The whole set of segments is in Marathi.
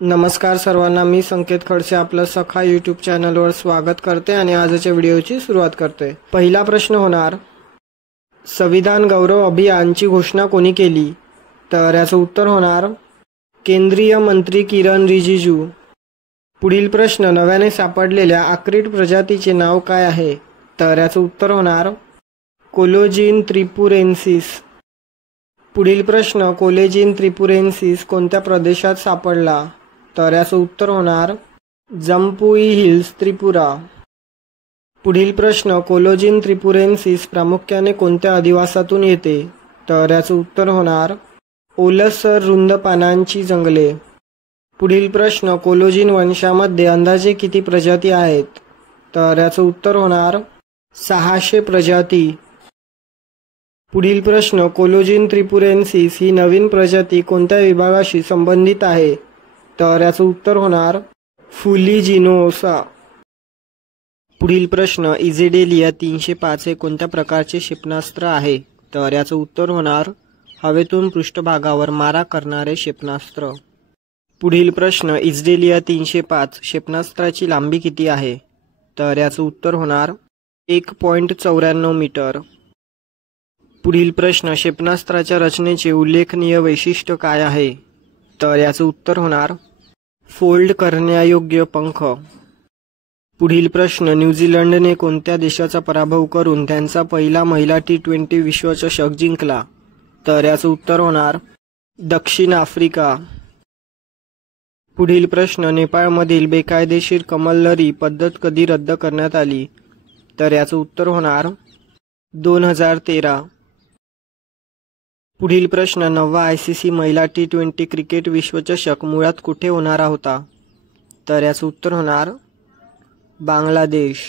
नमस्कार सर्वांना, मी संकेत खडसे आपलं सखा यूट्यूब चॅनलवर स्वागत करते आणि आजच्या व्हिडिओची सुरुवात करते। पहिला प्रश्न होणार, संविधान गौरव अभियानची घोषणा कोणी केली? तर याचं उत्तर होणार केंद्रीय मंत्री किरण रिजिजू। पुढील प्रश्न, नव्याने सापडलेल्या आक्रिड प्रजातीचे नाव काय आहे? तर याचं उत्तर होणार कोलेजिन त्रिपुरेन्सिस। पुढील प्रश्न, कोलेजिन त्रिपुरेन्सिस कोणत्या प्रदेशात सापडला? तर याचं उत्तर होणार जम्पुई हिल्स, त्रिपुरा। पुढील प्रश्न, कोलेजिन त्रिपुरेन्सिस प्रामुख्याने कोणत्या अधिवासातून येते? तर याचं उत्तर होणार ओलसर रुंद पानांची जंगले। पुढील प्रश्न, कोलेजिन वंशामध्ये अंदाजे किती प्रजाती आहेत? तर याचं उत्तर होणार 600 प्रजाती। पुढील प्रश्न, कोलेजिन त्रिपुरेन्सिस ही नवीन प्रजाती कोणत्या विभागाशी संबंधित आहे? तर याचं उत्तर होणार फुलिजिनोसा। पुढील प्रश्न, इझेडेलिया 305 हे कोणत्या प्रकारचे क्षेपणास्त्र आहे? तर याचं उत्तर होणार हवेतून पृष्ठभागावर मारा करणारे क्षेपणास्त्र। पुढील प्रश्न, इझेडेलिया 305 क्षेपणास्त्राची लांबी किती आहे? तर याचं उत्तर होणार 1.94 मीटर। पुढील प्रश्न, क्षेपणास्त्राच्या रचनेचे उल्लेखनीय वैशिष्ट्य काय आहे? तर याचं उत्तर होणार फोल्ड करण्यायोग्य पंख। पुढील प्रश्न, न्यूझीलंडने कोणत्या देशाचा पराभव करून त्यांचा पहिला महिला T20 विश्वचषक जिंकला? तर याचं उत्तर होणार दक्षिण आफ्रिका। पुढील प्रश्न, नेपाळमधील बेकायदेशीर कमलरी पद्धत कधी रद्द करण्यात आली? तर याचं उत्तर होणार 2013। पुढील प्रश्न, 9वा ICC महिला T20 क्रिकेट विश्वचषक मुळात कुठे होणार होता? तर याचं उत्तर होणार बांगलादेश।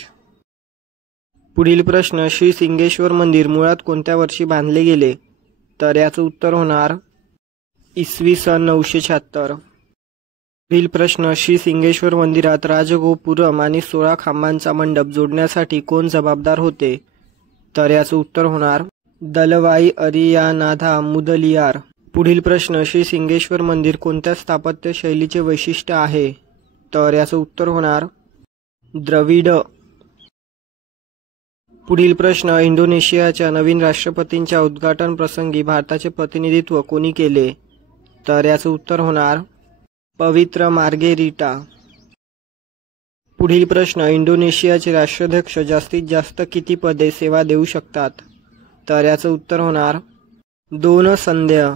पुढील प्रश्न, श्री सिंगेश्वर मंदिर मुळात कोणत्या वर्षी बांधले गेले? तर याचं उत्तर होणार IS 976। पुढील प्रश्न, श्री सिंगेश्वर मंदिरात राजगोपुरम आणि 16 खांबांचा मंडप जोडण्यासाठी कोण जबाबदार होते? तर याचं उत्तर होणार दलवाई अरियानाथा मुदलियार। पुढील प्रश्न, श्री सिंगेश्वर मंदिर कोणत्या स्थापत्य शैलीचे वैशिष्ट्य आहे? तर याचं उत्तर होणार द्रविड। पुढील प्रश्न, इंडोनेशियाच्या नवीन राष्ट्रपतींच्या उद्घाटन प्रसंगी भारताचे प्रतिनिधित्व कोणी केले? तर याचं उत्तर होणार पवित्र मार्गेरिटा। पुढील प्रश्न, इंडोनेशियाचे राष्ट्राध्यक्ष जास्तीत जास्त किती पदे सेवा देऊ शकतात? तर याचं उत्तर होणार 2 संध्या।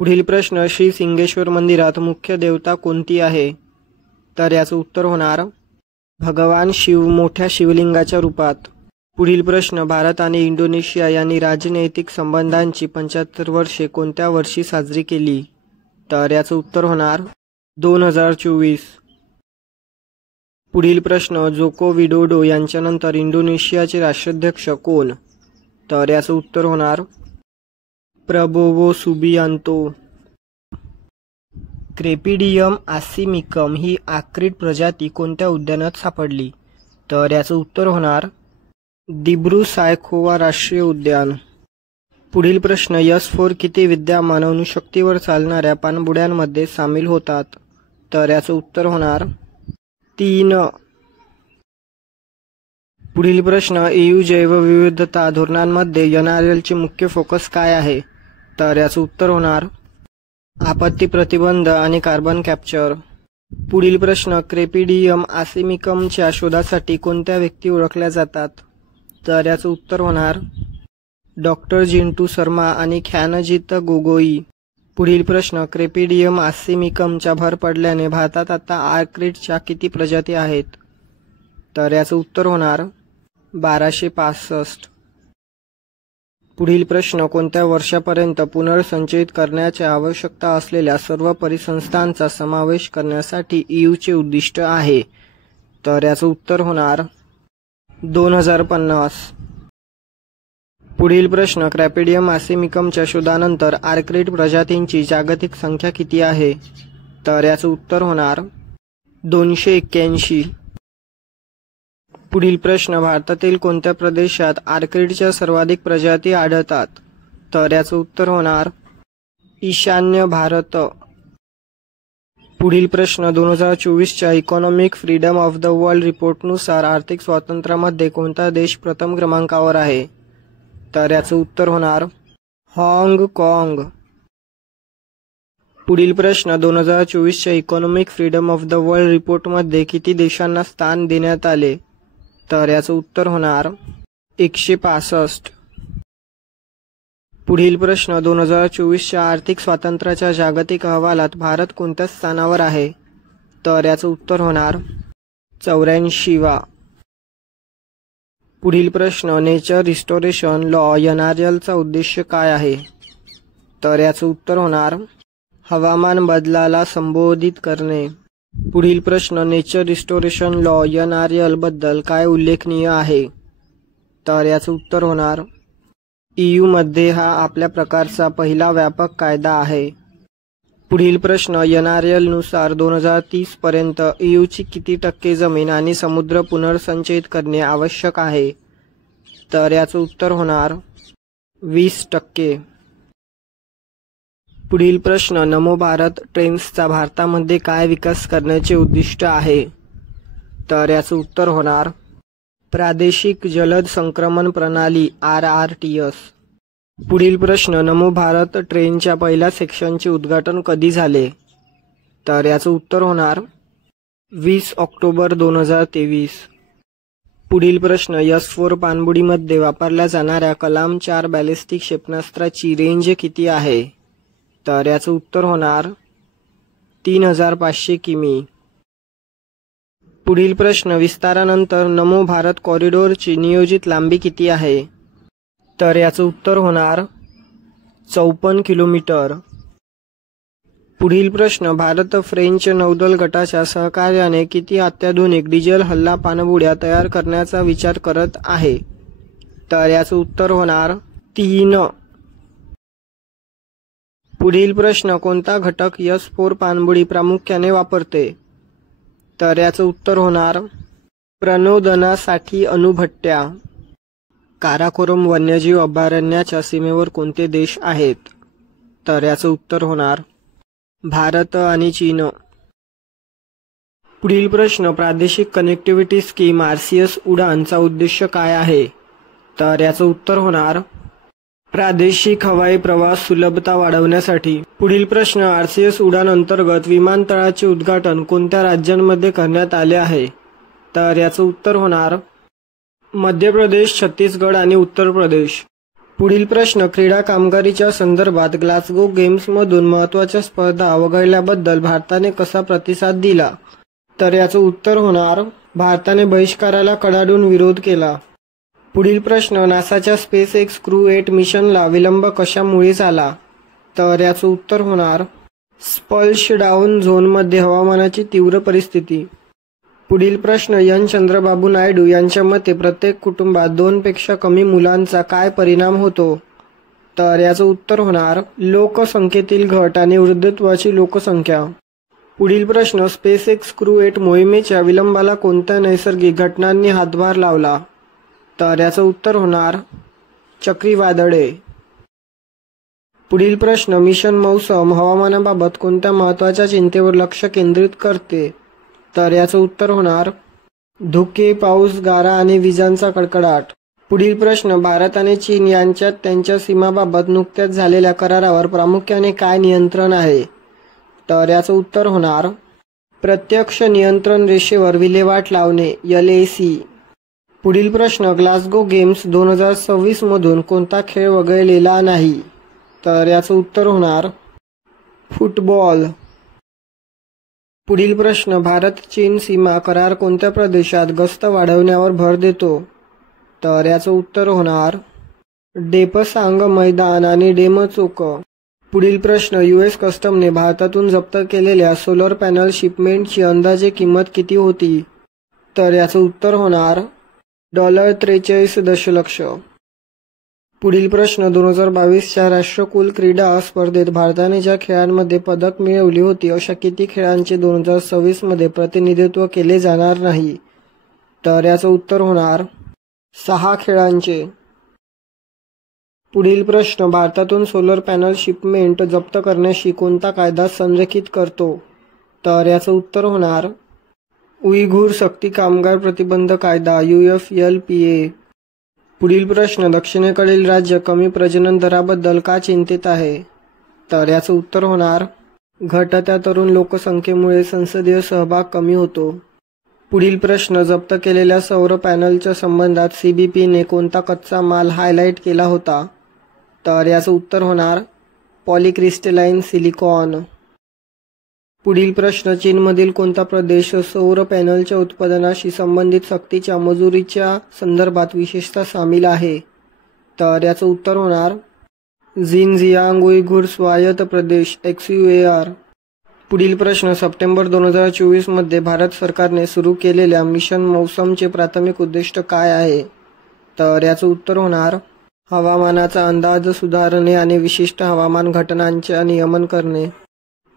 पुढील प्रश्न, श्री सिंगेश्वर मंदिरात मुख्य देवता कोणती आहे? तर याचं उत्तर होणार भगवान शिव मोठ्या शिवलिंगाच्या रूपात। पुढील प्रश्न, भारत आणि इंडोनेशिया यांनी राजनैतिक संबंधांची 75 वर्षे कोणत्या वर्षी साजरी केली? तर याचं उत्तर होणार 2024। पुढील प्रश्न, जोको विडोडो यांच्यानंतर इंडोनेशियाचे राष्ट्राध्यक्ष कोण? तर याचं उत्तर होणार प्रबोवो सुबियांतो। क्रेपिडियम आसिमिकम ही आक्रिड प्रजाती कोणत्या उद्यानात सापडली? तर याचं उत्तर होणार दिब्रू सायखोवा राष्ट्रीय उद्यान। पुढील प्रश्न, S4 किती विद्यमान अणुशक्तीवर चालणाऱ्या पाणबुड्यांमध्ये सामील होतात? तर याचं उत्तर होणार 3। पुढील प्रश्न, EU जैवविविधता धोरणांमध्ये NRL चे मुख्य फोकस काय आहे? तर याचं उत्तर होणार आपत्ती प्रतिबंध आणि कार्बन कॅप्चर। पुढील प्रश्न, क्रेपिडियम आसिमिकमच्या शोधासाठी कोणत्या व्यक्ती ओळखल्या जातात? तर याचं उत्तर होणार डॉक्टर जिंटू शर्मा आणि ख्यानजित गोगोई। पुढील प्रश्न, क्रेपिडियम आसिमिकमच्या भर पडल्याने भारतात आता आर्क्रिडच्या किती प्रजाती आहेत? तर याचं उत्तर होणार 1265। पुढील प्रश्न, कोणत्या वर्षापर्यंत पुनर्संचयित करण्याची आवश्यकता असलेल्या सर्व परिसंस्थांचा समावेश करण्यासाठी EU चे उद्दिष्ट आहे? तर याचं उत्तर होणार 2050। पुढील प्रश्न, क्रेपिडियम आसिमिकमच्या शोधानंतर आर्क्रिड प्रजातींची जागतिक संख्या किती आहे? तर याचं उत्तर होणार 281। पुढील प्रश्न, भारतातील कोणत्या प्रदेशात आर्क्रिडच्या सर्वाधिक प्रजाती आढळतात? तर याचं उत्तर होणार ईशान्य भारत। पुढील प्रश्न 2024च्या economic freedom of the world रिपोर्टनुसार आर्थिक स्वातंत्र्यामध्ये कोणता देश प्रथम क्रमांकावर आहे? तर याचं उत्तर होणार हाँगकाँग. पुढील प्रश्न 2024च्या economic freedom of the world रिपोर्टमध्ये किती देशांना स्थान देण्यात आले? तर याचं उत्तर होणार 165. पुढील प्रश्न 2024च्या आर्थिक स्वातंत्र्याच्या जागतिक अहवालात भारत कोणत्या स्थानावर आहे? तर याचं उत्तर होणार 84वा. पुढील प्रश्न नेचर रिस्टोरेशन लॉ NRLचा उद्देश काय आहे? तर याचं उत्तर होणार हवामान बदलाला संबोधित करणे. पुढील प्रश्न नेचर रिस्टोरेशन लॉ NRL बद्दल काय उल्लेखनीय आहे? तर याचं उत्तर होणार EU मध्ये हा आपल्या प्रकारचा पहिला व्यापक कायदा आहे. पुढील प्रश्न NRL नुसार 2030 पर्यंत EUची किती टक्के जमीन आणि समुद्र पुनर्संचयित करणे आवश्यक आहे? तर याचं उत्तर होणार 20%. पुढील प्रश्न नमो भारत ट्रेन्सचा भारतामध्ये काय विकास करण्याचे उद्दिष्ट आहे? तर याचं उत्तर होणार प्रादेशिक जलद संक्रमण प्रणाली RRTS. पुढील प्रश्न नमो भारत ट्रेनच्या पहिल्या सेक्शनचे उद्घाटन कधी झाले? तर याचं उत्तर होणार 20 ऑक्टोबर 2023. पुढील प्रश्न S-4 पाणबुडीमध्ये वापरल्या जाणाऱ्या कलाम 4 बॅलिस्टिक क्षेपणास्त्राची रेंज किती आहे? तर याचं उत्तर होणार 3500 किमी. पुढील प्रश्न विस्तारानंतर नमो भारत कॉरिडॉरची नियोजित लांबी किती आहे? तर याचं उत्तर होणार 54 किलोमीटर. पुढील प्रश्न भारत फ्रेंच नौदल गटाच्या सहकार्याने किती अत्याधुनिक डिझेल हल्ला पाणबुड्या तयार करण्याचा विचार करत आहे? तर याचं उत्तर होणार 3. पुढील प्रश्न कोणता घटक S-4 पाणबुडी प्रामुख्याने वापरते? तर याचं उत्तर होणार प्रणोदनासाठी अणुभट्ट्या. काराकोरम वन्यजीव अभयारण्याच्या सीमेवर कोणते देश आहेत? तर याचं उत्तर होणार भारत आणि चीन. पुढील प्रश्न प्रादेशिक कनेक्टिव्हिटी स्कीम RCS उडानचा उद्देश काय आहे? तर याचं उत्तर होणार प्रादेशिक हवाई प्रवास सुलभता वाढवण्यासाठी. पुढील प्रश्न RCS उडान अंतर्गत विमानतळाचे उद्घाटन कोणत्या राज्यांमध्ये करण्यात आले आहे? तर याचं उत्तर होणार मध्य प्रदेश, छत्तीसगड आणि उत्तर प्रदेश. पुढील प्रश्न क्रीडा कामगारीच्या संदर्भात ग्लासगो गेम्समधून महत्त्वाच्या स्पर्धा वगळल्याबद्दल भारताने कसा प्रतिसाद दिला? तर याचं उत्तर होणार भारताने बहिष्काराला कडाडून विरोध केला. पुढील प्रश्न नासाच्या SpaceX क्रू 8 मिशनला विलंब कशामुळे झाला? तर याचं उत्तर होणार स्प्लॅश डाऊन झोनमध्ये हवामानाची तीव्र परिस्थिती. पुढील प्रश्न चंद्रबाबू नायडू यांच्या मते प्रत्येक कुटुंबात 2 पेक्षा कमी मुलांचा काय परिणाम होतो? तर याचं उत्तर होणार लोकसंख्येतील घट आणि वृद्धत्वाची लोकसंख्या. पुढील प्रश्न SpaceX क्रू 8 मोहिमेच्या विलंबाला कोणत्या नैसर्गिक घटनांनी हातभार लावला? तर याचं उत्तर होणार चक्रीवादळे. पुढील प्रश्न मिशन मौसम हवामानाबाबत कोणत्या महत्त्वाच्या चिंतेवर लक्ष केंद्रित करते? तर याचं उत्तर होणार धुके, पाऊस, गारा आणि विजांचा कडकडाट. पुढील प्रश्न भारत आणि चीन यांच्यात त्यांच्या सीमाबाबत नुकत्याच झालेल्या करारावर प्रामुख्याने काय नियंत्रण आहे? तर याचं उत्तर होणार प्रत्यक्ष नियंत्रण रेषेवर विल्हेवाट लावणे LAC. पुढील प्रश्न ग्लासगो गेम्स 2026 मधून कोणता खेळ वगळलेला नाही? तर याचं उत्तर होणार फुटबॉल. पुढील प्रश्न भारत चीन सीमा करार कोणत्या प्रदेशात गस्त वाढवण्यावर भर देतो? तर याचं उत्तर होणार डेपसांग मैदान आणि डेमचोक. पुढील प्रश्न US कस्टमने भारतातून जप्त केलेल्या सोलर पॅनल शिपमेंटची अंदाजे किंमत किती होती? तर याचं उत्तर होणार $43 दशलक्ष. पुढील प्रश्न 2022च्या राष्ट्रकुल क्रीडा स्पर्धेत भारताने ज्या खेळांमध्ये पदक मिळवली होती अशा किती खेळांचे 2026 मध्ये प्रतिनिधित्व केले जाणार नाही? तर याचं उत्तर होणार 6 खेळांचे. पुढील प्रश्न भारतातून सोलर पॅनल शिपमेंट जप्त करण्याशी कोणता कायदा संरेखित करतो? तर याचं उत्तर होणार उईघुर सक्ती कामगार प्रतिबंध कायदा UFLPA. पुढील प्रश्न, दक्षिणेकडील राज्य कमी प्रजनन दराबद्दल का चिंतित आहे? तर याचं उत्तर होणार घटत्या तरुण लोकसंख्येमुळे संसदीय सहभाग कमी होतो. पुढील प्रश्न, जप्त केलेल्या सौर पॅनलच्या संबंधात CBPने कोणता कच्चा माल हायलाईट केला होता? तर याचं उत्तर होणार पॉलिक्रिस्टलाइन सिलिकॉन. पुढील प्रश्न, चीनमधील कोणता प्रदेश सौर पॅनलच्या उत्पादनाशी संबंधित सक्तीच्या मजुरीच्या संदर्भात विशेषतः सामील आहे? तर याचं उत्तर होणार झिनजियांग उईघुर स्वायत्त प्रदेश XUAR. पुढील प्रश्न, सप्टेंबर 2024 मध्ये भारत सरकारने सुरू केलेल्या मिशन मौसमचे प्राथमिक उद्दिष्ट काय आहे? तर याचं उत्तर होणार हवामानाचा अंदाज सुधारणे आणि विशिष्ट हवामान घटनांचे नियमन करणे.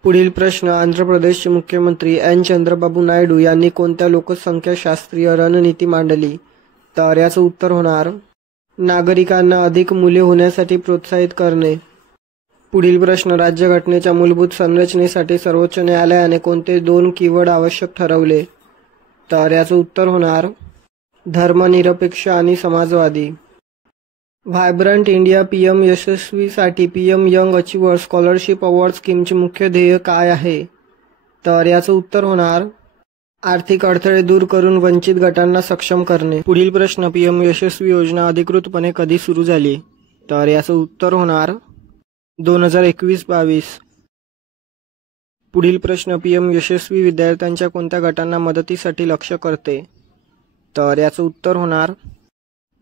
पुढील प्रश्न, आंध्र प्रदेशचे मुख्यमंत्री N. चंद्रबाबू नायडू यांनी कोणत्या लोकसंख्याशास्त्रीय रणनीती मांडली? तर याचं उत्तर होणार नागरिकांना अधिक मुले होण्यासाठी प्रोत्साहित करणे. पुढील प्रश्न, राज्यघटनेच्या मूलभूत संरचनेसाठी सर्वोच्च न्यायालयाने कोणते 2 कीवर्ड आवश्यक ठरवले? तर याचं उत्तर होणार धर्मनिरपेक्ष आणि समाजवादी. व्हायब्रंट इंडिया PM यशस्वीसाठी PM young achievers scholarship award स्कीमचे मुख्य ध्येय काय आहे? तर याचं उत्तर होणार आर्थिक अडथळे दूर करून वंचित गटांना सक्षम करणे. पुढील प्रश्न, PM यशस्वी योजना अधिकृतपणे कधी सुरू झाली? तर याचं उत्तर होणार 2021-22. पुढील प्रश्न, PM यशस्वी विद्यार्थ्यांच्या कोणत्या गटांना मदतीसाठी लक्ष्य करते? तर याचं उत्तर होणार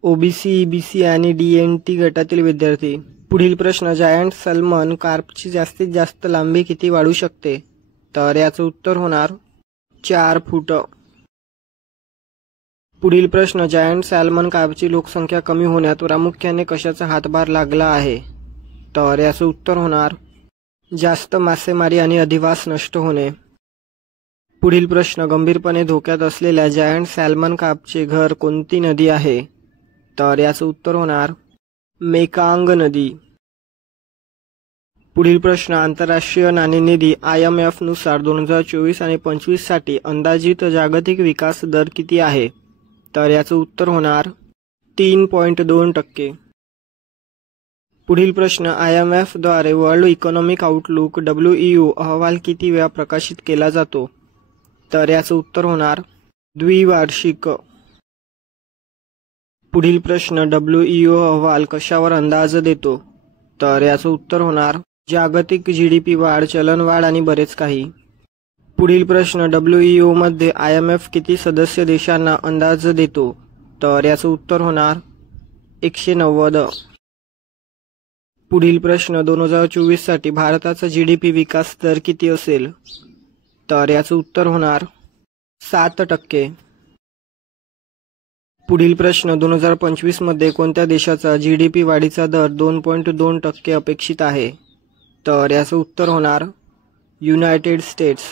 OBC, EBC आणि DNT गटातील विद्यार्थी. पुढील प्रश्न, जायंट सॅल्मन कार्पची जास्तीत जास्त लांबी किती वाढू शकते? तर याचं उत्तर होणार 4 फूट. पुढील प्रश्न, जायंट सॅल्मन कार्पची लोकसंख्या कमी होण्यात प्रामुख्याने कशाचा हातभार लागला आहे? तर याचं उत्तर होणार जास्त मासेमारी आणि अधिवास नष्ट होणे. पुढील प्रश्न, गंभीरपणे धोक्यात असलेल्या जायंट सॅल्मन कार्पचे घर कोणती नदी आहे? तर याचं उत्तर होणार मेकांग नदी. पुढील प्रश्न, आंतरराष्ट्रीय नाणेनिधी IMF नुसार 2024 आणि 25 साठी अंदाजित जागतिक विकास दर किती आहे? तर याचं उत्तर होणार 3.2%. पुढील प्रश्न, IMF द्वारे वर्ल्ड इकॉनॉमिक आउटलुक WEU अहवाल किती वेळा प्रकाशित केला जातो? तर याचं उत्तर होणार द्विवार्षिक. पुढील प्रश्न, WEU अहवाल कशावर अंदाज देतो? तर याचं उत्तर होणार जागतिक GDP वाढ, चलनवाढ आणि बरेच काही. पुढील प्रश्न, WEU मध्ये IMF किती सदस्य देशांना अंदाज देतो? तर याचं उत्तर होणार 190. पुढील प्रश्न, 2024 साठी भारताचा GDP विकास दर किती असेल? तर याचं उत्तर होणार 7%. पुढील प्रश्न, 2025 मध्ये कोणत्या देशाचा GDP वाढीचा दर 2.2% अपेक्षित आहे? तर याचं उत्तर होणार युनायटेड स्टेट्स.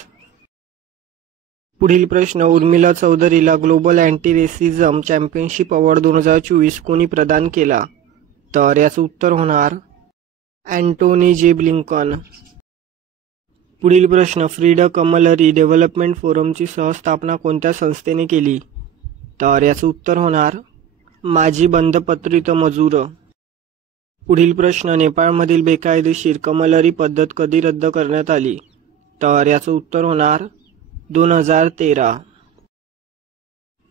पुढील प्रश्न, उर्मिला चौधरीला global anti racism championship award 2024 कोणी प्रदान केला? तर याचं उत्तर होणार अँटोनी J. ब्लिंकन. पुढील प्रश्न, फ्रीडम कमलरी डेव्हलपमेंट फोरमची सहस्थापना कोणत्या संस्थेने केली? तर याचं उत्तर होणार माजी बंधपत्रित मजूर. पुढील प्रश्न, नेपाळमधील बेकायदेशीर कमलरी पद्धत कधी रद्द करण्यात आली? तर याचं उत्तर होणार 2013.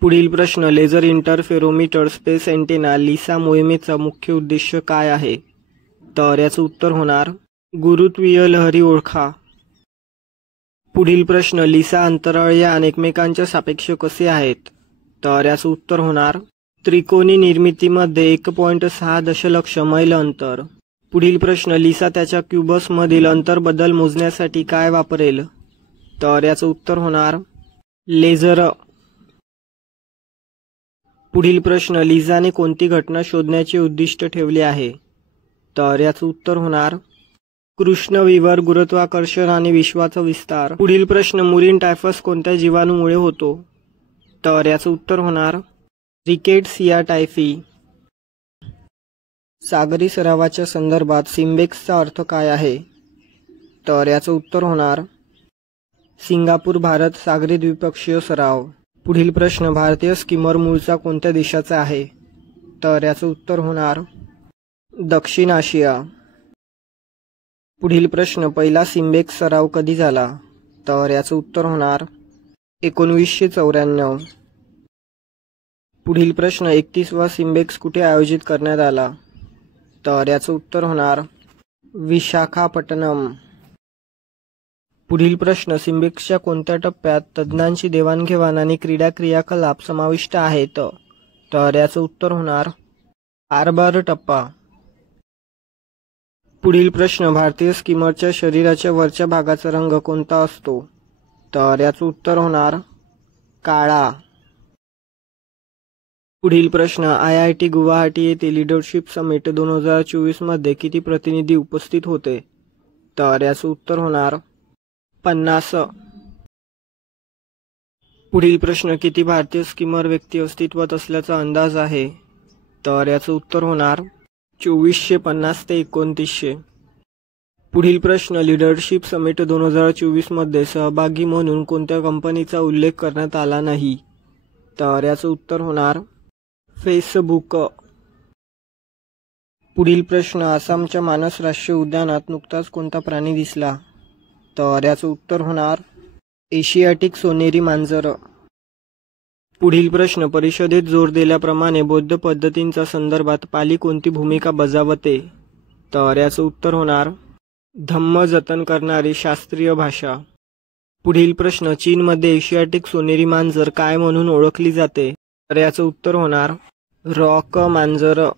पुढील प्रश्न, laser interferometer space antenna Lisa मोहिमेचा मुख्य उद्देश काय आहे? तर याचं उत्तर होणार गुरुत्वीय लहरी ओळखा. पुढील प्रश्न, लिसा अंतराळयान एकमेकांच्या सापेक्ष कसे आहेत? तर याचं उत्तर होणार त्रिकोणी निर्मितीमध्ये 1.6 दशलक्ष मैल अंतर. पुढील प्रश्न, लिसा त्याच्या क्यूबसमधील अंतर बदल मोजण्यासाठी काय वापरेल? तर याचं उत्तर होणार लेझर. पुढील प्रश्न, लिसाने कोणती घटना शोधण्याचे उद्दिष्ट ठेवले आहे? तर याचं उत्तर होणार कृष्णविवर, गुरुत्वाकर्षण आणि विश्वाचा विस्तार. पुढील प्रश्न, मुरीन टायफस कोणत्या जीवाणूमुळे होतो? तर याचं उत्तर होणार रिकेट्सिया टायफी. सागरी सरावाच्या संदर्भात सिम्बेक्सचा अर्थ काय आहे? तर याचं उत्तर होणार सिंगापूर भारत सागरी द्विपक्षीय सराव. पुढील प्रश्न, भारतीय स्कीमर मूळचा कोणत्या देशाचा आहे? तर याचं उत्तर होणार दक्षिण आशिया. पुढील प्रश्न, पहिला सिम्बेक्स सराव कधी झाला? तर याचं उत्तर होणार 1994. पुढील प्रश्न, 31वा सिम्बेक्स कुठे आयोजित करण्यात आला? तर याचं उत्तर होणार विशाखापट्टणम. पुढील प्रश्न, सिम्बेक्सच्या कोणत्या टप्प्यात तज्ज्ञांची देवाणघेवाण आणि क्रीडा क्रियाकलाप समाविष्ट आहेत? तर याचं उत्तर होणार आरबार टप्पा. पुढील प्रश्न, भारतीय स्कीमरच्या शरीराच्या वरच्या भागाचा रंग कोणता असतो? तर याचं उत्तर होणार काळा. पुढील प्रश्न, IIT गुवाहाटी येथे लीडरशिप समिट 2024 मध्ये किती प्रतिनिधी उपस्थित होते? तर याचं उत्तर होणार 50. पुढील प्रश्न, किती भारतीय स्कीमर व्यक्ती अस्तित्वात असल्याचा अंदाज आहे? तर याचं उत्तर होणार 2450 ते 2900. पुढील प्रश्न, लीडरशिप समिट 2024 मध्ये सहभागी म्हणून कोणत्या कंपनीचा उल्लेख करण्यात आला नाही? तर याचं उत्तर होणार फेसबुक. पुढील प्रश्न, आसामच्या मानस राष्ट्रीय उद्यानात नुकताच कोणता प्राणी दिसला? तर याचं उत्तर होणार एशियाटिक सोनेरी मांजर. पुढील प्रश्न, परिषदेत जोर दिल्याप्रमाणे बौद्ध पद्धतींच्या संदर्भात पाली कोणती भूमिका बजावते? तर याचं उत्तर होणार धम्म जतन करणारी शास्त्रीय भाषा. पुढील प्रश्न, चीनमध्ये एशियाटिक सोनेरी मांजर काय म्हणून ओळखली जाते? तर याचं उत्तर होणार रॉक मांजर.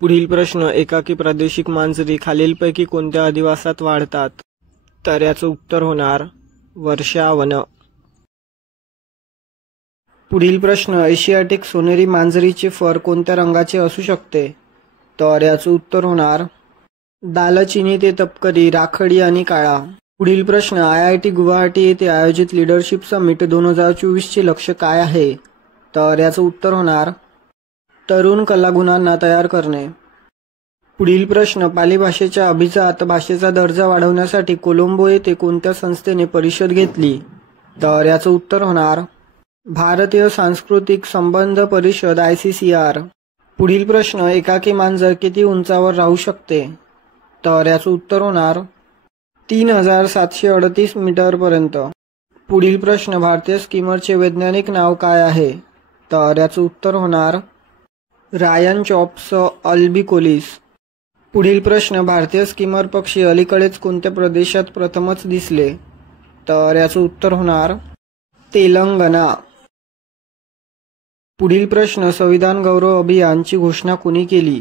पुढील प्रश्न, एकाकी प्रादेशिक मांजरी खालीलपैकी कोणत्या अधिवासात वाढतात? तर याचं उत्तर होणार वर्षावन. पुढील प्रश्न, एशियाटिक सोनेरी मांजरीचे फर कोणत्या रंगाचे असू शकते? तर याचं उत्तर होणार दालचिनी ते तपकिरी, राखाडी आणि काळा. पुढील प्रश्न, IIT गुवाहाटी येथे आयोजित लीडरशिप समिट 2024 चे लक्ष्य काय आहे? तर याचं उत्तर होणार तरुण कलागुणांना तयार करणे. पुढील प्रश्न, पाली भाषेच्या अभिजात भाषेचा दर्जा वाढवण्यासाठी कोलंबो येथे कोणत्या संस्थेने परिषद घेतली? तर याचं उत्तर होणार भारतीय सांस्कृतिक संबंध परिषद ICCR. पुढील प्रश्न, एकाकी मांजर किती उंचावर राहू शकते? तर याचं उत्तर होणार 3738 मीटरपर्यंत. पुढील प्रश्न, भारतीय स्कीमरचे वैज्ञानिक नाव काय आहे? तर याचं उत्तर होणार रायन चॉप्स अल्बिकोलिस. पुढील प्रश्न, भारतीय स्कीमर पक्षी अलीकडेच कोणत्या प्रदेशात प्रथमच दिसले? तर याचं उत्तर होणार तेलंगणा. पुढील प्रश्न, संविधान गौरव अभियानची घोषणा कोणी केली?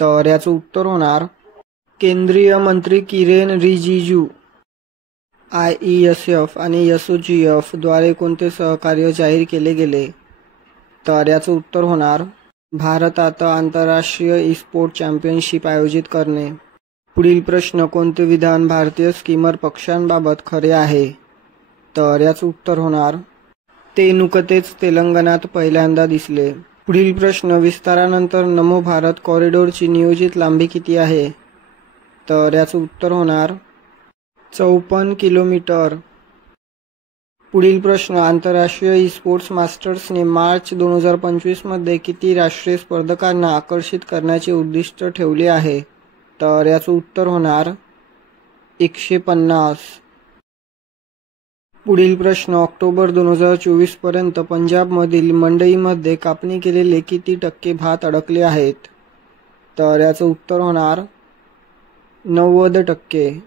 तर याचं उत्तर होणार केंद्रीय मंत्री किरेन रिजिजू. IESF आणि SOGF द्वारे कोणते सहकार्य जाहीर केले गेले? तर याचं उत्तर होणार भारतात आंतरराष्ट्रीय ई-स्पोर्ट चॅम्पियनशिप आयोजित करणे. पुढील प्रश्न, कोणते विधान भारतीय स्कीमर पक्ष्यांबाबत खरे आहे? तर याचं उत्तर होणार ते नुकतेच तेलंगणात पहिल्यांदा दिसले. पुढील प्रश्न, विस्तारानंतर नमो भारत कॉरिडॉरची नियोजित लांबी किती आहे? तर याचं उत्तर होणार 54 किलोमीटर. पुढील प्रश्न, आंतरराष्ट्रीय ई-स्पोर्ट्स मास्टर्सने मार्च 2025 मध्ये किती राष्ट्रीय स्पर्धकांना आकर्षित करण्याचे उद्दिष्ट ठेवले आहे? तर याचं उत्तर होणार 150. पुढील प्रश्न, ऑक्टोबर 2024 पर्यंत पंजाबमधील मंडईमध्ये कापणी केलेले किती टक्के भात अडकले आहेत? तर याचं उत्तर होणार 90%.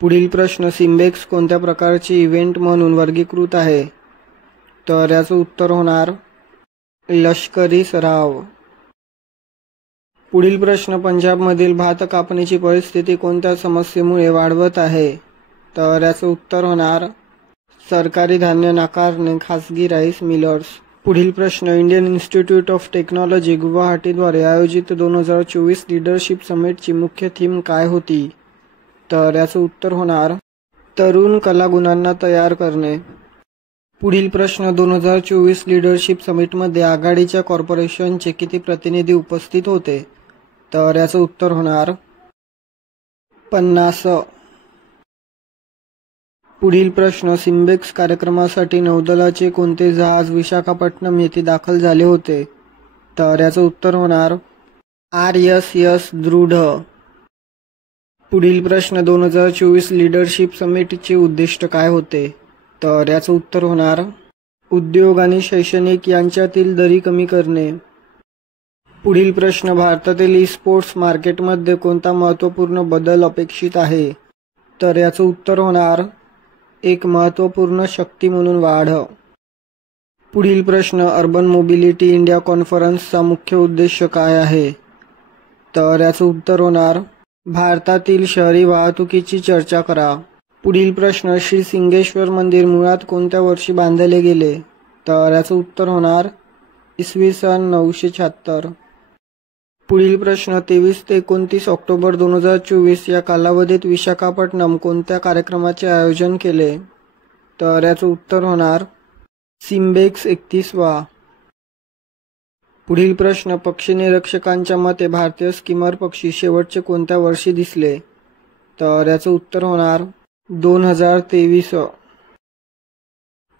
पुढील प्रश्न, सिम्बेक्स कोणत्या प्रकारचे इव्हेंट म्हणून वर्गीकृत आहे? तर याचं उत्तर होणार लष्करी सराव. पुढील प्रश्न, पंजाबमधील भात कापणीची परिस्थिती कोणत्या समस्येमुळे वाढवत आहे? तर याचं उत्तर होणार सरकारी धान्य नाकारणे खासगी राईस मिलर्स. पुढील प्रश्न, इंडियन इन्स्टिट्यूट ऑफ टेक्नॉलॉजी गुवाहाटीद्वारे आयोजित 2024 लीडरशिप समिटची मुख्य थीम काय होती? तर याचं उत्तर होणार तरुण कलागुणांना तयार करणे. पुढील प्रश्न, 2024 लीडरशिप समिटमध्ये आघाडीच्या कॉर्पोरेशनचे किती प्रतिनिधी उपस्थित होते? तर याचं उत्तर होणार 50. पुढील प्रश्न, सिम्बेक्स कार्यक्रमासाठी नौदलाचे कोणते जहाज विशाखापट्टणम येथे दाखल झाले होते? तर याचं उत्तर होणार RSS दृढ. पुढील प्रश्न, 2024 लीडरशिप समिटचे उद्दिष्ट काय होते? तर याचं उत्तर होणार उद्योग आणि शैक्षणिक यांच्यातील दरी कमी करणे. पुढील प्रश्न, भारतातील ई-स्पोर्ट्स मार्केटमध्ये कोणता महत्त्वपूर्ण बदल अपेक्षित आहे? तर याचं उत्तर होणार एक महत्त्वपूर्ण शक्ती म्हणून वाढ. पुढील प्रश्न, अर्बन मोबिलिटी इंडिया कॉन्फरन्सचा मुख्य उद्देश काय आहे? तर याचं उत्तर होणार भारतातील शहरी वाहतुकीची चर्चा करा. पुढील प्रश्न, श्री सिंगेश्वर मंदिर मुळात कोणत्या वर्षी बांधले गेले? तर याचं उत्तर होणार इसवी सन 976. पुढील प्रश्न, 23 ते 29 ऑक्टोबर 2024 या कालावधीत विशाखापट्टणम कोणत्या कार्यक्रमाचे आयोजन केले? तर याचं उत्तर होणार सिम्बेक्स 31वा. पुढील प्रश्न, पक्षी निरीक्षकांच्या मते भारतीय स्किमर पक्षी शेवटचे कोणत्या वर्षी दिसले? तर याचं उत्तर होणार 2023.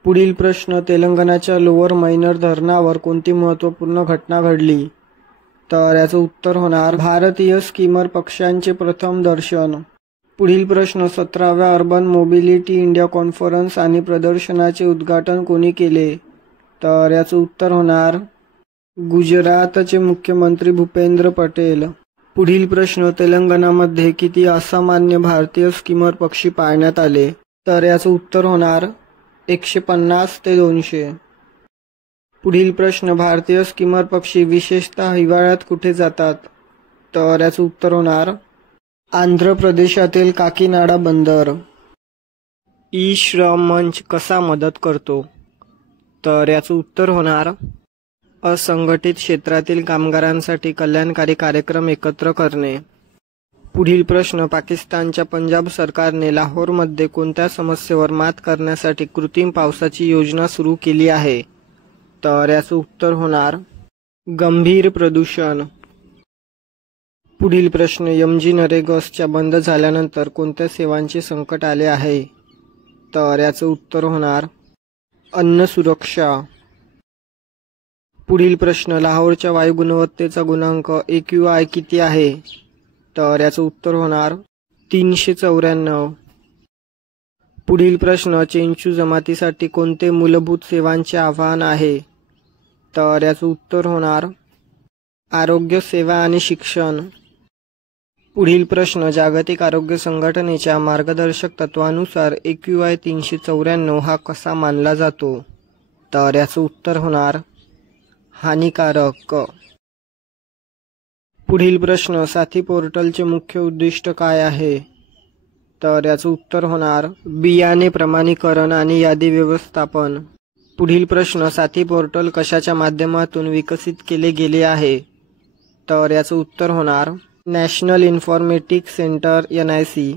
पुढील प्रश्न, तेलंगणाच्या लोअर मैनर धरणावर कोणती महत्त्वपूर्ण घटना घडली? तर याचं उत्तर होणार भारतीय स्किमर पक्ष्यांचे प्रथम दर्शन. पुढील प्रश्न, 17व्या अर्बन मोबिलिटी इंडिया कॉन्फरन्स आणि प्रदर्शनाचे उद्घाटन कोणी केले? तर याचं उत्तर होणार गुजरातचे मुख्यमंत्री भूपेंद्र पटेल. पुढील प्रश्न, तेलंगणामध्ये किती असामान्य भारतीय स्किमर पक्षी पाळण्यात आले? तर याचं उत्तर होणार 150 ते 200. पुढील प्रश्न, भारतीय स्किमर पक्षी विशेषतः हिवाळ्यात कुठे जातात? तर याचं उत्तर होणार आंध्र प्रदेशातील काकीनाडा बंदर. ई-श्रम मंच कसा मदत करतो? तर याचं उत्तर होणार असंघटित क्षेत्रातील कामगारांसाठी कल्याणकारी कार्यक्रम एकत्र करणे. पुढील प्रश्न, पाकिस्तानच्या पंजाब सरकारने लाहोरमध्ये कोणत्या समस्येवर मात करण्यासाठी कृत्रिम पावसाची योजना सुरू केली आहे? तर याचं उत्तर होणार गंभीर प्रदूषण. पुढील प्रश्न, MG नरेगाच्या बंद झाल्यानंतर कोणत्या सेवांचे संकट आले आहे? तर याचं उत्तर होणार अन्न सुरक्षा. पुढील प्रश्न, लाहोरच्या वायू गुणवत्तेचा गुणांक AQI किती आहे? तर याचं उत्तर होणार 394. पुढील प्रश्न, चेंचू जमातीसाठी कोणते मूलभूत सेवांचे आव्हान आहे? तर याचं उत्तर होणार आरोग्य सेवा आणि शिक्षण. पुढील प्रश्न, जागतिक आरोग्य संघटनेच्या मार्गदर्शक तत्वानुसार AQI 394 हा कसा मानला जातो? तर याचं उत्तर होणार हानिकारक. पुढील प्रश्न, साथी पोर्टलचे मुख्य उद्दिष्ट काय आहे? तर याचं उत्तर होणार बियाणे प्रमाणीकरण आणि यादी व्यवस्थापन. पुढील प्रश्न, साथी पोर्टल कशाच्या माध्यमातून विकसित केले गेले आहे? तर याचं उत्तर होणार नॅशनल इन्फॉर्मेटिक्स सेंटर NIC.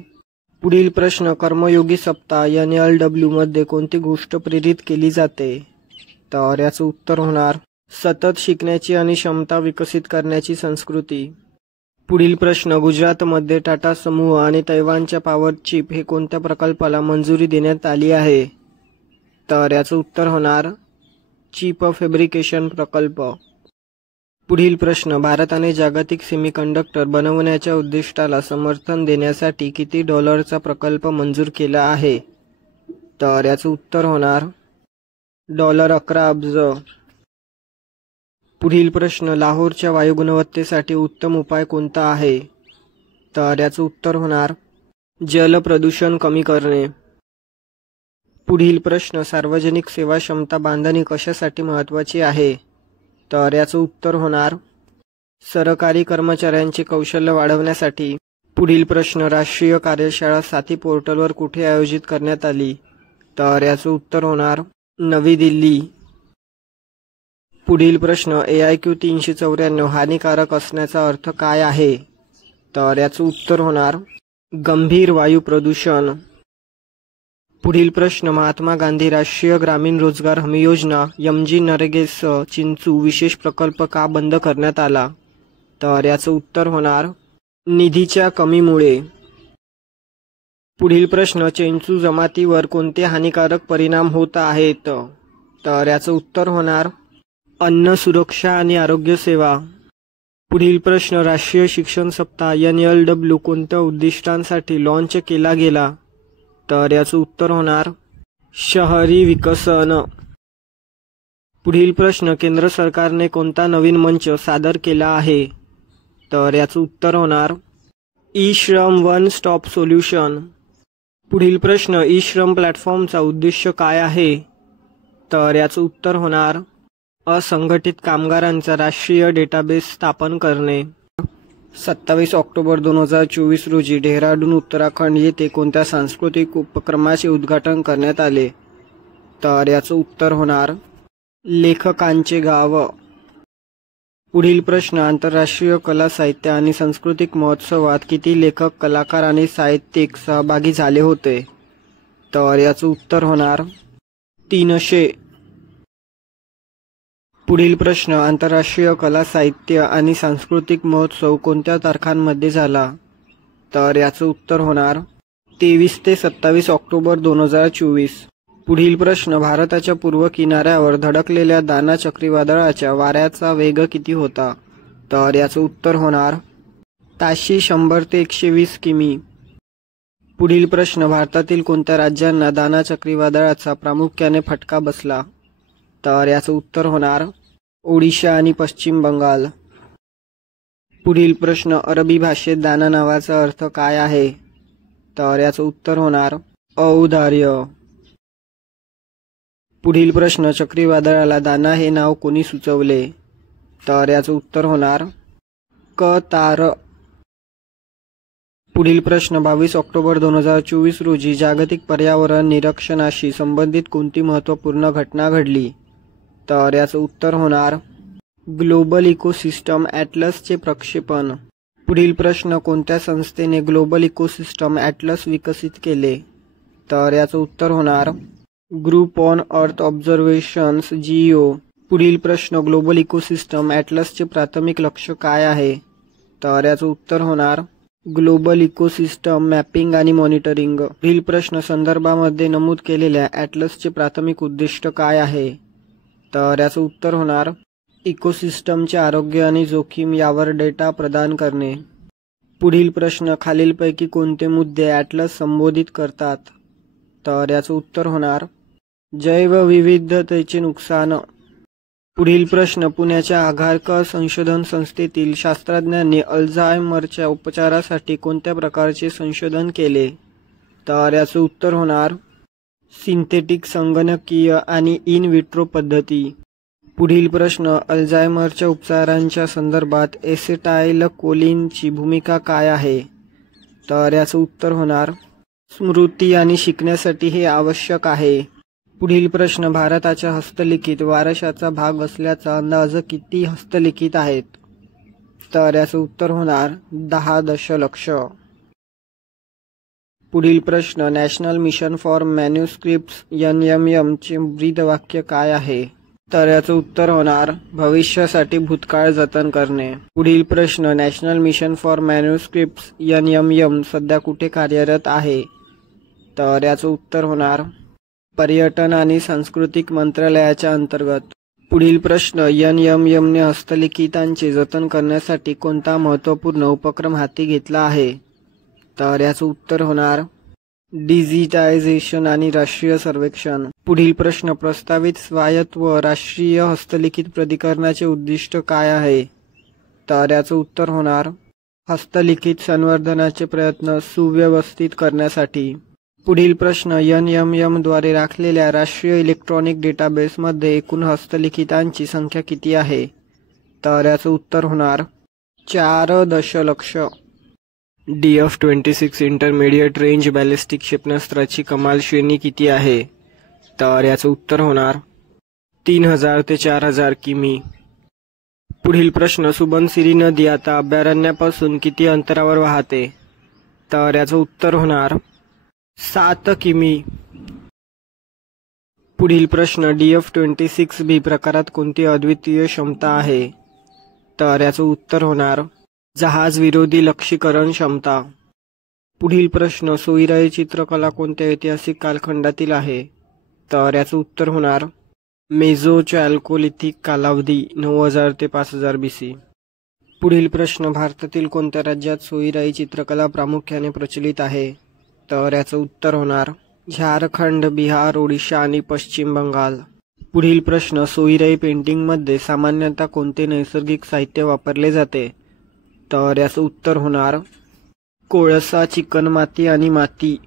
पुढील प्रश्न, कर्मयोगी सप्ताह NLW मध्ये कोणती गोष्ट प्रेरित केली जाते? तर याचं उत्तर होणार सतत शिकण्याची आणि क्षमता विकसित करण्याची संस्कृती. पुढील प्रश्न, गुजरातमध्ये टाटा समूह आणि तैवानच्या पॉवर चिप हे कोणत्या प्रकल्पाला मंजुरी देण्यात आली आहे? तर याचं उत्तर होणार चिप फॅब्रिकेशन प्रकल्प. पुढील प्रश्न, भारताने जागतिक सेमीकंडक्टर बनवण्याच्या उद्दिष्टाला समर्थन देण्यासाठी किती डॉलरचा प्रकल्प मंजूर केला आहे? तर याचं उत्तर होणार $11 अब्ज. पुढील प्रश्न, लाहोरच्या वायू गुणवत्तेसाठी उत्तम उपाय कोणता आहे? तर याचं उत्तर होणार जल प्रदूषण कमी करणे. पुढील प्रश्न, सार्वजनिक सेवा क्षमता बांधणी कशासाठी महत्त्वाची आहे? तर याचं उत्तर होणार सरकारी कर्मचाऱ्यांचे कौशल्य वाढवण्यासाठी. पुढील प्रश्न, राष्ट्रीय कार्यशाळा साथी पोर्टलवर कुठे आयोजित करण्यात आली? तर याचं उत्तर होणार नवी दिल्ली. पुढील प्रश्न, AIQ 394 हानिकारक असण्याचा अर्थ काय आहे? तर याचं उत्तर होणार गंभीर वायू प्रदूषण. पुढील प्रश्न, महात्मा गांधी राष्ट्रीय ग्रामीण रोजगार हमी योजना MG नरेगासह चिंचू विशेष प्रकल्प का बंद करण्यात आला? तर याचं उत्तर होणार निधीच्या कमीमुळे. पुढील प्रश्न, चेंचू जमातीवर कोणते हानिकारक परिणाम होत आहेत? तर याचं उत्तर होणार अन्न सुरक्षा आणि आरोग्य सेवा. पुढील प्रश्न, राष्ट्रीय शिक्षण सप्ताह NLW कोणत्या उद्दिष्टांसाठी लॉन्च केला गेला? तर याचं उत्तर होणार शहरी विकसन. पुढील प्रश्न, केंद्र सरकारने कोणता नवीन मंच सादर केला आहे? तर याचं उत्तर होणार ई-श्रम वन स्टॉप सोल्युशन. पुढील प्रश्न, ई-श्रम प्लॅटफॉर्मचा उद्देश काय आहे? तर याचं उत्तर होणार असंघटित कामगारांचा राष्ट्रीय डेटाबेस स्थापन करणे. 27 ऑक्टोबर 2024 रोजी डेहराडून उत्तराखंड येथे कोणत्या सांस्कृतिक उपक्रमाचे उद्घाटन करण्यात आले? तर याचं उत्तर होणार लेखकांचे गाव. पुढील प्रश्न, आंतरराष्ट्रीय कला साहित्य आणि सांस्कृतिक महोत्सवात किती लेखक, कलाकार आणि साहित्यिक सहभागी झाले होते? तर याचं उत्तर होणार 300. पुढील प्रश्न, आंतरराष्ट्रीय कला साहित्य आणि सांस्कृतिक महोत्सव कोणत्या तारखांमध्ये झाला? तर याचं उत्तर होणार 23 ते 27 ऑक्टोबर 2024. पुढील प्रश्न, भारताच्या पूर्व किनाऱ्यावर धडकलेल्या दाना चक्रीवादळाच्या वाऱ्याचा वेग किती होता? तर याचं उत्तर होणार ताशी 100 ते 120 किमी. पुढील प्रश्न, भारतातील कोणत्या राज्यांना दाना चक्रीवादळाचा प्रामुख्याने फटका बसला? तर याचं उत्तर होणार ओडिशा आणि पश्चिम बंगाल. पुढील प्रश्न, अरबी भाषेत दाना नावाचा अर्थ काय आहे? तर याचं उत्तर होणार औदार्य. पुढील प्रश्न, चक्रीवादळाला दाना हे नाव कोणी सुचवले? तर याचं उत्तर होणार कतार. पुढील प्रश्न, 22 ऑक्टोबर 2024 रोजी जागतिक पर्यावरण निरीक्षणाशी संबंधित कोणती महत्त्वपूर्ण घटना घडली? तर याचं उत्तर होणार ग्लोबल इकोसिस्टम ॲटलसचे प्रक्षेपण. पुढील प्रश्न, कोणत्या संस्थेने ग्लोबल इकोसिस्टम ॲटलस विकसित केले? तर याचं उत्तर होणार group on earth observations GEO. पुढील प्रश्न, ग्लोबल इकोसिस्टम ॲटलसचे प्राथमिक लक्ष्य काय आहे? तर याचं उत्तर होणार ग्लोबल इकोसिस्टम मॅपिंग आणि मॉनिटरिंग. पुढील प्रश्न, संदर्भामध्ये नमूद केलेल्या ॲटलसचे प्राथमिक उद्दिष्ट काय आहे? तर याचं उत्तर होणार इकोसिस्टमचे आरोग्य आणि जोखीम यावर डेटा प्रदान करणे. पुढील प्रश्न, खालीलपैकी कोणते मुद्दे ॲटलस संबोधित करतात? तर याचं उत्तर होणार जैवविविधतेचे नुकसान. पुढील प्रश्न, पुण्याच्या आघारकर संशोधन संस्थेतील शास्त्रज्ञांनी अल्झायमरच्या उपचारासाठी कोणत्या प्रकारचे संशोधन केले? तर याचं उत्तर होणार सिंथेटिक संगणकीय आणि इन विट्रो पद्धती. पुढील प्रश्न, अल्झायमरच्या उपचारांच्या संदर्भात एसिटाइलकोलिनची भूमिका काय आहे? तर याचं उत्तर होणार स्मृती आणि शिकण्यासाठी हे आवश्यक आहे. पुढील प्रश्न, भारताच्या हस्तलिखित वारशाचा भाग असल्याचा अंदाज किती हस्तलिखित आहेत? तर याचं उत्तर होणार 10 दशलक्ष. पुढील प्रश्न, national mission for manuscripts NMM चे ब्रीदवाक्य काय आहे? तर याचं उत्तर होणार भविष्यासाठी भूतकाळ जतन करणे. पुढील प्रश्न, national mission for manuscripts NMM सध्या कुठे कार्यरत आहे? तर याचं उत्तर होणार पर्यटन आणि सांस्कृतिक मंत्रालयाच्या अंतर्गत. पुढील प्रश्न, NMM ने हस्तलिखितांचे जतन करण्यासाठी कोणता महत्त्वपूर्ण उपक्रम हाती घेतला आहे? तर याचं उत्तर होणार डिजिटायझेशन आणि राष्ट्रीय सर्वेक्षण. पुढील प्रश्न, प्रस्तावित स्वायत्त व राष्ट्रीय हस्तलिखित प्राधिकरणाचे उद्दिष्ट काय आहे? तर याचं उत्तर होणार हस्तलिखित संवर्धनाचे प्रयत्न सुव्यवस्थित करण्यासाठी. पुढील प्रश्न, NMM द्वारे राखलेल्या राष्ट्रीय इलेक्ट्रॉनिक डेटाबेसमध्ये एकूण हस्तलिखितांची संख्या किती आहे? तर याचं उत्तर होणार 4 दशलक्ष. DF-26 इंटरमिडिएट रेंज बॅलिस्टिक क्षेपणास्त्राची कमाल श्रेणी किती आहे? तर याचं उत्तर होणार 3000 ते 4000 किमी. पुढील प्रश्न, सुबनसिरी नदी आता अभयारण्यापासून किती अंतरावर वाहते? तर याचं उत्तर होणार 7 किमी. पुढील प्रश्न, DF-26B प्रकारात कोणती अद्वितीय क्षमता आहे? तर याचं उत्तर होणार जहाज विरोधी लक्ष्यीकरण क्षमता. पुढील प्रश्न, सोयीराई चित्रकला कोणत्या ऐतिहासिक कालखंडातील आहे? तर याचं उत्तर होणार मेसोचॅल्कोलिथिक कालावधी 9000 ते 5000 BC. पुढील प्रश्न, भारतातील कोणत्या राज्यात सोयीराई चित्रकला प्रामुख्याने प्रचलित आहे? तर याचं उत्तर होणार झारखंड, बिहार, ओडिशा आणि पश्चिम बंगाल. पुढील प्रश्न, सोयीराई पेंटिंगमध्ये सामान्यतः कोणते नैसर्गिक साहित्य वापरले जाते? तर याचं उत्तर होणार कोळसा, चिकणमाती आणि माती.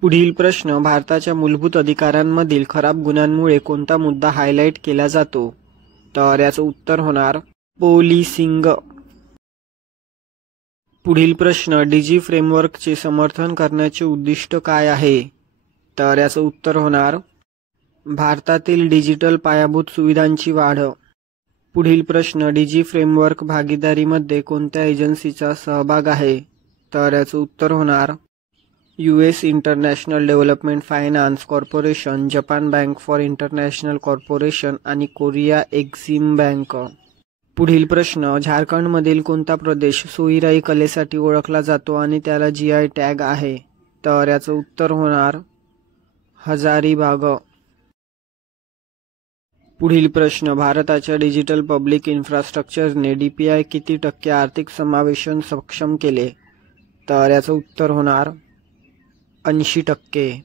पुढील प्रश्न, भारताच्या मूलभूत अधिकारांमधील खराब गुणांमुळे कोणता मुद्दा हायलाइट केला जातो? तर याचं उत्तर होणार पोलिसिंग. पुढील प्रश्न, डीजी फ्रेमवर्कचे समर्थन करण्याचे उद्दिष्ट काय आहे? तर याचं उत्तर होणार भारतातील डिजिटल पायाभूत सुविधांची वाढ. पुढील प्रश्न, डीजी फ्रेमवर्क भागीदारीमध्ये कोणत्या एजन्सीचा सहभाग आहे? तर याचं उत्तर होणार US international development finance corporation, Japan bank for international corporation आणि कोरिया एक्झिम बँक. पुढील प्रश्न, झारखंडमधील कोणता प्रदेश सोयीराई कलेसाठी ओळखला जातो आणि त्याला GI टॅग आहे? तर याचं उत्तर होणार हजारीबाग. पुढील प्रश्न, भारताच्या डिजिटल पब्लिक इन्फ्रास्ट्रक्चरने DPI किती टक्के आर्थिक समावेशन सक्षम केले? तर याचं उत्तर होणार 80%.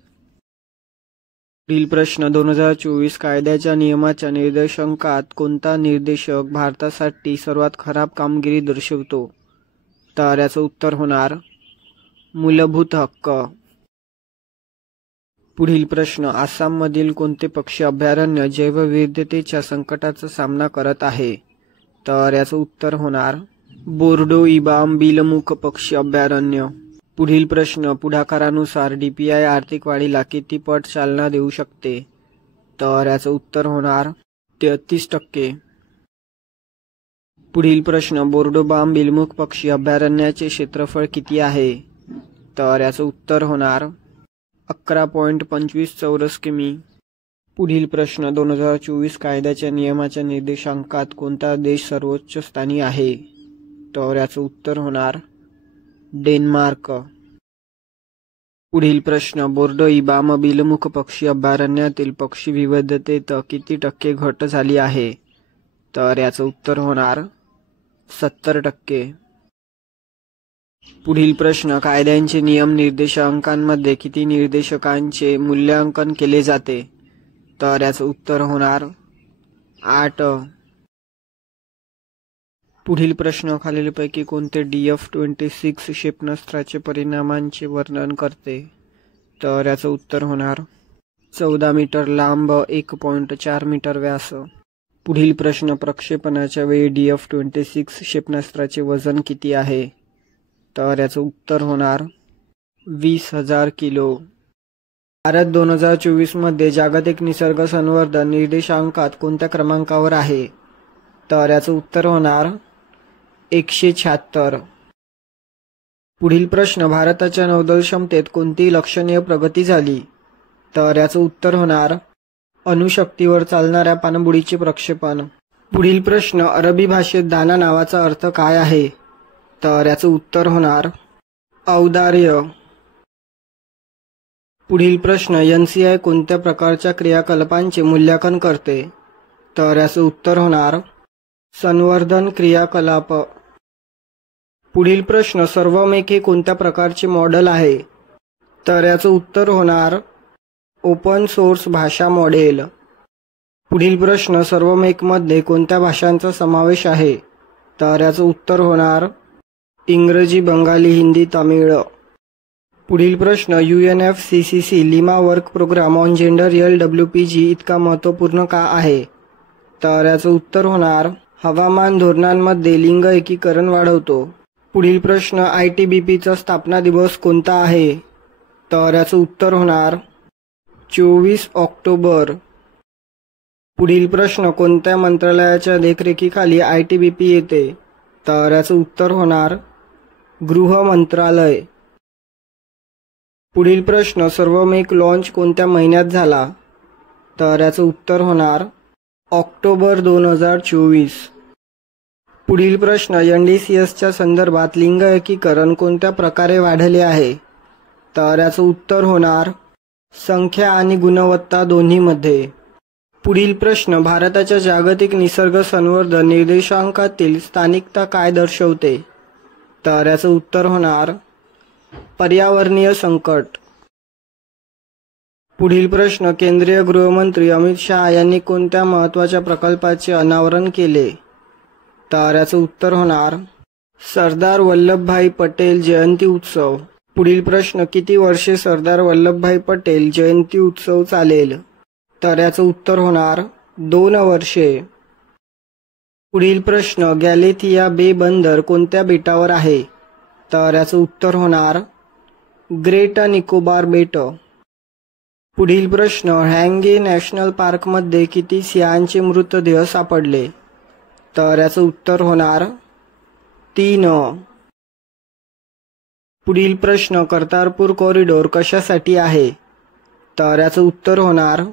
पुढील प्रश्न, 2024 कायद्याच्या नियमाच्या निर्देशांकात कोणता निर्देशक भारतासाठी सर्वात खराब कामगिरी दर्शवतो? तर याचं उत्तर होणार मूलभूत हक्क. पुढील प्रश्न, आसाममधील कोणते पक्षी अभयारण्य जैवविविधतेच्या संकटाचा सामना करत आहे? तर याचं उत्तर होणार बोर्डोइबाम बिलमुख पक्षी अभयारण्य. पुढील प्रश्न, पुढाकारानुसार DPI आर्थिक वाढीला किती पट चालना देऊ शकते? तर याचं उत्तर होणार 33%. पुढील प्रश्न, बोर्डोबाम बिलमुख पक्षी अभयारण्याचे क्षेत्रफळ किती आहे? तर याचं उत्तर होणार 11.25 चौरस किमी. पुढील प्रश्न, 2024 कायद्याच्या नियमाच्या निर्देशांकात कोणता देश सर्वोच्च स्थानी आहे? तर याचं उत्तर होणार डेन्मार्क. पुढील प्रश्न, बोर्डोइबाम बिलमुख पक्षी अभयारण्यातील पक्षी विविधतेत किती टक्के घट झाली आहे? तर याचं उत्तर होणार 70%. पुढील प्रश्न, कायद्यांचे नियम निर्देशांकांमध्ये किती निर्देशकांचे मूल्यांकन केले जाते? तर याचं उत्तर होणार 8. पुढील प्रश्न, खालीलपैकी कोणते DF-26 क्षेपणास्त्राचे परिणामांचे वर्णन करते? तर याचं उत्तर होणार 14 मीटर लांब, 1.4 मीटर व्यास. पुढील प्रश्न, प्रक्षेपणाच्या वेळी DF-26 क्षेपणास्त्राचे वजन किती आहे? तर याचं उत्तर होणार 20,000 किलो. भारत 2024 मध्ये जागतिक निसर्ग संवर्धन निर्देशांकात कोणत्या क्रमांकावर आहे? तर याचं उत्तर होणार 176. पुढील प्रश्न, भारताच्या नौदल क्षमतेत कोणती लक्षणीय प्रगती झाली? तर याचं उत्तर होणार अणुशक्तीवर चालणाऱ्या पाणबुडीचे प्रक्षेपण. पुढील प्रश्न, अरबी भाषेत दाना नावाचा अर्थ काय आहे? तर याचं उत्तर होणार औदार्य. पुढील प्रश्न, NCI कोणत्या प्रकारच्या क्रियाकलापांचे मूल्यांकन करते? तर याचं उत्तर होणार संवर्धन क्रियाकलाप. पुढील प्रश्न, सर्वमेक हे कोणत्या प्रकारचे मॉडेल आहे? तर याचं उत्तर होणार ओपन सोर्स भाषा मॉडेल. पुढील प्रश्न, सर्वमेकमध्ये कोणत्या भाषांचा समावेश आहे? तर याचं उत्तर होणार इंग्रजी, बंगाली, हिंदी, तमिळ. पुढील प्रश्न, UNFCCC Lima work programme on gender LWPG इतका महत्त्वपूर्ण का आहे? तर याचं उत्तर होणार हवामान धोरणांमध्ये लिंग एकीकरण वाढवतो. पुढील प्रश्न, ITBPचा स्थापना दिवस कोणता आहे? तर याचं उत्तर होणार 24 ऑक्टोबर. पुढील प्रश्न, कोणत्या मंत्रालयाच्या देखरेखीखाली ITBP येते? तर याचं उत्तर होणार गृह मंत्रालय. पुढील प्रश्न, सर्वमेक लॉन्च कोणत्या महिन्यात झाला? तर याचं उत्तर होणार ऑक्टोबर 2024. पुढील प्रश्न NDCSच्या संदर्भात लिंग एकीकरण कोणत्या प्रकारे वाढले आहे? तर याचं उत्तर होणार संख्या आणि गुणवत्ता दोन्हीमध्ये. पुढील प्रश्न भारताच्या जागतिक निसर्ग संवर्धन निर्देशांकातील स्थानिकता काय दर्शवते? तर याचं उत्तर होणार पर्यावरणीय संकट. पुढील प्रश्न केंद्रीय गृहमंत्री अमित शहा यांनी कोणत्या महत्त्वाच्या प्रकल्पाचे अनावरण केले? तर याचं उत्तर होणार सरदार वल्लभभाई पटेल जयंती उत्सव. पुढील प्रश्न किती वर्षे सरदार वल्लभभाई पटेल जयंती उत्सव चालेल? तर याचं उत्तर होणार 2 वर्षे. पुढील प्रश्न गॅलेथिया बे बंदर कोणत्या बेटावर आहे? तर याचं उत्तर होणार ग्रेट निकोबार बेट. पुढील प्रश्न हँगे नॅशनल पार्कमध्ये किती सिंहांचे मृतदेह सापडले? तर याचं उत्तर होणार 3. पुढील प्रश्न कर्तारपूर कॉरिडॉर कशासाठी आहे? तर याचं उत्तर होणार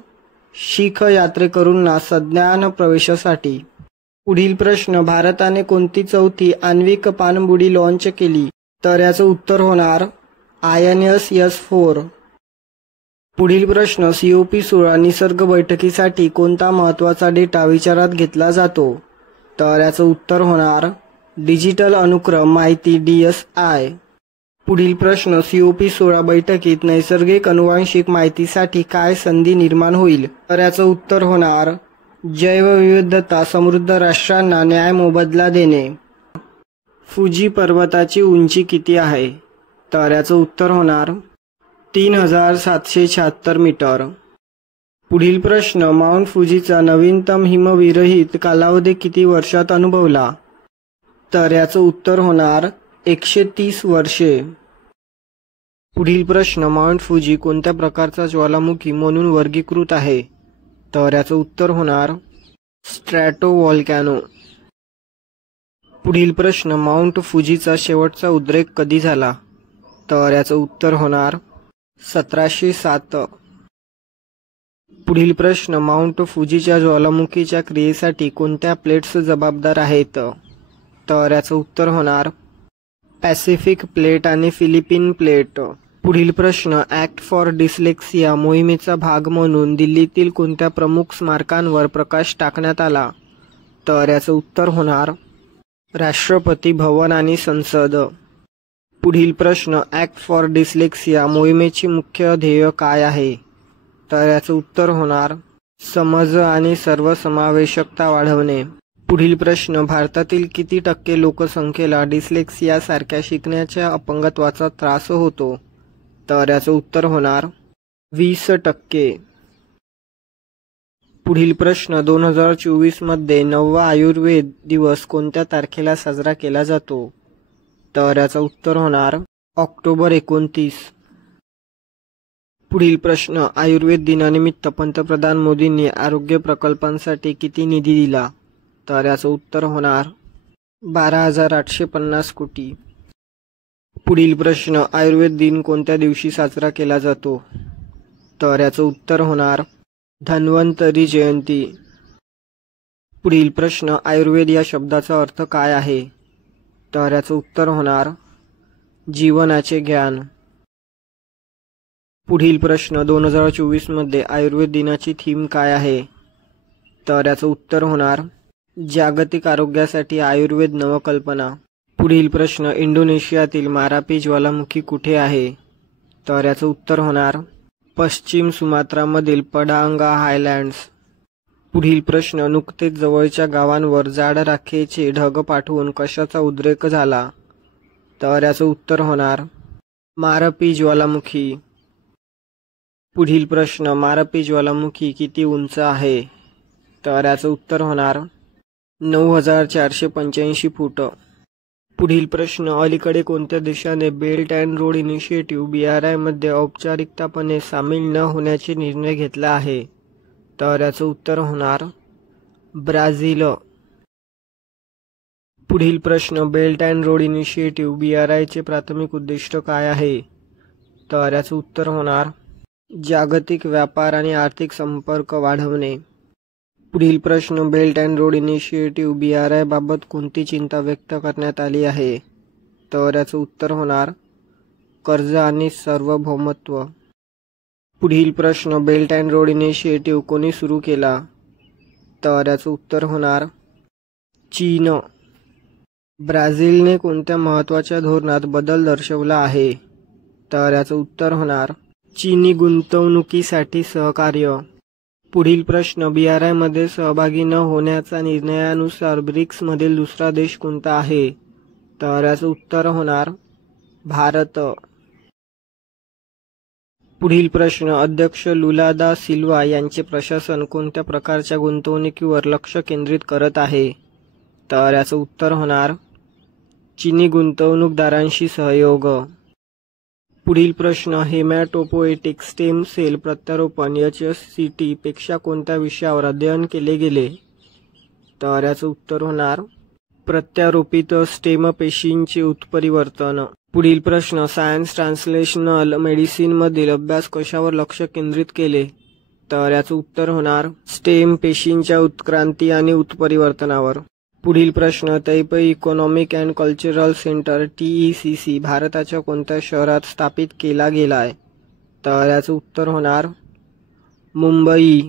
शीख यात्रेकरूंना सज्ञान प्रवेशासाठी. पुढील प्रश्न भारताने कोणती चौथी आण्विक पाणबुडी लॉन्च केली? तर याचं उत्तर होणार INS S4. पुढील प्रश्न COP16 निसर्ग बैठकीसाठी कोणता महत्त्वाचा डेटा विचारात घेतला जातो? तर याचं उत्तर होणार डिजिटल अनुक्रम माहिती DSI. पुढील प्रश्न COP16 बैठकीत नैसर्गिक अनुवांशिक माहितीसाठी काय संधी निर्माण होईल? तर याचं उत्तर होणार जैवविविधता समृद्ध राष्ट्रांना न्याय मोबदला देणे. फुजी पर्वताची उंची किती आहे? तर याचं उत्तर होणार 3776 मीटर. पुढील प्रश्न माउंट फुजीचा नवीनतम हिमविरहित कालावधी किती वर्षात अनुभवला? तर याचं उत्तर होणार 130 वर्षे. पुढील प्रश्न माउंट फुजी कोणत्या प्रकारचा ज्वालामुखी म्हणून वर्गीकृत आहे? तर याचं उत्तर होणार स्ट्रॅटो व्हॉल्कॅनो. पुढील प्रश्न माउंट फुजीचा शेवटचा उद्रेक कधी झाला? तर याचं उत्तर होणार 1707. पुढील प्रश्न माउंट फुजीच्या ज्वालामुखीच्या क्रियेसाठी कोणत्या प्लेट्स जबाबदार आहेत? तर याचं उत्तर होणार पॅसिफिक प्लेट आणि फिलिपिन प्लेट. पुढील प्रश्न ॲक्ट फॉर डिस्लेक्सिया मोहिमेचा भाग म्हणून दिल्लीतील कोणत्या प्रमुख स्मारकांवर प्रकाश टाकण्यात आला? तर याचं उत्तर होणार राष्ट्रपती भवन आणि संसद. पुढील प्रश्न ॲक्ट फॉर डिस्लेक्सिया मोहिमेची मुख्य ध्येय काय आहे? तर याचं उत्तर होणार समज आणि सर्वसमावेशकता वाढवणे. पुढील प्रश्न भारतातील किती टक्के लोकसंख्येला डिस्लेक्सिया सारख्या शिकण्याच्या अपंगत्वाचा त्रास होतो? तर याचं उत्तर होणार 20%. पुढील प्रश्न 2024 मध्ये 9वा आयुर्वेद दिवस कोणत्या तारखेला साजरा केला जातो? तर याचं उत्तर होणार ऑक्टोबर 29. पुढील प्रश्न आयुर्वेद दिनानिमित्त पंतप्रधान मोदींनी आरोग्य प्रकल्पांसाठी किती निधी दिला? तर याचं उत्तर होणार 12,850 कोटी. पुढील प्रश्न आयुर्वेद दिन कोणत्या दिवशी साजरा केला जातो? तर याचं उत्तर होणार धन्वंतरी जयंती. पुढील प्रश्न आयुर्वेद या शब्दाचा अर्थ काय आहे? तर याचं उत्तर होणार जीवनाचे ज्ञान. पुढील प्रश्न 2024 मध्ये आयुर्वेद दिनाची थीम काय आहे? तर याचं उत्तर होणार जागतिक आरोग्यासाठी आयुर्वेद नवकल्पना. पुढील प्रश्न इंडोनेशियातील मारापी ज्वालामुखी कुठे आहे? तर याचं उत्तर होणार पश्चिम सुमात्रामधील पडांगा हायलँड्स. पुढील प्रश्न नुकतेच जवळच्या गावांवर जाड राखेचे ढग पाठवून कशाचा उद्रेक झाला? तर याचं उत्तर होणार मारापी ज्वालामुखी. पुढील प्रश्न मारापी ज्वालामुखी किती उंच आहे? तर याचं उत्तर होणार 9,485 फूट. पुढील प्रश्न अलीकडे कोणत्या देशाने belt and road initiative BRI मध्ये औपचारिकतापणे सामील न होण्याचे निर्णय घेतला आहे? तर याचं उत्तर होणार ब्राझील. पुढील प्रश्न belt and road initiative BRI चे प्राथमिक उद्दिष्ट काय आहे? तर याचं उत्तर होणार जागतिक व्यापार आणि आर्थिक संपर्क वाढवणे. पुढील प्रश्न, belt and road initiative BRI बाबत कोणती चिंता व्यक्त करण्यात आली आहे? तर याचं उत्तर होणार कर्ज आणि सार्वभौमत्व. पुढील प्रश्न, बेल्ट अँड रोड इनिशिएटिव्ह कोणी सुरू केला? तर याचं उत्तर होणार चीन. ब्राझीलने कोणत्या महत्त्वाच्या धोरणात बदल दर्शवला आहे? तर याचं उत्तर होणार चीनी गुंतवणुकीसाठी सहकार्य. पुढील प्रश्न, BRI मध्ये सहभागी न होण्याच्या निर्णयानुसार ब्रिक्समधील दुसरा देश कोणता आहे? तर याचं उत्तर होणार भारत. पुढील प्रश्न, अध्यक्ष लुला दा सिल्वा यांचे प्रशासन कोणत्या प्रकारच्या गुंतवणुकीवर लक्ष केंद्रित करत आहे? तर याचं उत्तर होणार चीनी गुंतवणूकदारांशी सहयोग. पुढील प्रश्न, हेमॅटोपोएटिक स्टेम सेल प्रत्यारोपण HSCT पेक्षा कोणत्या विषयावर अध्ययन केले गेले? तर याचं उत्तर होणार प्रत्यारोपित स्टेम पेशींचे उत्परिवर्तन. पुढील प्रश्न, सायन्स ट्रान्सलेशनल मेडिसिनमधील अभ्यास कशावर लक्ष केंद्रित केले? तर याचं उत्तर होणार स्टेम पेशींच्या उत्क्रांती आणि उत्परिवर्तनावर. पुढील प्रश्न, Taipei economic and cultural centre TECC भारताच्या कोणत्या शहरात स्थापित केला गेलाय? तर याचं उत्तर होणार मुंबई.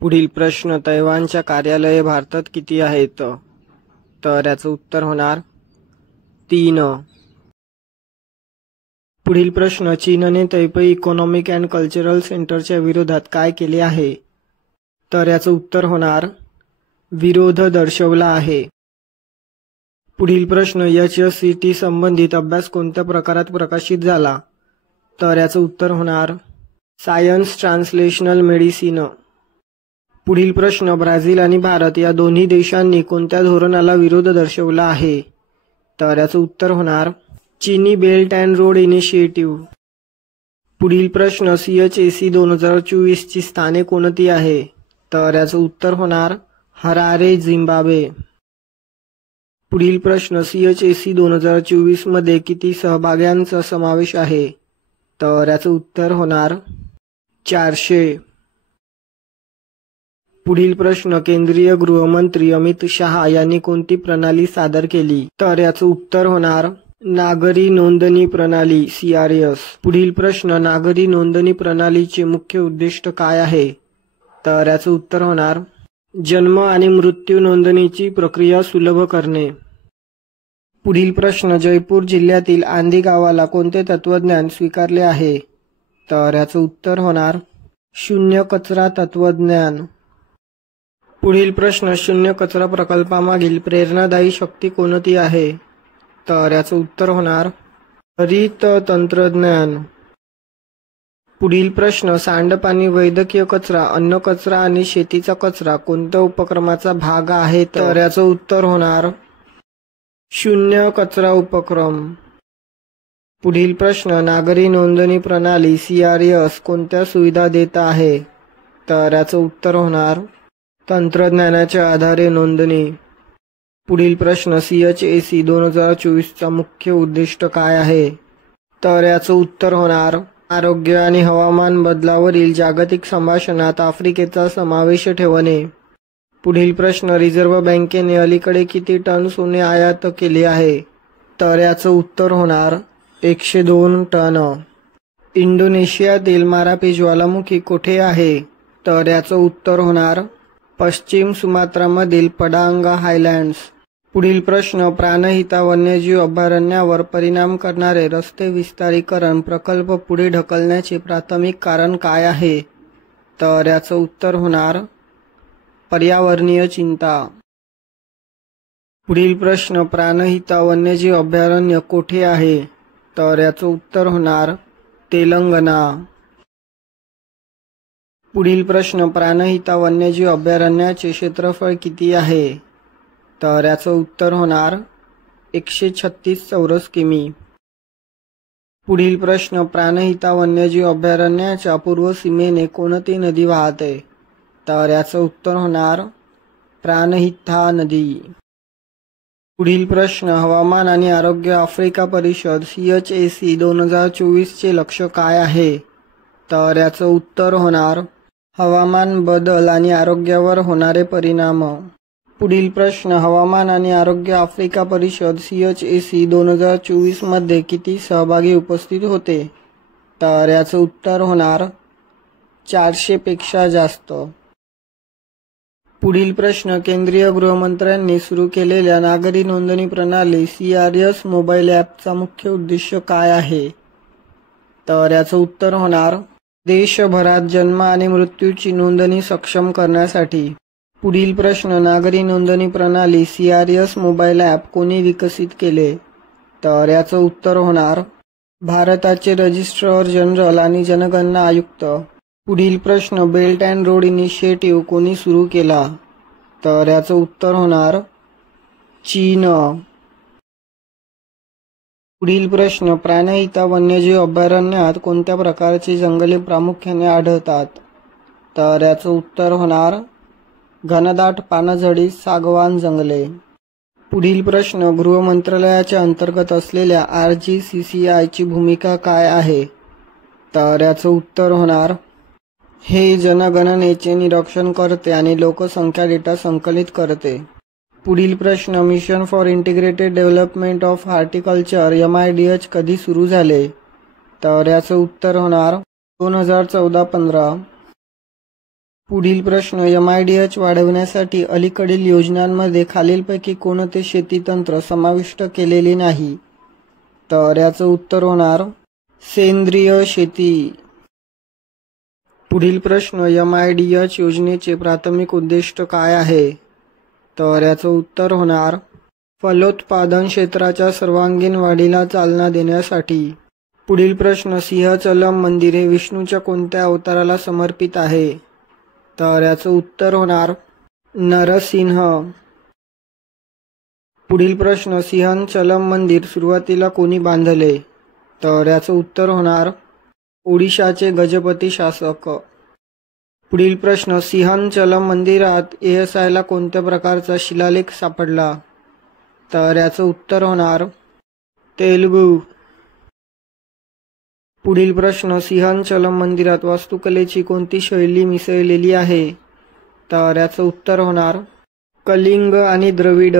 पुढील प्रश्न, तैवानच्या कार्यालये भारतात किती आहेत? तर याचं उत्तर होणार 3. पुढील प्रश्न, चीनने तैपई इकॉनॉमिक अँड कल्चरल सेंटरच्या विरोधात काय केले आहे? तर याचं उत्तर होणार विरोध दर्शवला आहे. पुढील प्रश्न, HSCT संबंधित अभ्यास कोणत्या प्रकारात प्रकाशित झाला? तर याचं उत्तर होणार सायन्स ट्रान्सलेशनल मेडिसिन. पुढील प्रश्न, ब्राझील आणि भारत या दोन्ही देशांनी कोणत्या धोरणाला विरोध दर्शवला आहे? तर याचं उत्तर होणार चीनी बेल्ट अँड रोड इनिशिएटिव्ह. पुढील प्रश्न, CHAC 2024 ची स्थाने कोणती आहे? तर याचं उत्तर होणार हरारे, झिम्बाब्वे. पुढील प्रश्न, CHAC 2024 मध्ये किती सहभाग्यांचा समावेश आहे? तर याचं उत्तर होणार 400. पुढील प्रश्न, केंद्रीय गृहमंत्री अमित शहा यांनी कोणती प्रणाली सादर केली? तर याचं उत्तर होणार नागरी नोंदणी प्रणाली CRS. पुढील प्रश्न, नागरी नोंदणी प्रणालीचे मुख्य उद्दिष्ट काय आहे? तर याचं उत्तर होणार जन्म आणि मृत्यू नोंदणीची प्रक्रिया सुलभ करणे. पुढील प्रश्न, जयपूर जिल्ह्यातील आंधी गावाला कोणते तत्वज्ञान स्वीकारले आहे? तर याचं उत्तर होणार शून्य कचरा तत्वज्ञान. पुढील प्रश्न, शून्य कचरा प्रकल्पामागील प्रेरणादायी शक्ती कोणती आहे? तर याचं उत्तर होणार हरित तंत्रज्ञान. पुढील प्रश्न, सांडपाणी, वैद्यकीय कचरा, अन्न कचरा आणि शेतीचा कचरा कोणत्या उपक्रमाचा भाग आहे? तर याचं उत्तर होणार शून्य कचरा उपक्रम. पुढील प्रश्न, नागरी नोंदणी प्रणाली CRS कोणत्या सुविधा देत आहे? तर याचं उत्तर होणार तंत्रज्ञानाच्या आधारे नोंदणी. पुढील प्रश्न, CHAC 2024 चा मुख्य उद्दिष्ट काय आहे? तर याचं उत्तर होणार आरोग्य आणि हवामान बदलावरील जागतिक संभाषणात आफ्रिकेचा समावेश ठेवणे. पुढील प्रश्न, रिझर्व्ह बँकेने अलीकडे किती टन सोने आयात केले आहे? तर याचं उत्तर होणार 102 टन. इंडोनेशियातील मारापी ज्वालामुखी कोठे आहे? तर याचं उत्तर होणार पश्चिम सुमात्रामधील पडांगा हायलँड्स. पुढील प्रश्न, प्राणहिता वन्यजीव अभयारण्यावर परिणाम करणारे रस्ते विस्तारीकरण प्रकल्प पुढे ढकलण्याचे प्राथमिक कारण काय आहे? तर याचं उत्तर होणार पर्यावरणीय चिंता. पुढील प्रश्न, प्राणहिता वन्यजीव अभयारण्य कोठे आहे? तर याचं उत्तर होणार तेलंगणा. पुढील प्रश्न, प्राणहिता वन्यजीव अभयारण्याचे क्षेत्रफळ किती आहे? तर याचं उत्तर होणार 136 चौरस किमी. पुढील प्रश्न, प्राणहिता वन्यजीव अभयारण्याच्या पूर्व सीमेने कोणती नदी वाहते? तर याचं उत्तर होणार प्राणहिता नदी. पुढील प्रश्न, हवामान आणि आरोग्य आफ्रिका परिषद CHAC 2024 चे लक्ष्य काय आहे? तर याचं उत्तर होणार हवामान बदल आणि आरोग्यावर होणारे परिणाम. पुढील प्रश्न, हवामान आणि आरोग्य आफ्रिका परिषद CHAC 2024 मध्ये किती सहभागी उपस्थित होते? तर याचं उत्तर होणार 400 पेक्षा जास्त. पुढील प्रश्न, केंद्रीय गृहमंत्र्यांनी सुरू केलेल्या नागरी नोंदणी प्रणाली CRS मोबाईल ॲपचा मुख्य उद्देश काय आहे? तर याचं उत्तर होणार देशभरात जन्म आणि मृत्यूची नोंदणी सक्षम करण्यासाठी. पुढील प्रश्न, नागरी नोंदणी प्रणाली CRS मोबाईल ॲप कोणी विकसित केले? तर याचं उत्तर होणार भारताचे रजिस्ट्रार जनरल आणि जनगणना आयुक्त. पुढील प्रश्न, बेल्ट अँड रोड इनिशिएटिव्ह कोणी सुरू केला? तर याचं उत्तर होणार चीन. पुढील प्रश्न, प्राणहिता वन्यजीव अभयारण्यात कोणत्या प्रकारची जंगले प्रामुख्याने आढळतात? तर याचं उत्तर होणार घनदाट पानझडी सागवान जंगले. पुढील प्रश्न, गृह मंत्रालयाच्या अंतर्गत असलेल्या RGCCI ची भूमिका काय आहे? तर याचं उत्तर होणार हे जनगणनेचे निरीक्षण करते आणि लोकसंख्या डेटा संकलित करते. पुढील प्रश्न, mission for integrated development of horticulture MIDH कधी सुरू झाले? तर याचं उत्तर होणार 2014-15. पुढील प्रश्न, MIDH वाढवण्यासाठी अलीकडील योजनांमध्ये खालीलपैकी कोणते शेतीतंत्र समाविष्ट केलेले नाही? तर याचं उत्तर होणार सेंद्रिय शेती. पुढील प्रश्न, MIDH योजनेचे प्राथमिक उद्दिष्ट काय आहे? तर याचं उत्तर होणार फलोत्पादन क्षेत्राच्या सर्वांगीण वाढीला चालना देण्यासाठी. पुढील प्रश्न, सिंहचलम मंदिर हे विष्णूच्या कोणत्या अवताराला समर्पित आहे? तर याचं उत्तर होणार नरसिंह. पुढील प्रश्न, सिंहचलम मंदिर सुरुवातीला कोणी बांधले? तर याचं उत्तर होणार ओडिशाचे गजपती शासक. पुढील प्रश्न, सिंहचलम मंदिरात ASI ला कोणत्या प्रकारचा शिलालेख सापडला? तर याचं उत्तर होणार तेलुगू. पुढील प्रश्न, सिंहचलम मंदिरात वास्तुकलेची कोणती शैली मिसळलेली आहे? तर याचं उत्तर होणार कलिंग आणि द्रविड.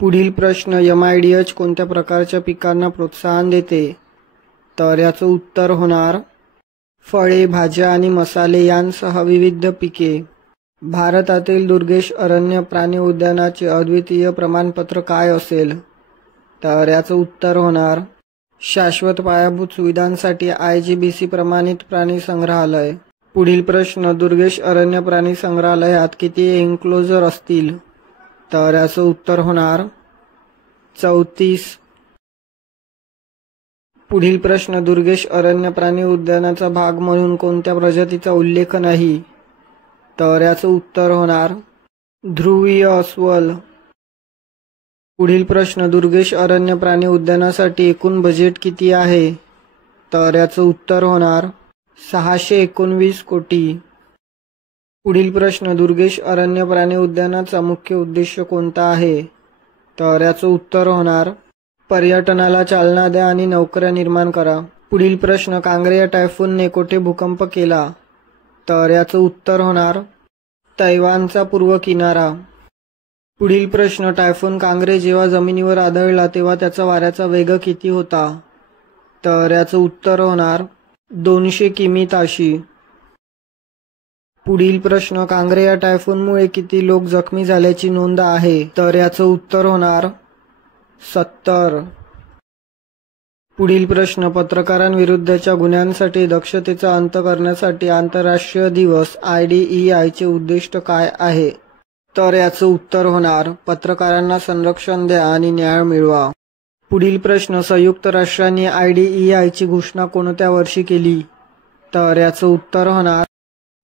पुढील प्रश्न, MIDH कोणत्या प्रकारच्या पिकांना प्रोत्साहन देते? तर याचं उत्तर होणार फळे, भाज्या आणि मसाले यांसह विविध पिके. भारतातील दुर्गेश अरण्य प्राणी उद्यानाचे अद्वितीय प्रमाणपत्र काय असेल? तर याचं उत्तर होणार शाश्वत पायाभूत सुविधांसाठी IGBC प्रमाणित प्राणी संग्रहालय. पुढील प्रश्न, दुर्गेश अरण्य प्राणी संग्रहालयात किती एन्क्लोजर असतील? तर याचं उत्तर होणार 34. पुढील प्रश्न, दुर्गेश अरण्य प्राणी उद्यानाचा भाग म्हणून कोणत्या प्रजातीचा उल्लेख नाही? तर याचं उत्तर होणार ध्रुवीय अस्वल. पुढील प्रश्न, दुर्गेश अरण्य प्राणी उद्यानासाठी एकूण बजेट किती आहे? तर याचं उत्तर होणार 619 कोटी. पुढील प्रश्न, दुर्गेश अरण्य प्राणी उद्यानाचा मुख्य उद्देश कोणता आहे? तर याचं उत्तर होणार पर्यटनाला चालना द्या आणि नोकऱ्या निर्माण करा. पुढील प्रश्न, कांगरे या टायफूनने कोठे भूकंप केला? तर याचं उत्तर होणार तैवानचा पूर्व किनारा. पुढील प्रश्न, टायफून कांगरे जेव्हा जमिनीवर आदळला तेव्हा त्याचा वाऱ्याचा वेग किती होता? तर याचं उत्तर होणार 200 किमी ताशी. पुढील प्रश्न, कांगरे या टायफूनमुळे किती लोक जखमी झाल्याची नोंद आहे? तर याचं उत्तर होणार 70. पुढील प्रश्न, पत्रकारांविरुद्धच्या गुन्ह्यांसाठी दक्षतेचा अंत करण्यासाठी आंतरराष्ट्रीय दिवस IDEI चे उद्दिष्ट काय आहे? तर याचं उत्तर होणार पत्रकारांना संरक्षण द्या आणि न्याय मिळवा. पुढील प्रश्न, संयुक्त राष्ट्रांनी IDEI ची घोषणा कोणत्या वर्षी केली? तर याचं उत्तर होणार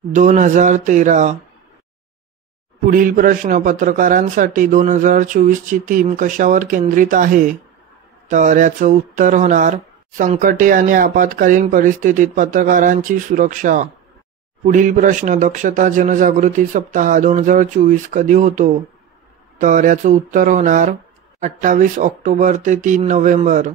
2013. पुढील प्रश्न, पत्रकारांसाठी 2024 ची थीम कशावर केंद्रित आहे? तर याचं उत्तर होणार संकटे आणि आपत्कालीन परिस्थितीत पत्रकारांची सुरक्षा. पुढील प्रश्न, दक्षता जनजागृती सप्ताह 2024 कधी होतो? तर याचं उत्तर होणार 28 ऑक्टोबर ते 3 नोव्हेंबर.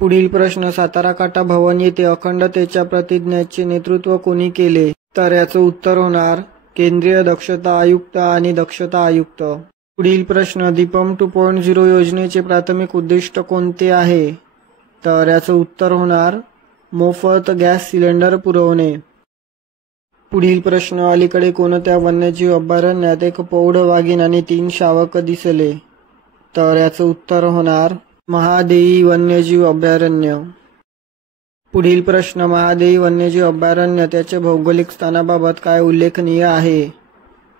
पुढील प्रश्न, सातारा काटा भवन येथे अखंडतेच्या प्रतिज्ञेचे नेतृत्व कोणी केले? तर याचं उत्तर होणार केंद्रीय दक्षता आयुक्त आणि दक्षता आयुक्त. पुढील प्रश्न, दीपम 2.0 योजनेचे प्राथमिक उद्दिष्ट कोणते आहे? तर याचं उत्तर होणार मोफत गॅस सिलेंडर पुरवणे. पुढील प्रश्न, अलीकडे कोणत्या वन्यजीव अभयारण्यात एक प्रौढ वाघीण आणि 3 शावक दिसले? तर याचं उत्तर होणार महादेई वन्यजीव अभयारण्य. पुढील प्रश्न, महादेई वन्यजीव अभयारण्य त्याच्या भौगोलिक स्थानाबाबत काय उल्लेखनीय आहे?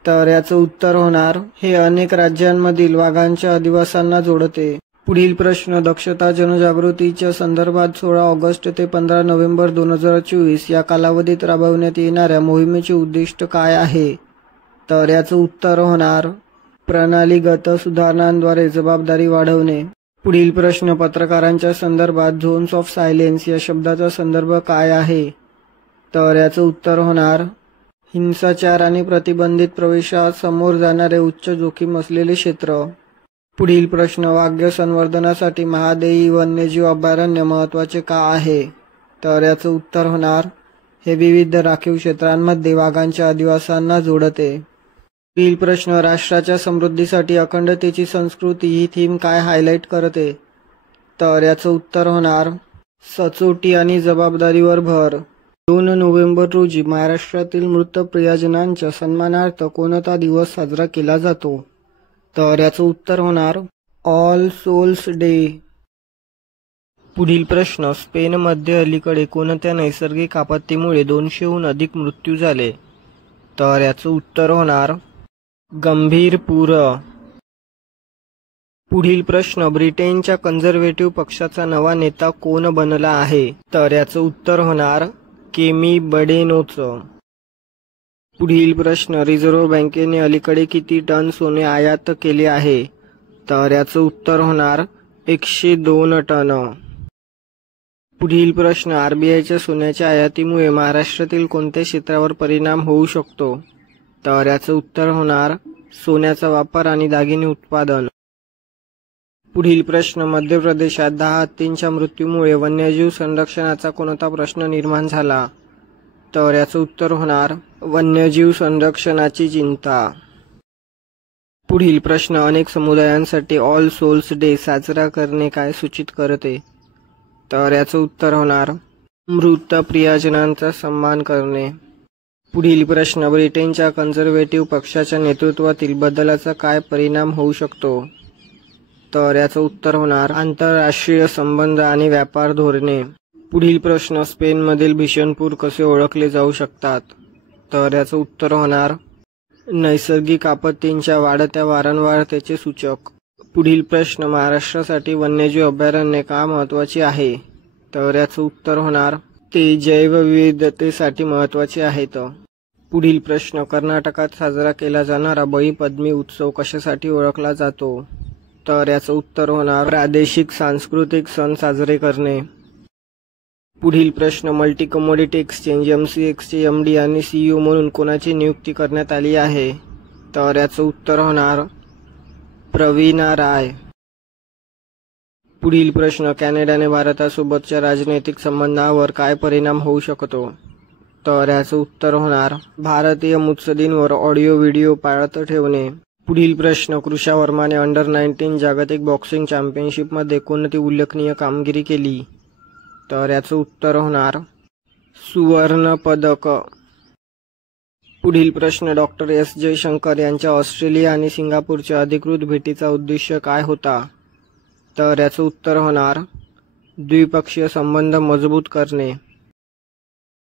तर याचं उत्तर होणार हे अनेक राज्यांमधील वाघांच्या अधिवासांना जोडते. पुढील प्रश्न, दक्षता जनजागृतीच्या संदर्भात 16 ऑगस्ट ते 15 नोव्हेंबर 2024 या कालावधीत राबवण्यात येणाऱ्या मोहिमेचे उद्दिष्ट काय आहे? तर याचं उत्तर होणार प्रणालीगत सुधारणांद्वारे जबाबदारी वाढवणे. पुढील प्रश्न, पत्रकारांच्या संदर्भात झोन्स ऑफ सायलेन्स या शब्दाचा संदर्भ काय आहे? तर याचं उत्तर होणार हिंसाचार आणि प्रतिबंधित प्रवेशात समोर जाणारे उच्च जोखीम असलेले क्षेत्र. पुढील प्रश्न, वाघ संवर्धनासाठी महादेई वन्यजीव अभयारण्य महत्त्वाचे का आहे? तर याचं उत्तर होणार हे विविध राखीव क्षेत्रांमध्ये वाघांच्या अधिवासांना जोडते. पुढील प्रश्न, राष्ट्राच्या समृद्धीसाठी अखंडतेची संस्कृती ही थीम काय हायलाइट करते? तर याचं उत्तर होणार सचोटी आणि जबाबदारीवर भर. 2 नोव्हेंबर रोजी महाराष्ट्रातील मृत प्रियजनांच्या सन्मानार्थ कोणता दिवस साजरा केला जातो? तर याचं उत्तर होणार ऑल सोल्स डे. पुढील प्रश्न, स्पेनमध्ये अलीकडे कोणत्या नैसर्गिक आपत्तीमुळे 200हून अधिक मृत्यू झाले? तर याचं उत्तर होणार गंभीर पूर. पुढील प्रश्न, ब्रिटनच्या कन्झर्वेटिव्ह पक्षाचा नवा नेता कोण बनला आहे? तर याचं उत्तर होणार केमी बडेनोचं. पुढील प्रश्न, रिझर्व्ह बँकेने अलीकडे किती टन सोने आयात केले आहे? तर याचं उत्तर होणार 102 टन. पुढील प्रश्न, आरबीआयच्या सोन्याच्या आयातीमुळे महाराष्ट्रातील कोणत्या क्षेत्रावर परिणाम होऊ शकतो? तर याचं उत्तर होणार सोन्याचा वापर आणि दागिने उत्पादन. पुढील प्रश्न, मध्य प्रदेशात 10 हत्तींच्या मृत्यूमुळे वन्यजीव संरक्षणाचा कोणता प्रश्न निर्माण झाला? तर याचं उत्तर होणार वन्यजीव संरक्षणाची चिंता. पुढील प्रश्न, अनेक समुदायांसाठी ऑल सोल्स डे साजरा करणे काय सूचित करते? तर याचं उत्तर होणार मृत प्रियजनांचा सन्मान करणे. पुढील प्रश्न, ब्रिटनच्या कन्झर्वेटिव्ह पक्षाच्या नेतृत्वातील बदलाचा काय परिणाम होऊ शकतो? तर याचं उत्तर होणार आंतरराष्ट्रीय संबंध आणि व्यापार धोरणे. पुढील प्रश्न, स्पेनमधील भीषण पूर कसे ओळखले जाऊ शकतात? तर याचं उत्तर होणार नैसर्गिक आपत्तींच्या वाढत्या वारंवारतेचे सूचक. पुढील प्रश्न, महाराष्ट्रासाठी वन्यजीव अभयारण्य का महत्त्वाचे आहे? तर याचं उत्तर होणार ते जैवविविधतेसाठी महत्त्वाचे आहेत. पुढील प्रश्न, कर्नाटकात साजरा केला जाणारा बळीपद्मी उत्सव कशासाठी ओळखला जातो? तर याचं उत्तर होणार प्रादेशिक सांस्कृतिक सण साजरे करणे. पुढील प्रश्न, मल्टी कमोडिटी एक्सचेंज MCXचे MD आणि CEO म्हणून कोणाची नियुक्ती करण्यात आली आहे? तर याचं उत्तर होणार प्रवीणा राय. पुढील प्रश्न, कॅनडाने भारतासोबतच्या राजनैतिक संबंधावर काय परिणाम होऊ शकतो? तर याचं उत्तर होणार भारतीय मुत्सद्दींवर ऑडिओ व्हिडिओ पाळत ठेवणे. पुढील प्रश्न, कृषा वर्माने अंडर-19 जागतिक बॉक्सिंग चॅम्पियनशिपमध्ये कोणती उल्लेखनीय कामगिरी केली? तर याचं उत्तर होणार सुवर्ण पदक. पुढील प्रश्न, डॉक्टर S जयशंकर यांच्या ऑस्ट्रेलिया आणि सिंगापूरच्या अधिकृत भेटीचा उद्देश काय होता? तर याचं उत्तर होणार द्विपक्षीय संबंध मजबूत करणे.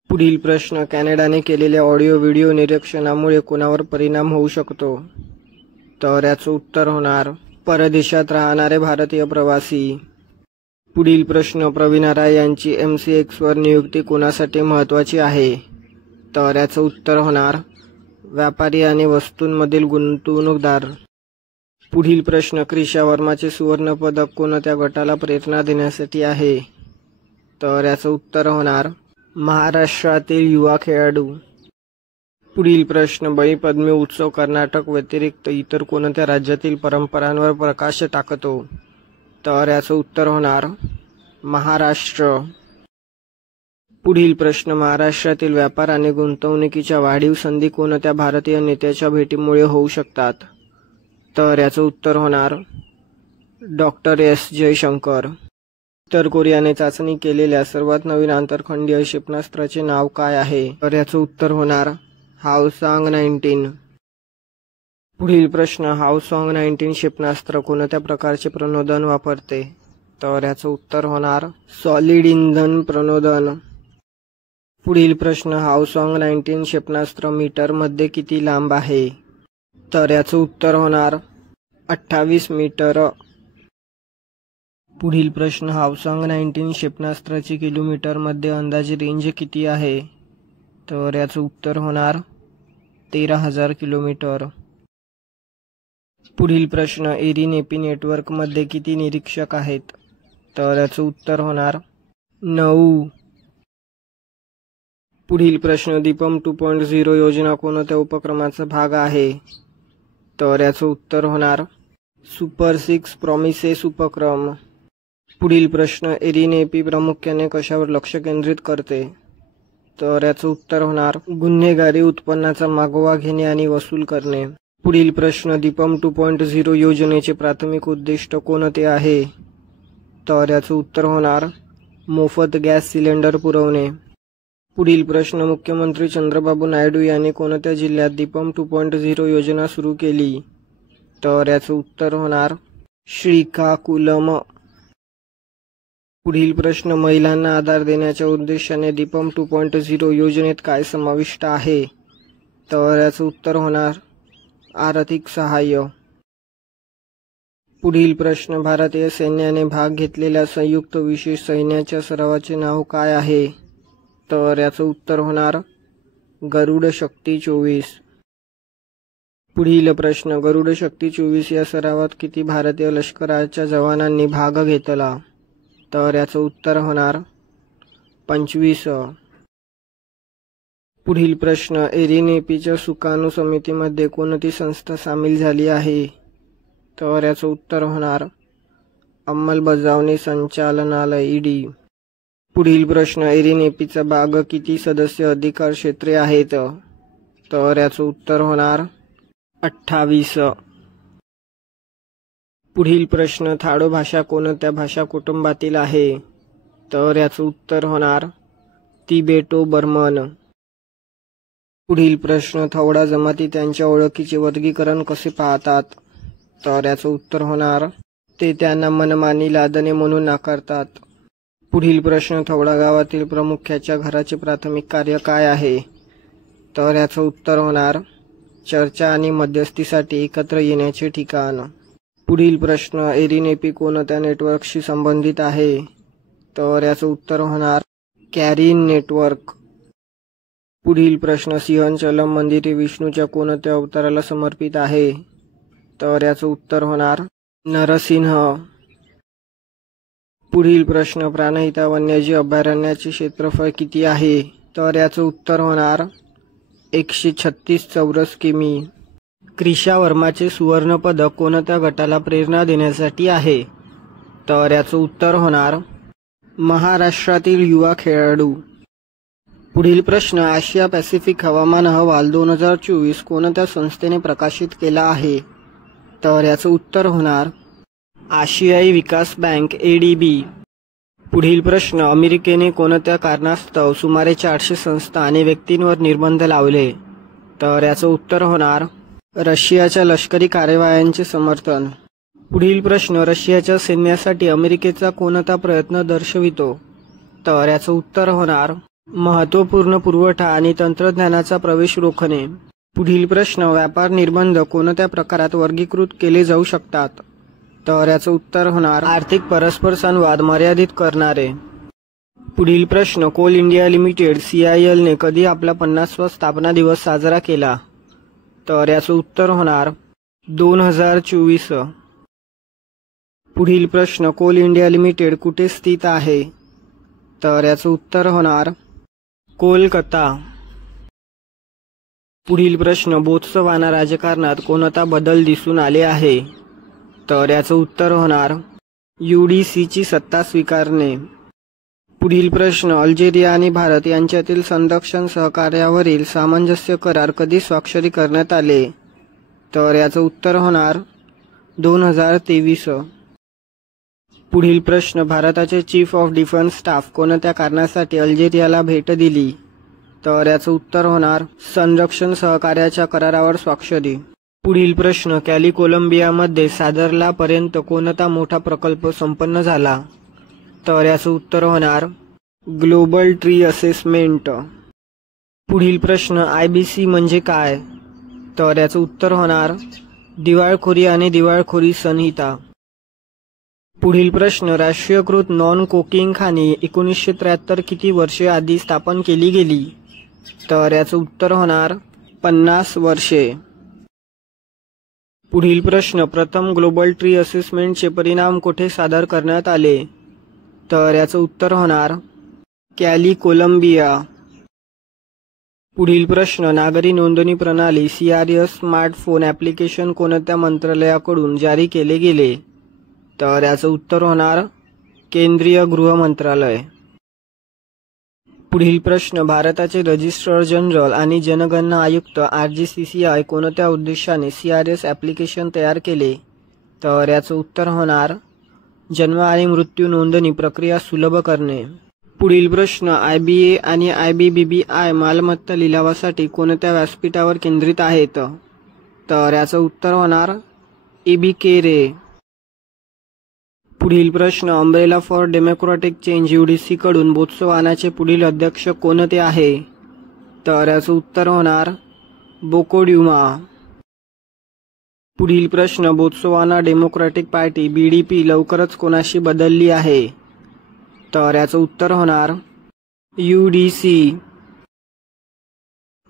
पुढील प्रश्न, कॅनडाने केलेल्या ऑडिओ व्हिडिओ निरीक्षणामुळे कोणावर परिणाम होऊ शकतो? तर याचं उत्तर होणार परदेशात राहणारे भारतीय प्रवासी. पुढील प्रश्न, प्रवीणा राय यांची MCXवर नियुक्ती कोणासाठी महत्त्वाची आहे? तर याचं उत्तर होणार व्यापारी आणि वस्तूंमधील गुंतवणूकदार. पुढील प्रश्न, क्रिशा वर्माचे सुवर्ण पदक कोणत्या गटाला प्रेरणा देण्यासाठी आहे? तर याचं उत्तर होणार महाराष्ट्रातील युवा खेळाडू. पुढील प्रश्न, बळीपद्मी उत्सव कर्नाटक व्यतिरिक्त इतर कोणत्या राज्यातील परंपरांवर प्रकाश टाकतो? तर याचं उत्तर होणार महाराष्ट्र. पुढील प्रश्न, महाराष्ट्रातील व्यापार आणि गुंतवणुकीच्या वाढीव संधी कोणत्या भारतीय नेत्याच्या भेटीमुळे होऊ शकतात? तर याचं उत्तर होणार डॉक्टर एस जयशंकर. उत्तर कोरियाने चाचणी केलेल्या सर्वात नवीन आंतरखंडीय क्षेपणास्त्राचे नाव काय आहे? तर याचं उत्तर होणार हावसॉंग-19. पुढील प्रश्न, हावसॉंग-19 क्षेपणास्त्र कोणत्या प्रकारचे प्रणोदन वापरते? तर याचं उत्तर होणार सॉलिड इंधन प्रणोदन. पुढील प्रश्न, हावसॉंग-19 क्षेपणास्त्र मीटरमध्ये किती लांब आहे? तर याचं उत्तर होणार 28 मीटर. पुढील प्रश्न, हावसॉंग-19 क्षेपणास्त्राची किलोमीटरमध्ये अंदाजे रेंज किती आहे? तर याचं उत्तर होणार 13,000 किलोमीटर. पुढील प्रश्न, एरिनेपी नेटवर्कमध्ये किती निरीक्षक आहेत? तर याचं उत्तर होणार 9. पुढील प्रश्न, दीपम 2.0 योजना कोणत्या उपक्रमाचा भाग आहे? तर याचं उत्तर होणार सुपर 6 प्रॉमिसेस उपक्रम. पुढील प्रश्न, एरिनेपी प्रामुख्याने कशावर लक्ष केंद्रित करते? तर याचं उत्तर होणार गुन्हेगारी उत्पन्नाचा मागोवा घेणे आणि वसूल करणे. पुढील प्रश्न, दीपम 2.0 योजनेचे प्राथमिक उद्दिष्ट कोणते आहे? तर याचं उत्तर होणार मोफत गॅस सिलेंडर पुरवणे. पुढील प्रश्न, मुख्यमंत्री चंद्रबाबू नायडू यांनी कोणत्या जिल्ह्यात दीपम 2.0 योजना सुरू केली? तर याचं उत्तर होणार श्रीकाकुलम. पुढील प्रश्न, महिलांना आधार देण्याच्या उद्देशाने दीपम 2.0 योजनेत काय समाविष्ट आहे? तर याचं उत्तर होणार आर्थिक सहाय्य. पुढील प्रश्न, भारतीय सैन्याने भाग घेतलेल्या संयुक्त विशेष सैन्याच्या सरावाचे नाव काय आहे? तर याचं उत्तर होणार गरुड शक्ती 24. पुढील प्रश्न, गरुड शक्ती 24 या सरावात किती भारतीय लष्कराच्या जवानांनी भाग घेतला? तर याचं उत्तर होणार 25. पुढील प्रश्न, एरिनेपीच्या सुकाणू समितीमध्ये कोणती संस्था सामील झाली आहे? तर याचं उत्तर होणार अंमलबजावणी संचालनालय ईडी. पुढील प्रश्न, एरिनेपीचा भाग किती सदस्य अधिकार क्षेत्रे आहेत? तर याचं उत्तर होणार 28. पुढील प्रश्न, थाडो भाषा कोणत्या भाषा कुटुंबातील आहे? तर याचं उत्तर होणार तिबेटो बर्मन. पुढील प्रश्न, थवडा जमाती त्यांच्या ओळखीचे वर्गीकरण कसे पाहतात? तर याचं उत्तर होणार ते त्यांना मनमानी लादणे म्हणून नाकारतात. पुढील प्रश्न, थवडा गावातील प्रमुख्याच्या घराचे प्राथमिक कार्य काय आहे? तर याचं उत्तर होणार चर्चा आणि मध्यस्थीसाठी एकत्र येण्याचे ठिकाण. पुढील प्रश्न, एरिनेपी कोणत्या नेटवर्कशी संबंधित आहे? तर याचं उत्तर होणार कॅरिन नेटवर्क. पुढील प्रश्न, सिंहचलम मंदिर हे विष्णूच्या कोणत्या अवताराला समर्पित आहे? तर याचं उत्तर होणार नरसिंह. पुढील प्रश्न, प्राणहिता वन्यजीव अभयारण्याचे क्षेत्रफळ किती आहे? तर याचं उत्तर होणार 136 चौरस किमी. क्रिशा वर्माचे सुवर्ण पदक कोणत्या गटाला प्रेरणा देण्यासाठी आहे? तर याचं उत्तर होणार महाराष्ट्रातील युवा खेळाडू. पुढील प्रश्न, आशिया पॅसिफिक हवामान अहवाल 2024 कोणत्या संस्थेने प्रकाशित केला आहे? तर याचं उत्तर होणार आशियाई विकास बँक ADB. पुढील प्रश्न, अमेरिकेने कोणत्या कारणास्तव सुमारे 400 संस्था आणि व्यक्तींवर निर्बंध लावले? तर याचं उत्तर होणार रशियाच्या लष्करी कारवायांचे समर्थन. पुढील प्रश्न, रशियाच्या सैन्यासाठी अमेरिकेचा कोणता प्रयत्न दर्शवितो? तर याचं उत्तर होणार महत्त्वपूर्ण पुरवठा आणि तंत्रज्ञानाचा प्रवेश रोखणे. पुढील प्रश्न, व्यापार निर्बंध कोणत्या प्रकारात वर्गीकृत केले जाऊ शकतात? तर याचं उत्तर होणार आर्थिक परस्पर संवाद मर्यादित करणारे. पुढील प्रश्न, कोल इंडिया लिमिटेड CIL ने कधी आपला 50वा स्थापना दिवस साजरा केला? तर याचं उत्तर होणार 2024. पुढील प्रश्न, कोल इंडिया लिमिटेड कुठे स्थित आहे? तर याचं उत्तर होणार कोलकाता. पुढील प्रश्न, बोत्सवाना राजकारणात कोणता बदल दिसून आले आहे? तर याचं उत्तर होणार UDCची सत्ता स्वीकारणे. पुढील प्रश्न, अल्जेरिया आणि भारत यांच्यातील संरक्षण सहकार्यावरील सामंजस्य करार कधी स्वाक्षरी करण्यात आले? तर याचं उत्तर होणार 2023. पुढील प्रश्न, भारताचे चीफ ऑफ डिफेन्स स्टाफ कोणत्या कारणासाठी अल्जेरियाला भेट दिली? तर याचं उत्तर होणार संरक्षण सहकार्याच्या करारावर स्वाक्षरी. पुढील प्रश्न, कॅली कोलंबियामध्ये सादरला पर्यंत कोणता मोठा प्रकल्प संपन्न झाला? तर याचं उत्तर होणार ग्लोबल ट्री असेसमेंट. पुढील प्रश्न, IBC म्हणजे काय? तर याचं उत्तर होणार दिवाळखोरी आणि दिवाळखोरी संहिता. पुढील प्रश्न, राष्ट्रीयकृत नॉन कोकिंग खाणी 1973 किती वर्षे आधी स्थापन केली गेली? तर याचं उत्तर होणार 50 वर्षे. पुढील प्रश्न, प्रथम ग्लोबल ट्री असेसमेंटचे परिणाम कुठे सादर करण्यात आले? तर याचं उत्तर होणार कॅली कोलंबिया. पुढील प्रश्न, नागरी नोंदणी प्रणाली CRS स्मार्टफोन ॲप्लिकेशन कोणत्या मंत्रालयाकडून जारी केले गेले? तर याचं उत्तर होणार केंद्रीय गृह मंत्रालय. पुढील प्रश्न, भारताचे रजिस्ट्रार जनरल आणि जनगणना आयुक्त RGCCI कोणत्या उद्देशाने CRS ॲप्लिकेशन तयार केले? तर याचं उत्तर होणार जन्म आणि मृत्यू नोंदणी प्रक्रिया सुलभ करणे. पुढील प्रश्न, IBA आणि IBBBI मालमत्ता लिलावासाठी कोणत्या व्यासपीठावर केंद्रित आहेत? तर याचं उत्तर होणार इबिकेरे. पुढील प्रश्न, umbrella for democratic change UDC कडून बोत्सवानाचे पुढील अध्यक्ष कोणते आहे? तर याचं उत्तर होणार बोकोड्युमा. पुढील प्रश्न, बोत्सवाना डेमोक्रॅटिक पार्टी BDP लवकरच कोणाशी बदलली आहे? तर याचं उत्तर होणार UDC.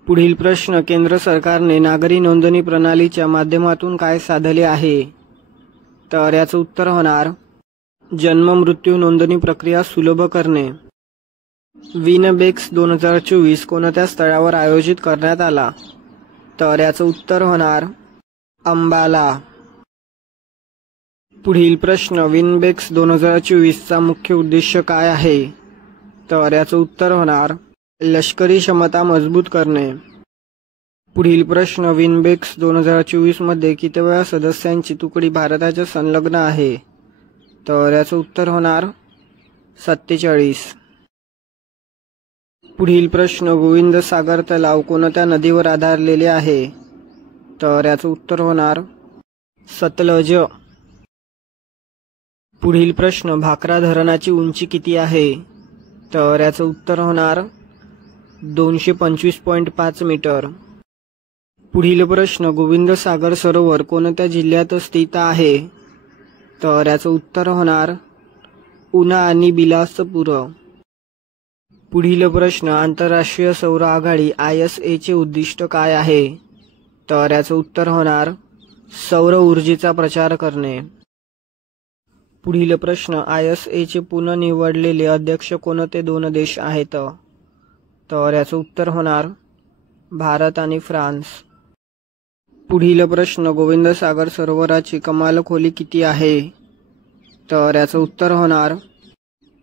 पुढील प्रश्न, केंद्र सरकारने नागरी नोंदणी प्रणालीच्या माध्यमातून काय साधले आहे? तर याचं उत्तर होणार जन्म मृत्यू नोंदणी प्रक्रिया सुलभ करणे. विनबेक्स 2024 कोणत्या स्थळावर आयोजित करण्यात आला? तर याचं उत्तर होणार अंबाला. पुढील प्रश्न, विनबेक्स 2024 चा मुख्य उद्देश काय आहे? तर याचं उत्तर होणार लष्करी क्षमता मजबूत करणे. पुढील प्रश्न, विनबेक्स 2024 मध्ये कितव्या सदस्यांची तुकडी भारताच्या संलग्न आहे? तर याचं उत्तर होणार 47. पुढील प्रश्न, गोविंद सागर तलाव कोणत्या नदीवर आधारलेले आहे? तर याचं उत्तर होणार सतलज. पुढील प्रश्न, भाकरा धरणाची उंची किती आहे? तर याचं उत्तर होणार 225.5 मीटर. पुढील प्रश्न, गोविंद सागर सरोवर कोणत्या जिल्ह्यात स्थित आहे? तर याचं उत्तर होणार उना आणि बिलासपूर. पुढील प्रश्न, आंतरराष्ट्रीय सौर आघाडी ISA चे उद्दिष्ट काय आहे? तर याचं उत्तर होणार सौर ऊर्जेचा प्रचार करणे. पुढील प्रश्न, ISA चे पुनर्निवडलेले अध्यक्ष कोणते 2 देश आहेत? तर याचं उत्तर होणार भारत आणि फ्रान्स. पुढील प्रश्न, गोविंद सागर सरोवराची कमाल खोली किती आहे? तर याचं उत्तर होणार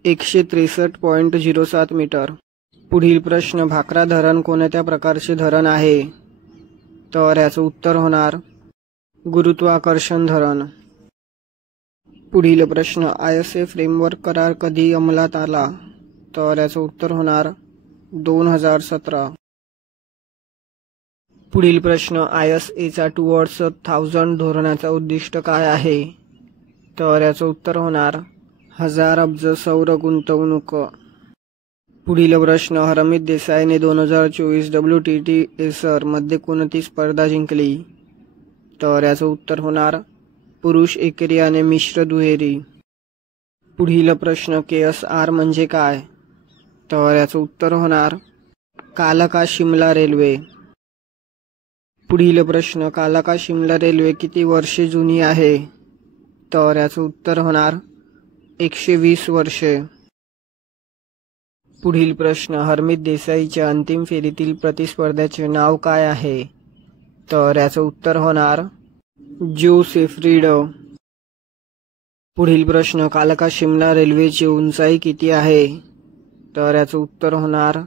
163.07 मीटर. पुढील प्रश्न, भाकरा धरण कोणत्या प्रकारचे धरण आहे? तर याचं उत्तर होणार गुरुत्वाकर्षण धरण. पुढील प्रश्न, ISA फ्रेमवर्क करार कधी अंमलात आला? तर याचं उत्तर होणार 2017. पुढील प्रश्न, ISA चा टुवर्ड्स 1000 धोरणाचा उद्दिष्ट काय आहे? तर याचं उत्तर होणार 1000 अब्ज सौर गुंतवणूक. पुढील प्रश्न, हरमीत देसाईने 2024 WTT मध्ये कोणती स्पर्धा जिंकली? तर याचं उत्तर होणार पुरुष एकेरी आणि मिश्र दुहेरी. पुढील प्रश्न, KSR म्हणजे काय? तर याचं उत्तर होणार कालका शिमला रेल्वे. पुढील प्रश्न, कालका शिमला रेल्वे किती वर्षे जुनी आहे? तर याचं उत्तर होणार 120 वर्षे. पुढील प्रश्न, हरमीत देसाईच्या अंतिम फेरीतील प्रतिस्पर्ध्याचे नाव काय आहे? तर याचं उत्तर होणार जोसेफ रीड. पुढील प्रश्न, कालका शिमला रेल्वेची उंचाई किती आहे? तर याचं उत्तर होणार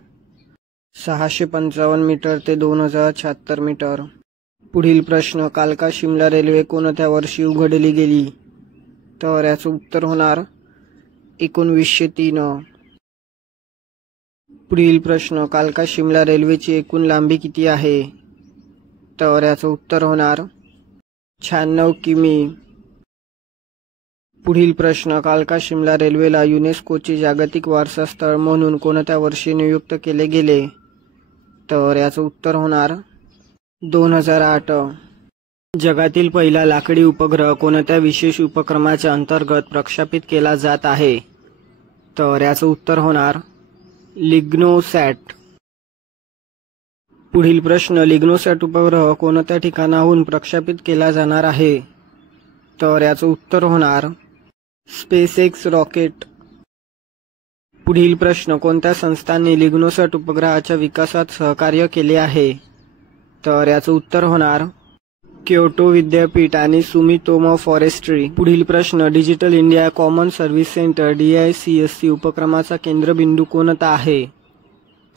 655 मीटर ते 2076 मीटर. पुढील प्रश्न, कालका शिमला रेल्वे कोणत्या वर्षी उघडली गेली? तर याचं उत्तर होणार 1903. पुढील प्रश्न, कालका शिमला रेल्वेची एकूण लांबी किती आहे? तर याचं उत्तर होणार 96 किमी. पुढील प्रश्न, कालका शिमला रेल्वेला युनेस्कोचे जागतिक वारसा स्थळ म्हणून कोणत्या वर्षी नियुक्त केले गेले? तर याचं उत्तर होणार 2008. जगातील पहिला लाकडी उपग्रह कोणत्या विशेष उपक्रमाच्या अंतर्गत प्रक्षेपित केला जात आहे? तर याचं उत्तर होणार लिग्नोसॅट. पुढील प्रश्न, लिग्नोसॅट उपग्रह कोणत्या ठिकाणाहून प्रक्षेपित केला जाणार आहे? तर याचं उत्तर होणार स्पेसएक्स रॉकेट. पुढील प्रश्न, कोणत्या संस्थांनी लिग्नोसॅट उपग्रहाच्या विकासात सहकार्य केले आहे? तर याचं उत्तर होणार क्योटो विद्यापीठ आणि सुमितोमो फॉरेस्ट्री. पुढील प्रश्न, digital India common service centre DICSC उपक्रमाचा केंद्रबिंदू कोणता आहे?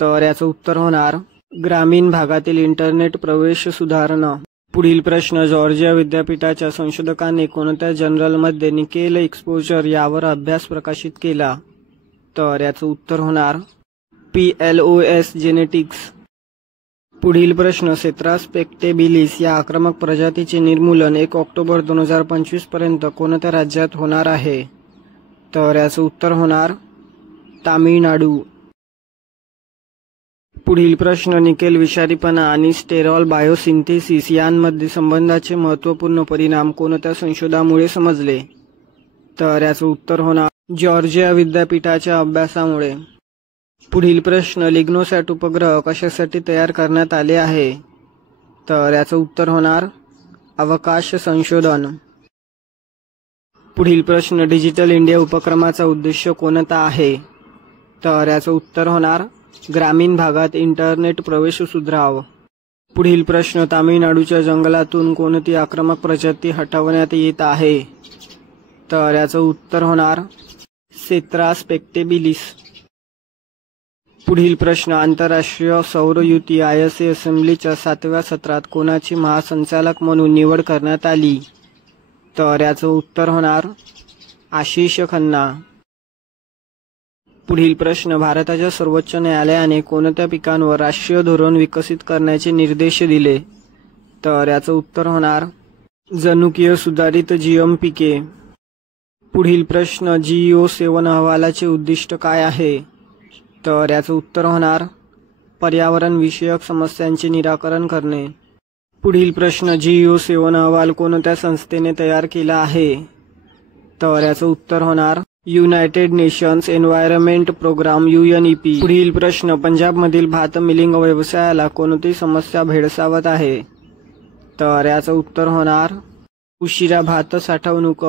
तर याचं उत्तर होणार ग्रामीण भागातील इंटरनेट प्रवेश सुधारणा. पुढील प्रश्न, जॉर्जिया विद्यापीठाच्या संशोधकांनी कोणत्या जर्नलमध्ये निकेल एक्सपोजर यावर अभ्यास प्रकाशित केला? तर याचं उत्तर होणार PLOS जेनेटिक्स. पुढील प्रश्न, सेत्रास पेक्टेबिलिस या आक्रमक प्रजातीचे निर्मूलन 1 ऑक्टोबर 2025 पर्यंत कोणत्या राज्यात होणार आहे? तर याचं उत्तर होणार तामिळनाडू. पुढील प्रश्न, निकेल विषारीपणा आणि स्टेरॉल बायोसिंथेसिस यांमध्ये संबंधाचे महत्त्वपूर्ण परिणाम कोणत्या संशोधनामुळे समजले? तर याचं उत्तर होणार जॉर्जिया विद्यापीठाच्या अभ्यासामुळे. पुढील प्रश्न, लिग्नोसॅट उपग्रह कशासाठी तयार करण्यात आले आहे? तर याचं उत्तर होणार अवकाश संशोधन. पुढील प्रश्न, डिजिटल इंडिया उपक्रमाचा उद्देश कोणता आहे? तर याचं उत्तर होणार ग्रामीण भागात इंटरनेट प्रवेश सुधारावा. पुढील प्रश्न, तामिळनाडूच्या जंगलातून कोणती आक्रमक प्रजाती हटवण्यात येत आहे? तर याचं उत्तर होणार सेत्रास पेक्टेबिलिस. पुढील प्रश्न, आंतरराष्ट्रीय सौर युती ISA असेंब्लीच्या 7व्या सत्रात कोणाची महासंचालक म्हणून निवड करण्यात आली? तर याचं उत्तर होणार आशिष खन्ना. पुढील प्रश्न, भारताच्या सर्वोच्च न्यायालयाने कोणत्या पिकांवर राष्ट्रीय धोरण विकसित करण्याचे निर्देश दिले? तर याचं उत्तर होणार जनुकीय सुधारित GM पिके. पुढील प्रश्न, GEO-7 अहवालाचे उद्दिष्ट काय आहे? तर याचं उत्तर होणार पर्यावरण विषयक समस्यांचे निराकरण करणे. पुढील प्रश्न, GEO-7 अहवाल कोणत्या संस्थेने तयार केला आहे? तर याचं उत्तर होणार United Nations Environment Programme UNEP. पुढील प्रश्न, पंजाबमधील भात मिलिंग व्यवसायाला कोणती समस्या भेडसावत आहे? तर याचं उत्तर होणार उशिरा भात साठवणूक.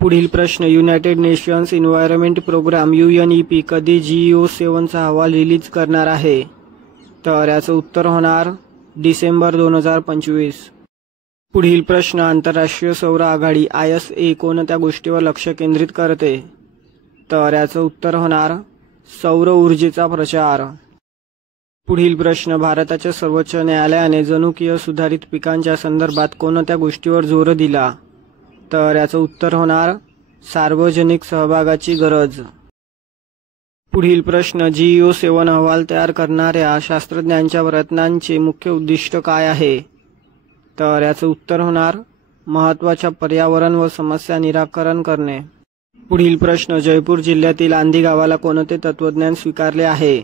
पुढील प्रश्न, United Nations Environment Programme UNEP कधी GEO-7चा अहवाल रिलीज करणार आहे? तर याचं उत्तर होणार डिसेंबर 2025. पुढील प्रश्न, आंतरराष्ट्रीय सौर आघाडी ISA कोणत्या गोष्टीवर लक्ष केंद्रित करते? तर याचं उत्तर होणार सौर ऊर्जेचा प्रचार. पुढील प्रश्न, भारताच्या सर्वोच्च न्यायालयाने जनुकीय सुधारित पिकांच्या संदर्भात कोणत्या गोष्टीवर जोर दिला? तर याचं उत्तर होणार सार्वजनिक सहभागाची गरज. पुढील प्रश्न, GEO-7 अहवाल तयार करणाऱ्या शास्त्रज्ञांच्या प्रयत्नांचे मुख्य उद्दिष्ट काय आहे? तर याचं उत्तर होणार महत्त्वाच्या पर्यावरण व समस्या निराकरण करणे. पुढील प्रश्न, जयपूर जिल्ह्यातील आंधी गावाला कोणते तत्वज्ञान स्वीकारले आहे?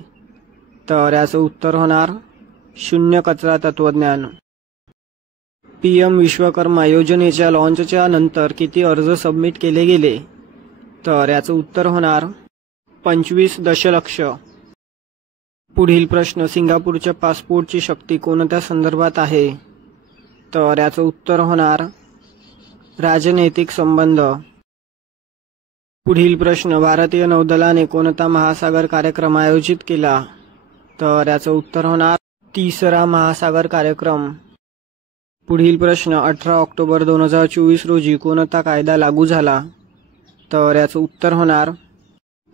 तर याचं उत्तर होणार शून्य कचरा तत्वज्ञान. PM विश्वकर्मा योजनेच्या लॉन्चच्या नंतर किती अर्ज सबमिट केले गेले? तर याचं उत्तर होणार 25 दशलक्ष. पुढील प्रश्न, सिंगापूरच्या पासपोर्टची शक्ती कोणत्या संदर्भात आहे? तर याचं उत्तर होणार राजनैतिक संबंध. पुढील प्रश्न, भारतीय नौदलाने कोणता महासागर कार्यक्रम आयोजित केला? तर याचं उत्तर होणार 3रा महासागर कार्यक्रम. पुढील प्रश्न 18 ऑक्टोबर 2024 रोजी कोणता कायदा लागू झाला? तर याचं उत्तर होणार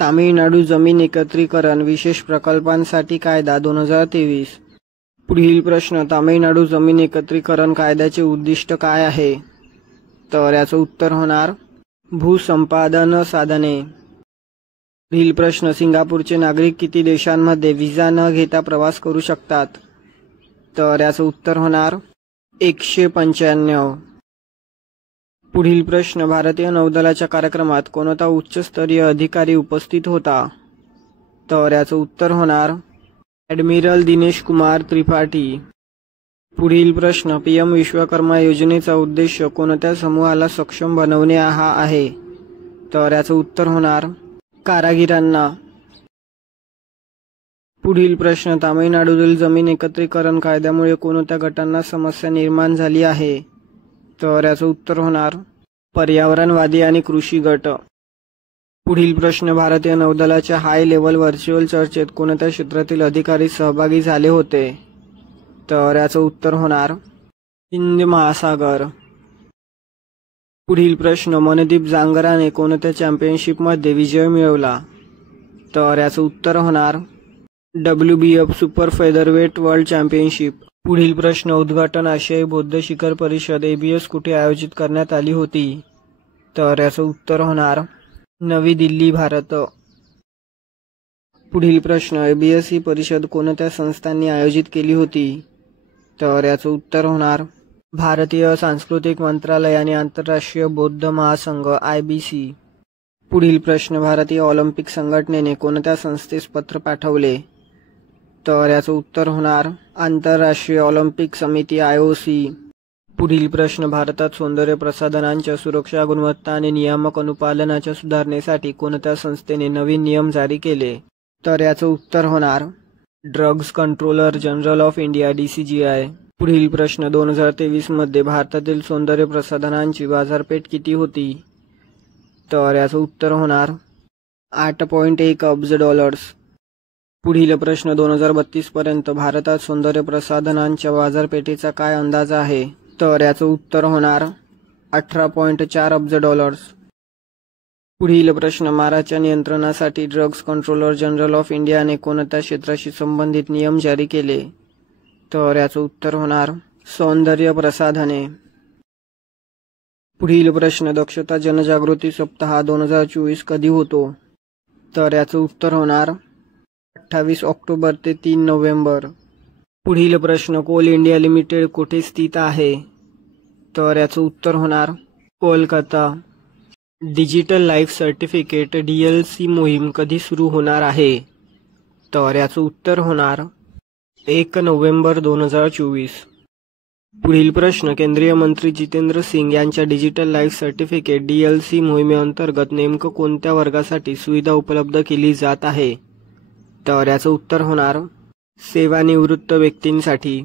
तामिळनाडू जमीन एकत्रीकरण विशेष प्रकल्पांसाठी कायदा 2023. पुढील प्रश्न तामिळनाडू जमीन एकत्रीकरण कायद्याचे उद्दिष्ट काय आहे? तर याचं उत्तर होणार भूसंपादन साधने. पुढील प्रश्न सिंगापूरचे नागरिक किती देशांमध्ये व्हिसा न घेता प्रवास करू शकतात? तर याचं उत्तर होणार 195. पुढील प्रश्न भारतीय नौदलाच्या कार्यक्रमात कोणता उच्चस्तरीय अधिकारी उपस्थित होता? तर याचं उत्तर होणार ॲडमिरल दिनेश कुमार त्रिपाठी. पुढील प्रश्न PM विश्वकर्मा योजनेचा उद्देश कोणत्या समूहाला सक्षम बनवणे हा आहे? तर याचं उत्तर होणार कारागिरांना. पुढील प्रश्न तामिळनाडूतील जमीन एकत्रीकरण कायद्यामुळे कोणत्या गटांना समस्या निर्माण झाली आहे? तर याचं उत्तर होणार पर्यावरणवादी आणि कृषी गट. पुढील प्रश्न भारतीय नौदलाच्या हाय लेव्हल व्हर्च्युअल चर्चेत कोणत्या क्षेत्रातील अधिकारी सहभागी झाले होते? तर याचं उत्तर होणार हिंद महासागर. पुढील प्रश्न मनदीप जांगराने कोणत्या चॅम्पियनशिपमध्ये विजय मिळवला? तर याचं उत्तर होणार WBF super featherweight world championship. पुढील प्रश्न उद्घाटन आशियाई बौद्ध शिखर परिषद ABS कुठे आयोजित करण्यात आली होती? तर याचं उत्तर होणार नवी दिल्ली, भारत. पुढील प्रश्न ABS ही परिषद कोणत्या संस्थांनी आयोजित केली होती? तर याचं उत्तर होणार भारतीय सांस्कृतिक मंत्रालय आणि आंतरराष्ट्रीय बौद्ध महासंघ IBC. पुढील प्रश्न भारतीय ऑलिम्पिक संघटनेने कोणत्या संस्थेस पत्र पाठवले? तर याचं उत्तर होणार आंतरराष्ट्रीय ऑलिम्पिक समिती IOC. पुढील प्रश्न भारतात सौंदर्य प्रसाधनांच्या सुरक्षा, गुणवत्ता आणि नियामक अनुपालनाच्या सुधारणेसाठी कोणत्या संस्थेने नवीन नियम जारी केले? तर याचं उत्तर होणार drugs controller general of India DCGI. पुढील प्रश्न 2023 मध्ये भारतातील सौंदर्य प्रसाधनांची बाजारपेठ किती होती? तर याचं उत्तर होणार $8.1 अब्ज. पुढील प्रश्न 2032 पर्यंत भारतात सौंदर्य प्रसाधनांच्या बाजारपेठेचा काय अंदाज आहे? तर याचं उत्तर होणार $18.4 अब्ज. पुढील प्रश्न महाराष्ट्र नियंत्रणासाठी ड्रग्ज कंट्रोलर जनरल ऑफ इंडियाने कोणत्या क्षेत्राशी संबंधित नियम जारी केले? तर याचं उत्तर होणार सौंदर्य प्रसाधने. पुढील प्रश्न दक्षता जनजागृती सप्ताह 2024 कधी होतो? तर याचं उत्तर होणार 28 ऑक्टोबर ते 3 नोव्हेंबर. पुढील प्रश्न कोल इंडिया लिमिटेड कुठे स्थित आहे? तर याचं उत्तर होणार Kolkata. Digital life certificate DLC मोहीम कधी सुरू होणार आहे? तर याचं उत्तर होणार 1 नोव्हेंबर 2024. पुढील प्रश्न केंद्रीय मंत्री जितेंद्र सिंग यांच्या डिजिटल लाईफ सर्टिफिकेट DLC मोहिमेअंतर्गत नेमकं कोणत्या वर्गासाठी सुविधा उपलब्ध केली जात आहे? तर याचं उत्तर होणार सेवानिवृत्त व्यक्तींसाठी.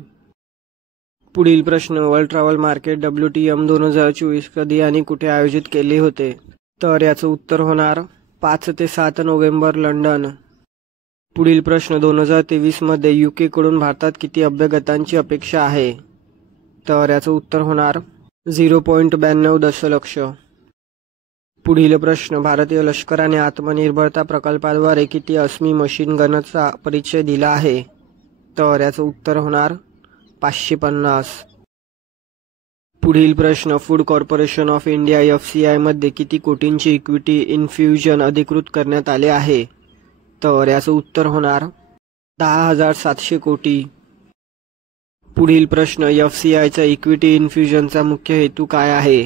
पुढील प्रश्न वर्ल्ड ट्रॅव्हल मार्केट WTM 2024 कधी आणि कुठे आयोजित केले होते? तर याचं उत्तर होणार 5 ते 7 नोव्हेंबर, लंडन. पुढील प्रश्न 2023 मध्ये UK कडून भारतात किती अभ्यागतांची अपेक्षा आहे? तर याचं उत्तर होणार 0.92 दशलक्ष. पुढील प्रश्न भारतीय लष्कराने आत्मनिर्भरता प्रकल्पाद्वारे किती अस्मी मशीन गनचा परिचय दिला आहे? तर याचं उत्तर होणार 550. पुढील प्रश्न food corporation of India FCI मध्ये किती कोटींची इक्विटी इन्फ्युजन अधिकृत करण्यात आले आहे? तर याचं उत्तर होणार 10,700 कोटी. पुढील प्रश्न FCIच्या इक्विटी इन्फ्युजनचा मुख्य हेतू काय आहे?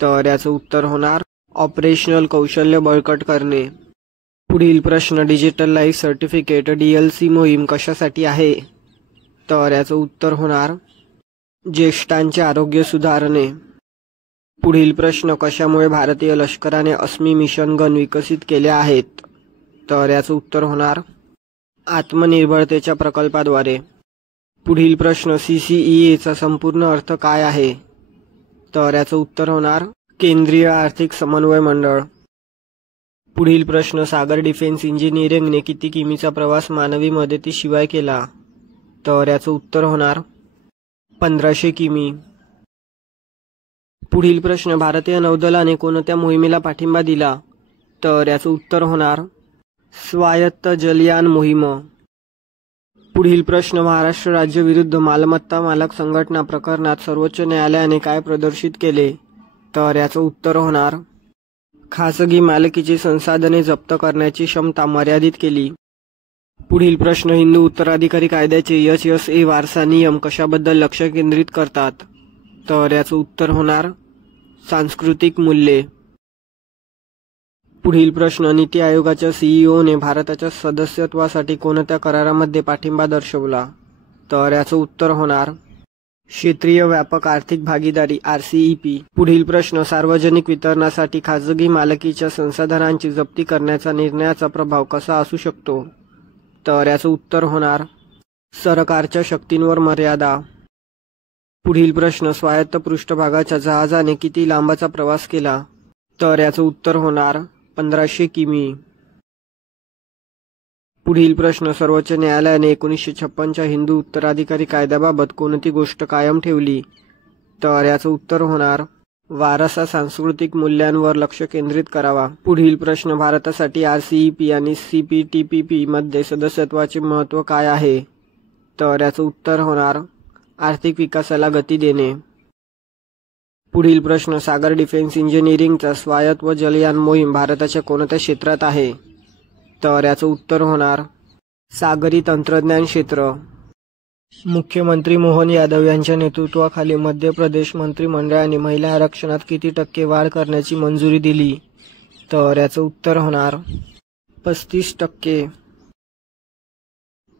तर याचं उत्तर होणार ऑपरेशनल कौशल्य बळकट करणे. पुढील प्रश्न डिजिटल लाईफ सर्टिफिकेट DLC मोहीम कशासाठी आहे? तर याचं उत्तर होणार ज्येष्ठांचे आरोग्य सुधारणे. पुढील प्रश्न कशामुळे भारतीय लष्कराने अस्मी मिशन गन विकसित केल्या आहेत? तर याचं उत्तर होणार आत्मनिर्भरतेच्या प्रकल्पाद्वारे. पुढील प्रश्न CCEA चा संपूर्ण अर्थ काय आहे? तर याचं उत्तर होणार केंद्रीय आर्थिक समन्वय मंडळ. पुढील प्रश्न सागर डिफेन्स इंजिनिअरिंगने किती किमीचा प्रवास मानवी मदतीशिवाय केला? तर याचं उत्तर होणार 1500 किमी. पुढील प्रश्न, भारतीय नौदलाने कोणत्या मोहिमेला पाठिंबा दिला? तर याचं उत्तर होणार स्वायत्त जलयान मोहीम. पुढील प्रश्न, महाराष्ट्र राज्य विरुद्ध मालमत्ता मालक संघटना प्रकरणात सर्वोच्च न्यायालयाने काय प्रदर्शित केले? तर याचं उत्तर होणार खासगी मालकीची संसाधने जप्त करण्याची क्षमता मर्यादित केली. पुढील प्रश्न, हिंदू उत्तराधिकारी कायद्याचे HSA वारसा नियम कशाबद्दल लक्ष केंद्रित करतात? तर याचं उत्तर होणार सांस्कृतिक मूल्ये. पुढील प्रश्न, नीती आयोगाच्या CEOने भारताच्या सदस्यत्वासाठी कोणत्या करारामध्ये पाठिंबा दर्शवला? तर याचं उत्तर होणार क्षेत्रीय व्यापक आर्थिक भागीदारी RCEP. पुढील प्रश्न, सार्वजनिक वितरणासाठी खाजगी मालकीच्या संसाधनांची जप्ती करण्याचा निर्णयाचा प्रभाव कसा असू शकतो? तर याचं उत्तर होणार सरकारच्या शक्तींवर मर्यादा. पुढील प्रश्न, स्वायत्त पृष्ठभागाच्या जहाजाने किती लांबाचा प्रवास केला? तर याचं उत्तर होणार 1500 किमी. पुढील प्रश्न, सर्वोच्च न्यायालयाने 1956च्या हिंदू उत्तराधिकारी कायद्याबाबत कोणती गोष्ट कायम ठेवली? तर याचं उत्तर होणार वारसा सांस्कृतिक मूल्यांवर लक्ष केंद्रित करावा. पुढील प्रश्न, भारतासाठी RCEP आणि CPTPP मध्ये सदस्यत्वाचे महत्त्व काय आहे? तर याचं उत्तर होणार आर्थिक विकासाला गती देणे. पुढील प्रश्न, सागर डिफेन्स इंजिनिअरिंगचा स्वायत्त जलयान मोहीम भारताच्या कोणत्या क्षेत्रात आहे? तर याचं उत्तर होणार सागरी तंत्रज्ञान क्षेत्र. मुख्यमंत्री मोहन यादव यांच्या नेतृत्वाखाली मध्य प्रदेश मंत्रिमंडळाने महिला आरक्षणात किती टक्के वाढ करण्याची मंजुरी दिली? तर याचं उत्तर होणार 35%.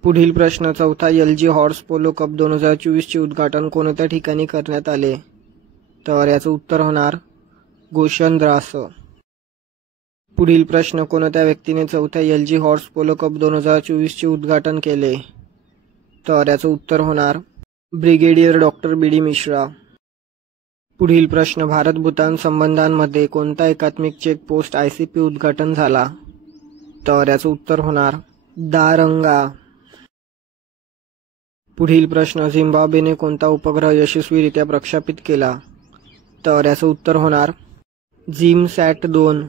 पुढील प्रश्न, चौथा LG हॉर्स पोलो कप 2024 चे उद्घाटन कोणत्या ठिकाणी करण्यात आले? तर याचं उत्तर होणार गोशनद्रास. पुढील प्रश्न, कोणत्या व्यक्तीने चौथ्या LG हॉर्स पोलो कप 2024 चे उद्घाटन केले? तर याचं उत्तर होणार ब्रिगेडियर डॉक्टर BD मिश्रा. पुढील प्रश्न, भारत भूतान संबंधांमध्ये कोणता एकात्मिक चेकपोस्ट ICP उद्घाटन झाला? तर याचं उत्तर होणार दारंगा. पुढील प्रश्न, झिम्बाब्वेने कोणता उपग्रह यशस्वीरित्या प्रक्षेपित केला? तर याचं उत्तर होणार ZIMSAT-2.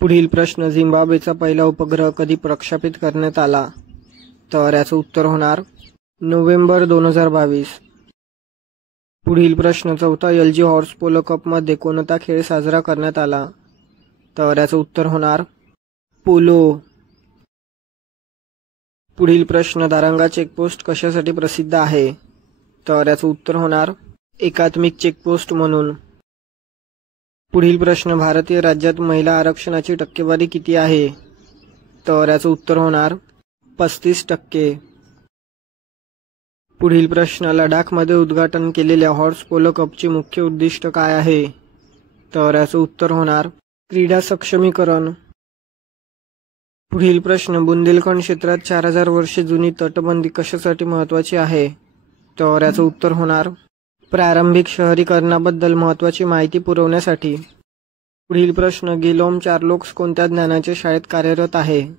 पुढील प्रश्न, झिम्बाब्वेचा पहिला उपग्रह कधी प्रक्षेपित करण्यात आला? तर याचं उत्तर होणार नोव्हेंबर 2022. पुढील प्रश्न, चौथा LG हॉर्स पोलो कपमध्ये कोणता खेळ साजरा करण्यात आला? तर याचं उत्तर होणार पोलो. पुढील प्रश्न, दारंगा चेकपोस्ट कशासाठी प्रसिद्ध आहे? तर याचं उत्तर होणार एकात्मिक चेकपोस्ट म्हणून. पुढील प्रश्न, भारतीय राज्यात महिला आरक्षणाची टक्केवारी किती आहे? तर याचं उत्तर होणार 35%. पुढील प्रश्न, लडाखमध्ये उद्घाटन केलेल्या हॉर्स पोलो कपचे मुख्य उद्दिष्ट काय आहे? तर याचं उत्तर होणार क्रीडा सक्षमीकरण. पुढील प्रश्न, बुंदेलखंड क्षेत्रात 4000 वर्षे जुनी तटबंदी कशासाठी महत्त्वाची आहे? तर याचं उत्तर होणार प्रारंभिक शहरीकरणाबद्दल महत्त्वाची माहिती पुरवण्यासाठी. पुढील प्रश्न, गिलोम चार्लोक्स कोणत्या ज्ञानाच्या शाळेत कार्यरत आहे?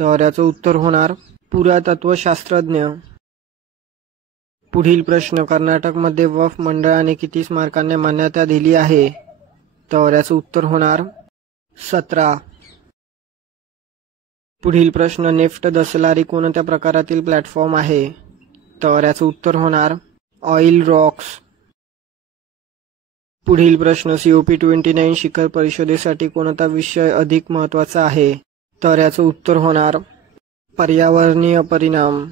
तर याचं उत्तर होणार पुरातत्वशास्त्रज्ञ. पुढील प्रश्न, कर्नाटकमध्ये वक्फ मंडळाने किती स्मारकांना मान्यता दिली आहे? तर याचं उत्तर होणार 17. पुढील प्रश्न, नेफ्ट दसलारी कोणत्या प्रकारातील प्लॅटफॉर्म आहे? तर याचं उत्तर होणार ऑइल रॉक्स. पुढील प्रश्न, COP29 शिखर परिषदेसाठी कोणता विषय अधिक महत्त्वाचा आहे? तर याचं उत्तर होणार पर्यावरणीय परिणाम.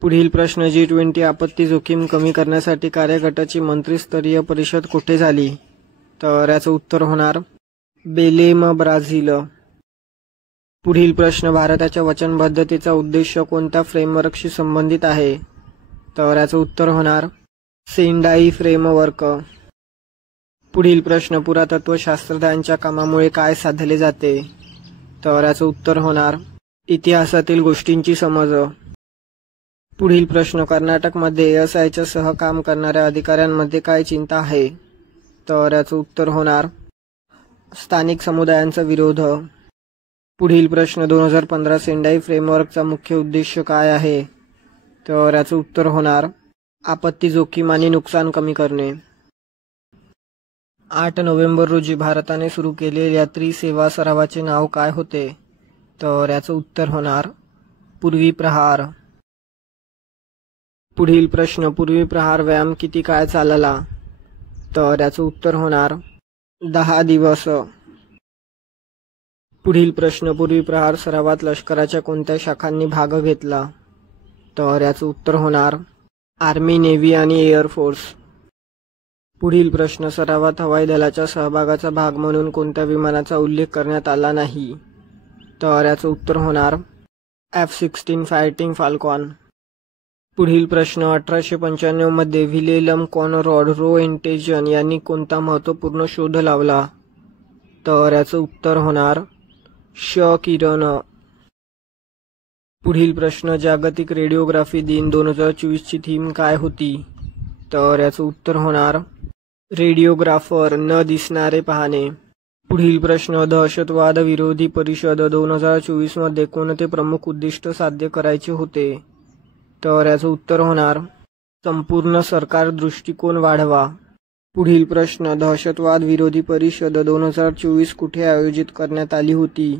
पुढील प्रश्न, G20 आपत्ती जोखीम कमी करण्यासाठी कार्यगटाची मंत्रिस्तरीय परिषद कुठे झाली? तर याचं उत्तर होणार बेलेम, ब्राझील. पुढील प्रश्न, भारताच्या वचनबद्धतेचा उद्देश कोणत्या फ्रेमवर्कशी संबंधित आहे? तर याचं उत्तर होणार सेंडाई फ्रेमवर्क. पुढील प्रश्न, पुरातत्व शास्त्रज्ञांच्या कामामुळे काय साधले जाते? तर याचं उत्तर होणार इतिहासातील गोष्टींची समज. पुढील प्रश्न, कर्नाटकमध्ये ASIच्या सह काम करणाऱ्या अधिकाऱ्यांमध्ये काय चिंता आहे? तर याचं उत्तर होणार स्थानिक समुदायांचा विरोध. पुढील प्रश्न, 2015 सेंडाई फ्रेमवर्कचा मुख्य उद्देश काय आहे? तर याचं उत्तर होणार आपत्ती जोखीम आणि नुकसान कमी करणे. 8 नोव्हेंबर रोजी भारताने सुरू केलेल्या त्रिसेवा सरावाचे नाव काय होते? तर याचं उत्तर होणार पूर्वी प्रहार. पुढील प्रश्न, पूर्वी प्रहार व्यायाम किती काळ चालला? तर याचं उत्तर होणार 10 दिवस. पुढील प्रश्न, पूर्वी प्रहार सरावात लष्कराच्या कोणत्या शाखांनी भाग घेतला? तर याचं उत्तर होणार आर्मी, नेव्ही आणि एअरफोर्स. पुढील प्रश्न, सरावात हवाई दलाच्या सहभागाचा भाग म्हणून कोणत्या विमानाचा उल्लेख करण्यात आला नाही? तर याचं उत्तर होणार F-16 फायटिंग फाल्कॉन. पुढील प्रश्न, 1895 मध्ये विलेम कॉनरॉड रोएंटेजन यांनी कोणता महत्त्वपूर्ण शोध लावला? तर याचं उत्तर होणार क्ष किरण. पुढील प्रश्न, जागतिक रेडिओग्राफी दिन 2024 ची थीम काय होती? तर याचं उत्तर होणार रेडिओग्राफर न दिसणारे पाहणे. पुढील प्रश्न, दहशतवाद विरोधी परिषद 2024 मध्ये कोणते प्रमुख उद्दिष्ट साध्य करायचे होते? तर याचं उत्तर होणार संपूर्ण सरकार दृष्टिकोन वाढवा. पुढील प्रश्न, दहशतवाद विरोधी परिषद 2024 कुठे आयोजित करण्यात आली होती?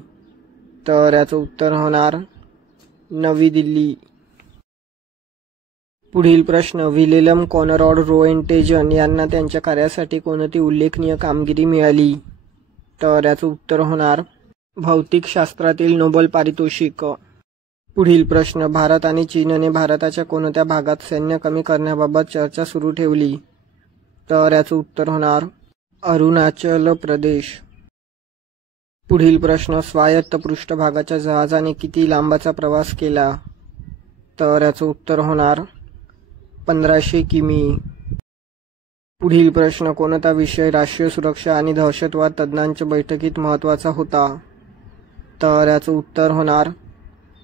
तर याचं उत्तर होणार नवी दिल्ली. पुढील प्रश्न, विलेम कॉनरॉड रोएंटेजन यांना त्यांच्या कार्यासाठी कोणती उल्लेखनीय कामगिरी मिळाली? तर याचं उत्तर होणार भौतिकशास्त्रातील नोबेल पारितोषिक. पुढील प्रश्न, भारत आणि चीनने भारताच्या कोणत्या भागात सैन्य कमी करण्याबाबत चर्चा सुरू ठेवली? तर याचं उत्तर होणार अरुणाचल प्रदेश. पुढील प्रश्न, स्वायत्त पृष्ठभागाच्या जहाजाने किती लांबाचा प्रवास केला? तर याचं उत्तर होणार 1500 किमी. पुढील प्रश्न, कोणता विषय राष्ट्रीय सुरक्षा आणि दहशतवाद तज्ज्ञांच्या बैठकीत महत्त्वाचा होता? तर याचं उत्तर होणार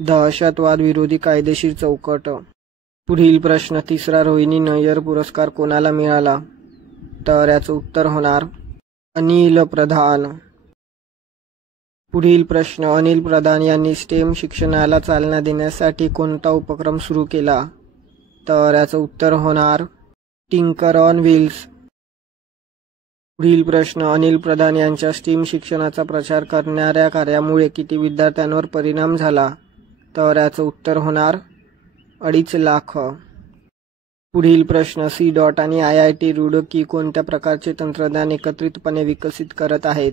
दहशतवाद विरोधी कायदेशीर चौकट. पुढील प्रश्न, तिसरा रोहिणी नय्यर पुरस्कार कोणाला मिळाला? तर याचं उत्तर होणार अनिल प्रधान. पुढील प्रश्न, अनिल प्रधान यांनी स्टेम शिक्षणाला चालना देण्यासाठी कोणता उपक्रम सुरू केला? तर याचं उत्तर होणार टिंकर ऑन व्हील्स. पुढील प्रश्न, अनिल प्रधान यांच्या स्टेम शिक्षणाचा प्रचार करणाऱ्या कार्यामुळे किती विद्यार्थ्यांवर परिणाम झाला? तर याचं उत्तर होणार 2.5 लाख. पुढील प्रश्न, C. आणि IIT रुड़की कोणत्या प्रकारचे तंत्रज्ञान एकत्रितपणे विकसित करत आहेत?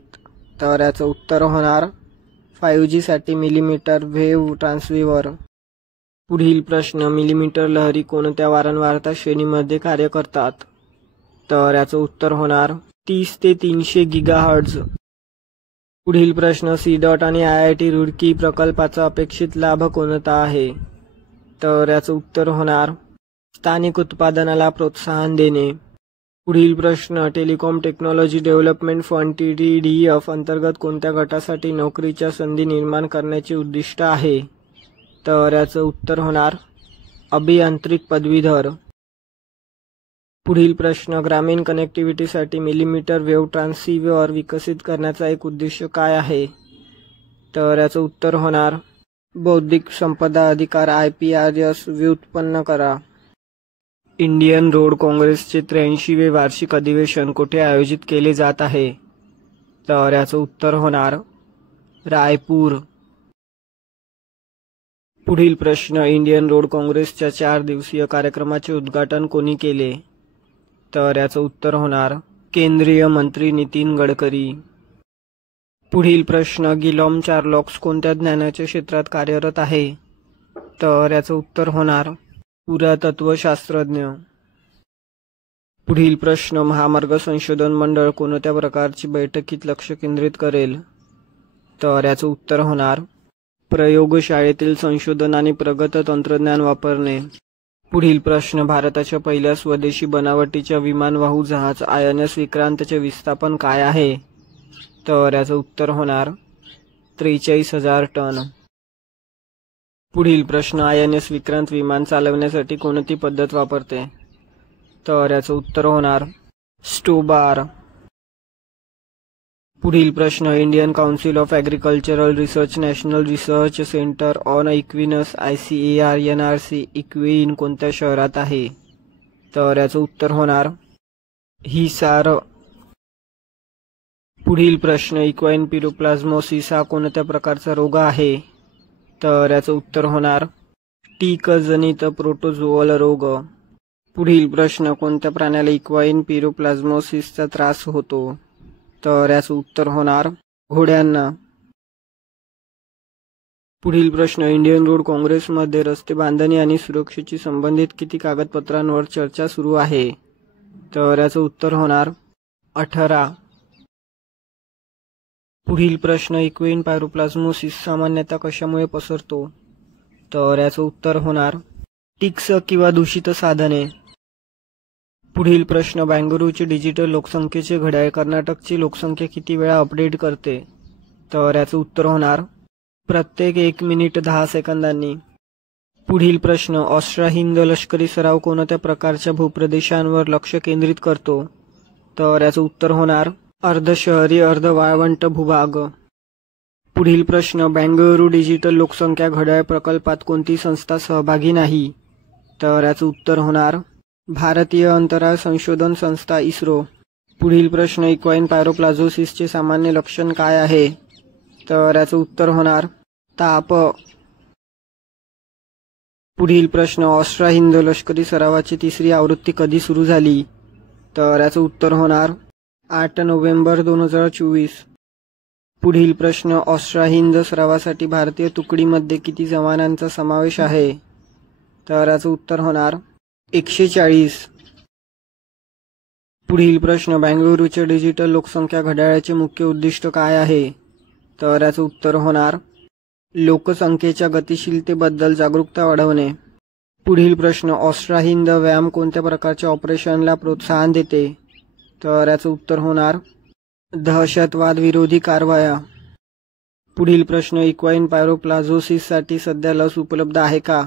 तर याचं उत्तर होणार 5G साठी मिलीमीटर वेव्ह ट्रान्ससीव्हर. पुढील प्रश्न, मिलीमीटर लहरी कोणत्या वारंवारता श्रेणीमध्ये कार्य करतात? तर याचं उत्तर होणार 30 ते 300 गिगाहर्ट्झ. पुढील प्रश्न, C. आणि IIT रुड़की प्रकल्पाचा अपेक्षित लाभ कोणता आहे? तर याचं उत्तर होणार स्थानिक उत्पादनाला प्रोत्साहन देणे. पुढील प्रश्न, telecom technology development fund TTDF अंतर्गत कोणत्या गटासाठी नोकरीच्या संधी निर्माण करण्याचे उद्दिष्ट आहे? तर याचं उत्तर होणार अभियांत्रिक पदवीधर. पुढील प्रश्न, ग्रामीण कनेक्टिव्हिटीसाठी मिलीमीटर वेव्ह ट्रान्ससीव्हर विकसित करण्याचा एक उद्दिष्ट काय आहे? तर याचं उत्तर होणार बौद्धिक संपदा अधिकार IPRS व्युत्पन्न करा. इंडियन रोड काँग्रेसचे 83वे वार्षिक अधिवेशन कुठे आयोजित केले जात आहे? तर याचं उत्तर होणार रायपूर. पुढील प्रश्न, इंडियन रोड काँग्रेसच्या 4 दिवसीय कार्यक्रमाचे उद्घाटन कोणी केले? तर याचं उत्तर होणार केंद्रीय मंत्री नितीन गडकरी. पुढील प्रश्न, गिलॉम चार्लॉक्स कोणत्या ज्ञानाच्या क्षेत्रात कार्यरत आहे? तर याचं उत्तर होणार पुरातत्वशास्त्रज्ञ. पुढील प्रश्न, महामार्ग संशोधन मंडळ कोणत्या प्रकारची बैठकीत लक्ष केंद्रित करेल? तर याचं उत्तर होणार प्रयोगशाळेतील संशोधन आणि प्रगत तंत्रज्ञान वापरणे. पुढील प्रश्न, भारताच्या पहिल्या स्वदेशी बनावटीच्या विमानवाहू जहाज INS विक्रांतचे विस्थापन काय आहे? तर याचं उत्तर होणार 43,000 टन. पुढील प्रश्न, INS विक्रांत विमान चालवण्यासाठी कोणती पद्धत वापरते? तर याचं उत्तर होणार स्टोबार. पुढील प्रश्न, Indian council of agricultural research national research centre on equines ICAR NRC equine कोणत्या शहरात आहे? तर याचं उत्तर होणार हिसार. पुढील प्रश्न इक्वाइन पिरोप्लाझ्मोसिस हा कोणत्या प्रकारचा रोग आहे? तर याचं उत्तर होणार टीकजनित प्रोटोझोअल रोग. पुढील प्रश्न कोणत्या प्राण्याला इक्वाइन पिरोप्लाझ्मोसिसचा त्रास होतो? तर याचं उत्तर होणार घोड्यांना. पुढील प्रश्न इंडियन रोड काँग्रेसमध्ये रस्ते बांधणी आणि सुरक्षेशी संबंधित किती कागदपत्रांवर चर्चा सुरू आहे? तर याचं उत्तर होणार 18. पुढील प्रश्न इक्वाइन पायरोप्लाझ्मोसिस सामान्यतः कशामुळे पसरतो? तर याचं उत्तर होणार टिक्स किंवा दूषित साधने. पुढील प्रश्न बेंगळुरूची डिजिटल लोकसंख्येचे घड्याळ कर्नाटकची लोकसंख्या किती वेळा अपडेट करते? तर याचं उत्तर होणार प्रत्येक 1 मिनिट 10 सेकंदांनी. पुढील प्रश्न ऑस्ट्रा हिंद लष्करी सराव कोणत्या प्रकारच्या भूप्रदेशांवर लक्ष केंद्रित करतो? तर याचं उत्तर होणार अर्धशहरी अर्ध वाळवंट भूभाग. पुढील प्रश्न बेंगळुरू डिजिटल लोकसंख्या घड्याळ प्रकल्पात कोणती संस्था सहभागी नाही? तर याचं उत्तर होणार भारतीय अंतराळ संशोधन संस्था इस्रो. पुढील प्रश्न इक्वाइन पायरोप्लाझोसिसचे सामान्य लक्षण काय आहे? तर याचं उत्तर होणार ताप. पुढील प्रश्न ऑस्ट्रा हिंद लष्करी सरावाची 3री आवृत्ती कधी सुरू झाली? तर याचं उत्तर होणार 8 नोव्हेंबर 2024. पुढील प्रश्न ऑस्ट्रा हिंद सरावासाठी भारतीय तुकडीमध्ये किती जवानांचा समावेश आहे? तर याचं उत्तर होणार 140. पुढील प्रश्न बेंगळुरूचे डिजिटल लोकसंख्या घड्याळाचे मुख्य उद्दिष्ट काय आहे? तर याचं उत्तर होणार लोकसंख्येच्या गतिशीलतेबद्दल जागरूकता वाढवणे. पुढील प्रश्न ऑस्ट्रा हिंद व्यायाम कोणत्या प्रकारच्या ऑपरेशनला प्रोत्साहन देते? तर याचं उत्तर होणार दहशतवाद विरोधी कारवाया. पुढील प्रश्न इक्वाइन पायरोप्लाझोसिससाठी सध्या लस उपलब्ध आहे का?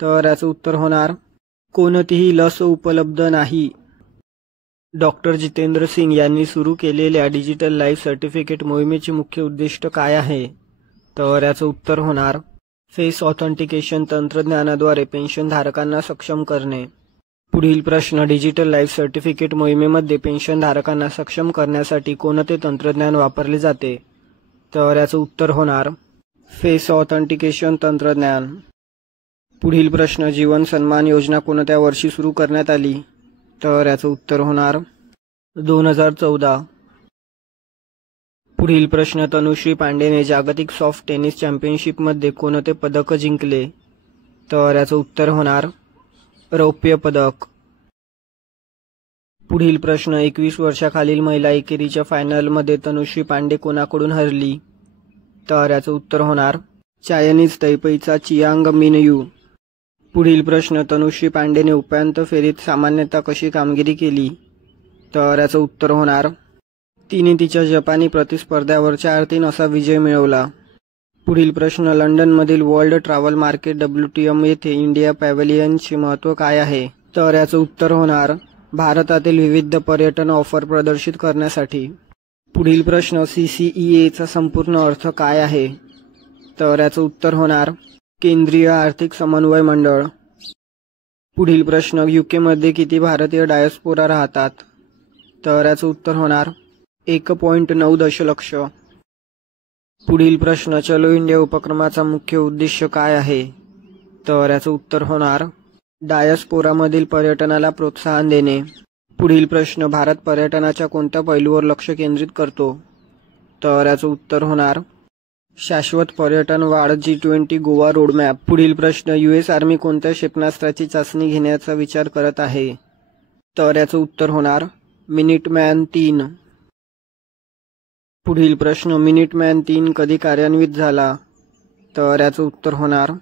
तर याचं उत्तर होणार कोणतीही लस उपलब्ध नाही. डॉक्टर जितेंद्र सिंग यांनी सुरू केलेल्या डिजिटल लाईफ सर्टिफिकेट मोहिमेचे मुख्य उद्दिष्ट काय आहे? तर याचं उत्तर होणार फेस ऑथेंटिकेशन तंत्रज्ञानाद्वारे पेन्शनधारकांना सक्षम करणे. पुढील प्रश्न डिजिटल लाईफ सर्टिफिकेट मोहिमेमध्ये पेन्शनधारकांना सक्षम करण्यासाठी कोणते तंत्रज्ञान वापरले जाते? तर याचं उत्तर होणार फेस ऑथेंटिकेशन तंत्रज्ञान. पुढील प्रश्न जीवन सन्मान योजना कोणत्या वर्षी सुरू करण्यात आली? तर याचं उत्तर होणार 2014. पुढील प्रश्न तनुश्री पांडेने जागतिक सॉफ्ट टेनिस चॅम्पियनशिपमध्ये कोणते पदक जिंकले? तर याचं उत्तर होणार रौप्य पदक. पुढील प्रश्न 21 वर्षाखालील महिला एकेरीच्या फायनलमध्ये तनुश्री पांडे कोणाकडून हरली? तर याचं उत्तर होणार चायनीज तैपेईचा चियांग मिनयू. पुढील प्रश्न तनुश्री पांडेने उपांत्य फेरीत सामान्यतः कशी कामगिरी केली? तर याचं उत्तर होणार तिने तिच्या जपानी प्रतिस्पर्ध्यावर 4-3 असा विजय मिळवला. पुढील प्रश्न लंडनमधील वर्ल्ड ट्रॅव्हल मार्केट WTM येथे इंडिया पॅव्हेलियनचे महत्त्व काय आहे? तर याचं उत्तर होणार भारतातील विविध पर्यटन ऑफर प्रदर्शित करण्यासाठी. पुढील प्रश्न CCEAचा संपूर्ण अर्थ काय आहे? तर याचं उत्तर होणार केंद्रीय आर्थिक समन्वय मंडळ. पुढील प्रश्न UK किती भारतीय डायस्पोरा राहतात? तर याचं उत्तर होणार 1.9 दशलक्ष. पुढील प्रश्न चलो इंडिया उपक्रमाचा मुख्य उद्देश काय आहे? तर याचं उत्तर होणार डायस्पोरामधील पर्यटनाला प्रोत्साहन देणे. पुढील प्रश्न भारत पर्यटनाच्या कोणत्या पैलूवर लक्ष केंद्रित करतो? तर याचं उत्तर होणार शाश्वत पर्यटन वाढ G20 गोवा रोडमॅप. पुढील प्रश्न US आर्मी कोणत्या क्षेपणास्त्राची चाचणी घेण्याचा विचार करत आहे? तर याचं उत्तर होणार मिनिटमॅन 3. पुढील प्रश्न मिनिटमॅन 3 कधी कार्यान्वित झाला? तर याचं उत्तर होणार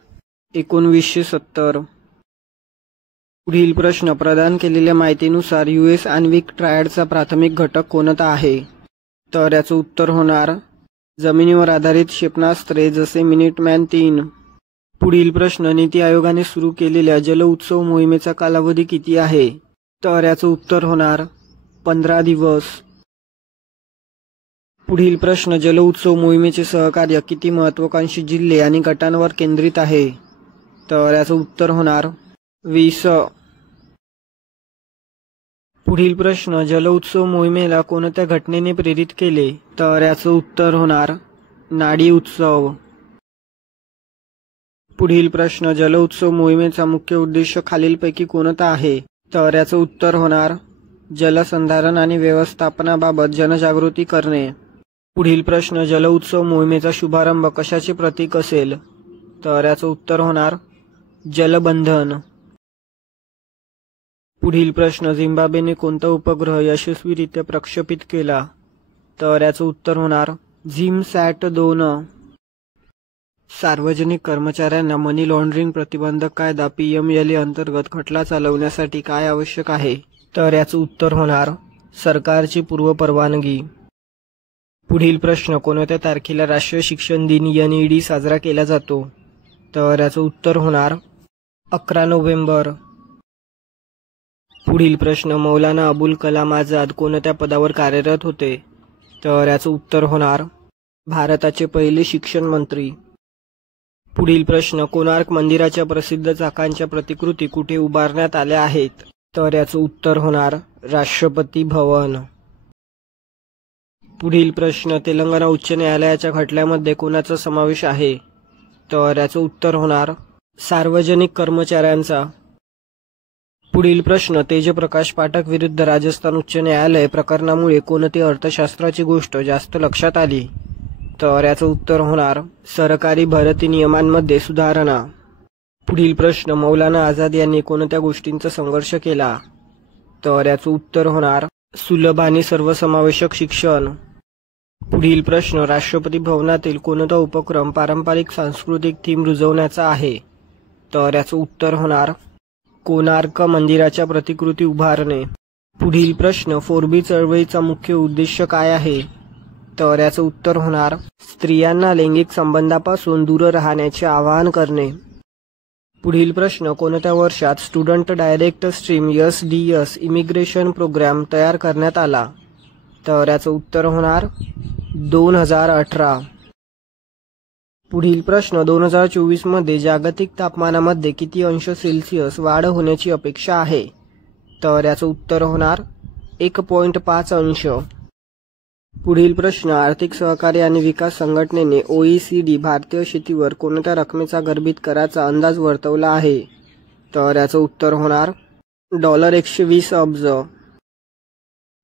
1970. पुढील प्रश्न प्रदान केलेल्या माहितीनुसार US आण्विक ट्रायडचा प्राथमिक घटक कोणता आहे? तर याचं उत्तर होणार जमिनीवर आधारित क्षेपणास्त्रे जसे मिनिटमॅन 3. पुढील प्रश्न नीती आयोगाने सुरू केलेल्या जल उत्सव मोहिमेचा कालावधी किती आहे? तर याचं उत्तर होणार 15 दिवस. पुढील प्रश्न जल उत्सव मोहिमेचे सहकार्य किती महत्त्वाकांक्षी जिल्हे आणि गटांवर केंद्रित आहे? तर याचं उत्तर होणार 20. पुढील प्रश्न, जल उत्सव मोहिमेला कोणत्या घटनेने प्रेरित केले? तर याचं उत्तर होणार नाडी उत्सव. पुढील प्रश्न, जल उत्सव मोहिमेचा मुख्य उद्देश खालीलपैकी कोणता आहे? तर याचं उत्तर होणार जलसंधारण आणि व्यवस्थापनाबाबत जनजागृती करणे. पुढील प्रश्न, जल उत्सव मोहिमेचा शुभारंभ कशाचे प्रतीक असेल? तर याचं उत्तर होणार जलबंधन. पुढील प्रश्न, झिम्बाब्वेने कोणता उपग्रह यशस्वीरित्या प्रक्षेपित केला? तर याचं उत्तर होणार झिमसॅट-2. सार्वजनिक कर्मचाऱ्यांना मनी लॉन्ड्रिंग प्रतिबंधक कायदा PMLA अंतर्गत खटला चालवण्यासाठी काय आवश्यक आहे? तर याचं उत्तर होणार सरकारची पूर्वपरवानगी. पुढील प्रश्न, कोणत्या तारखेला राष्ट्रीय शिक्षण दिन NED साजरा केला जातो? तर याचं उत्तर होणार 11 नोव्हेंबर. पुढील प्रश्न, मौलाना अबुल कलाम आझाद कोणत्या पदावर कार्यरत होते? तर याचं उत्तर होणार भारताचे पहिले शिक्षण मंत्री. पुढील प्रश्न, कोणार्क मंदिराच्या प्रसिद्ध चाकांच्या प्रतिकृती कुठे उभारण्यात आल्या आहेत? तर याचं उत्तर होणार राष्ट्रपती भवन. पुढील प्रश्न, तेलंगणा उच्च न्यायालयाच्या खटल्यामध्ये कोणाचा समावेश आहे? तर याचं उत्तर होणार सार्वजनिक कर्मचाऱ्यांचा. पुढील प्रश्न, तेजप्रकाश पाठक विरुद्ध राजस्थान उच्च न्यायालय प्रकरणामुळे कोणती अर्थशास्त्राची गोष्ट जास्त लक्षात आली? तर याचं उत्तर होणार सरकारी भरती नियमांमध्ये सुधारणा. पुढील प्रश्न, मौलाना आझाद यांनी कोणत्या गोष्टींचा संघर्ष केला? तर याचं उत्तर होणार सुलभ आणि सर्वसमावेशक शिक्षण. पुढील प्रश्न, राष्ट्रपती भवनातील कोणता उपक्रम पारंपरिक सांस्कृतिक थीम रुजवण्याचा आहे? तर याचं उत्तर होणार कोणार्क मंदिराच्या प्रतिकृती उभारणे. पुढील प्रश्न, 4B चळवळीचा मुख्य उद्देश काय आहे? तर याचं उत्तर होणार स्त्रियांना लैंगिक संबंधापासून दूर राहण्याचे आवाहन करणे. पुढील प्रश्न, कोणत्या वर्षात student direct stream SDS immigration programme तयार करण्यात आला? तर याचं उत्तर होणार 2018. पुढील प्रश्न, 2024 मध्ये जागतिक तापमानामध्ये किती अंश सेल्सिअस वाढ होण्याची अपेक्षा आहे? तर याचं उत्तर होणार 1.5 अंश. पुढील प्रश्न, आर्थिक सहकार्य आणि विकास संघटनेने OECD भारतीय शेतीवर कोणत्या रकमेचा गर्भित कराचा अंदाज वर्तवला आहे? तर याचं उत्तर होणार $120 अब्ज.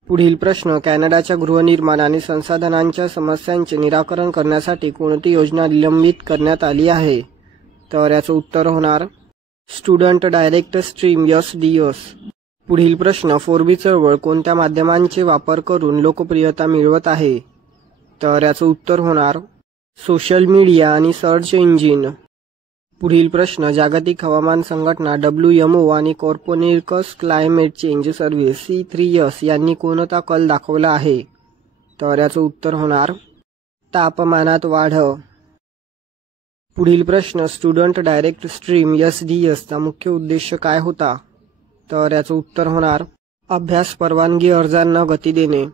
पुढील प्रश्न, कॅनडाच्या गृहनिर्माण आणि संसाधनांच्या समस्यांचे निराकरण करण्यासाठी कोणती योजना निलंबित करण्यात आली आहे? तर याचं उत्तर होणार स्टुडंट डायरेक्ट स्ट्रीम SDS. पुढील प्रश्न, 4B चळवळ कोणत्या माध्यमांचे वापर करून लोकप्रियता मिळवत आहे? तर याचं उत्तर होणार सोशल मीडिया आणि सर्च इंजिन. पुढील प्रश्न, जागतिक हवामान संघटना WMO आणि कॉर्पोनिकस क्लायमेट चेंज सर्व्हिस C3S यांनी कोणता कल दाखवला आहे? तर याचं उत्तर होणार तापमानात वाढ. पुढील प्रश्न, स्टुडंट डायरेक्ट स्ट्रीम SDS चा मुख्य उद्देश काय होता? तर याचं उत्तर होणार अभ्यास परवानगी अर्जांना गती देणे.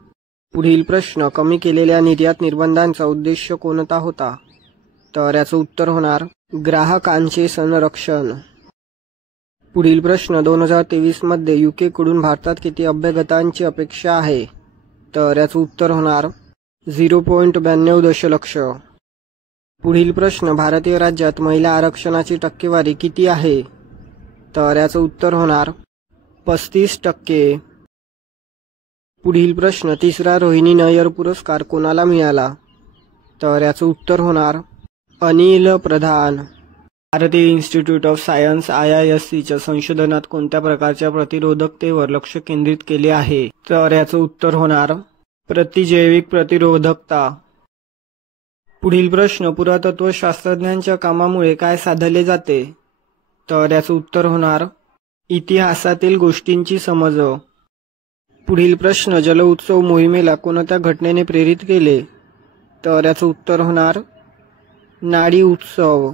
पुढील प्रश्न, कमी केलेल्या निर्यात निर्बंधांचा उद्देश कोणता होता? तर याचं उत्तर होणार ग्राहकांचे संरक्षण. पुढील प्रश्न, 2023 मध्ये UK कडून भारतात किती अभ्यागतांची अपेक्षा आहे? तर याचं उत्तर होणार 0.92 दशलक्ष. पुढील प्रश्न, भारतीय राज्यात महिला आरक्षणाची टक्केवारी किती आहे? तर याचं उत्तर होणार 35%. पुढील प्रश्न, तिसरा रोहिणी नय्यर पुरस्कार कोणाला मिळाला? तर याचं उत्तर होणार अनिल प्रधान. भारतीय इन्स्टिट्यूट ऑफ सायन्स IISCच्या संशोधनात कोणत्या प्रकारच्या प्रतिरोधकतेवर लक्ष केंद्रित केले आहे? तर याचं उत्तर होणार प्रतिजैविक प्रतिरोधकता. पुढील प्रश्न, पुरातत्व शास्त्रज्ञांच्या कामामुळे काय साधले जाते? तर याचं उत्तर होणार इतिहासातील गोष्टींची समज. पुढील प्रश्न, जल उत्सव मोहिमेला कोणत्या घटनेने प्रेरित केले? तर याचं उत्तर होणार नाडी उत्सव.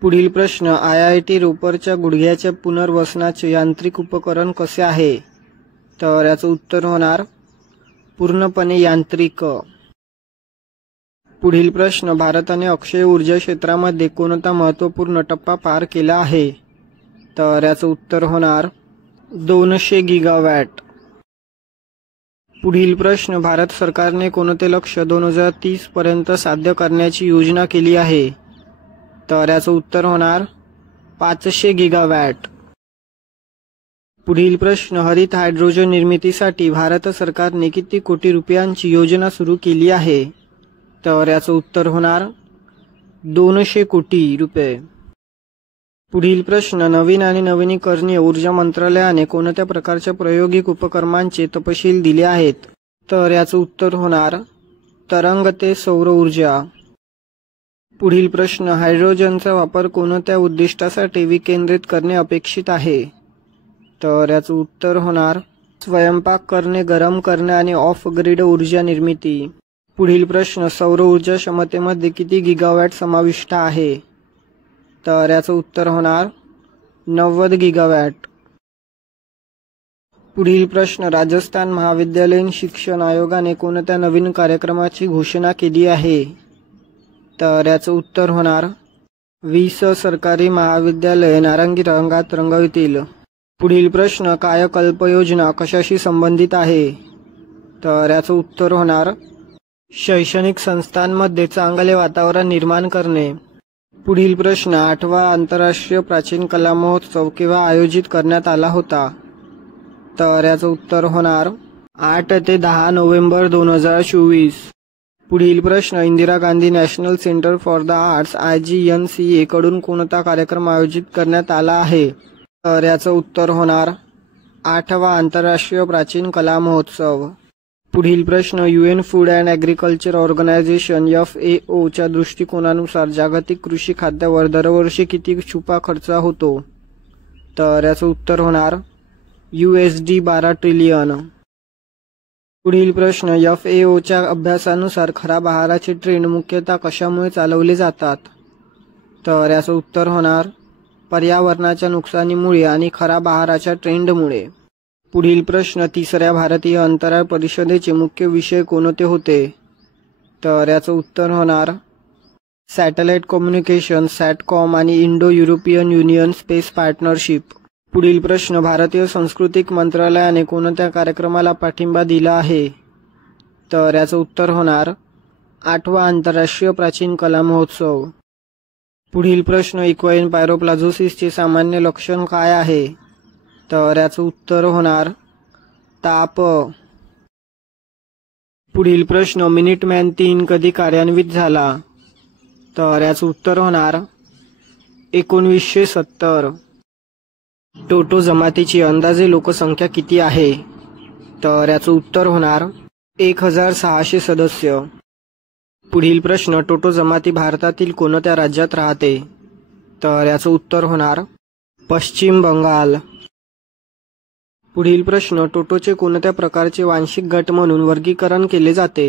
पुढील प्रश्न, IIT रोपरच्या गुडघ्याच्या पुनर्वसनाचे यांत्रिक उपकरण कसे आहे? तर याचं उत्तर होणार पूर्णपणे यांत्रिक. पुढील प्रश्न, भारताने अक्षय ऊर्जा क्षेत्रामध्ये कोणता महत्त्वपूर्ण टप्पा पार केला आहे? तर याचं उत्तर होणार 200 गिगावॅट. पुढील प्रश्न, भारत सरकारने कोणते लक्ष्य 2030 पर्यंत साध्य करण्याची योजना केली आहे? तर याचं उत्तर होणार 500 गिगावॅट. पुढील प्रश्न, हरित हायड्रोजन निर्मितीसाठी भारत सरकारने किती कोटी रुपयांची योजना सुरू केली आहे? तर याचं उत्तर होणार 200 कोटी रुपये. पुढील प्रश्न, नवीन आणि नवीनीकरणीय ऊर्जा मंत्रालयाने कोणत्या प्रकारच्या प्रायोगिक उपक्रमांचे तपशील दिले आहेत? तर याचं उत्तर होणार तरंगते सौर ऊर्जा. पुढील प्रश्न, हायड्रोजनचा वापर कोणत्या उद्दिष्टासाठी विकेंद्रित करणे अपेक्षित आहे? तर याचं उत्तर होणार स्वयंपाक करणे, गरम करणे आणि ऑफ ग्रिड ऊर्जा निर्मिती. पुढील प्रश्न, सौर ऊर्जा क्षमतेमध्ये किती गिगावॅट समाविष्ट आहे? तर याचं उत्तर होणार 90 गिगावॅट. पुढील प्रश्न, राजस्थान महाविद्यालयीन शिक्षण आयोगाने कोणत्या नवीन कार्यक्रमाची घोषणा केली आहे? तर याचं उत्तर होणार 20 सरकारी महाविद्यालये नारंगी रंगात रंगवतील. पुढील प्रश्न, कायाकल्प योजना कशाशी संबंधित आहे? तर याचं उत्तर होणार शैक्षणिक संस्थांमध्ये चांगले वातावरण निर्माण करणे. पुढील प्रश्न, 8वा आंतरराष्ट्रीय प्राचीन कला महोत्सव केव्हा आयोजित करण्यात आला होता? तर याचं उत्तर होणार 8 ते 10 नोव्हेंबर 2024. पुढील प्रश्न, Indira Gandhi national centre for the arts IGNCA कडून कोणता कार्यक्रम आयोजित करण्यात आला आहे? तर याचं उत्तर होणार 8वा आंतरराष्ट्रीय प्राचीन कला महोत्सव. पुढील प्रश्न, UN food and agriculture organisation FAO च्या दृष्टिकोनानुसार जागतिक कृषी खाद्यावर दरवर्षी किती छुपा खर्च होतो? तर याचं उत्तर होणार USD 12 ट्रिलियन. पुढील प्रश्न, FAO च्या अभ्यासानुसार खराब आहाराचे ट्रेंड मुख्यतः कशामुळे चालवले जातात? तर याचं उत्तर होणार पर्यावरणाच्या नुकसानीमुळे आणि खराब आहाराच्या ट्रेंडमुळे. पुढील प्रश्न, 3ऱ्या भारतीय अंतराळ परिषदेचे मुख्य विषय कोणते होते? तर याचं उत्तर होणार सॅटेलाइट कम्युनिकेशन, सॅटकॉम आणि Indo European union space partnership. पुढील प्रश्न, भारतीय सांस्कृतिक मंत्रालयाने कोणत्या कार्यक्रमाला पाठिंबा दिला आहे? तर याचं उत्तर होणार 8वा आंतरराष्ट्रीय प्राचीन कला महोत्सव. पुढील प्रश्न, इक्वाइन पायरोप्लाझोसिसचे सामान्य लक्षण काय आहे? तर याचं उत्तर होणार ताप. पुढील प्रश्न, मिनिटमॅन 3 कधी कार्यान्वित झाला? तर याचं उत्तर होणार 1970. टोटो जमातीची अंदाजे लोकसंख्या किती आहे? तर याचं उत्तर होणार 1600 सदस्य. पुढील प्रश्न, टोटो जमाती भारतातील कोणत्या राज्यात राहते? तर याचं उत्तर होणार पश्चिम बंगाल. पुढील प्रश्न, टोटोचे कोणत्या प्रकारचे वांशिक गट म्हणून वर्गीकरण केले जाते?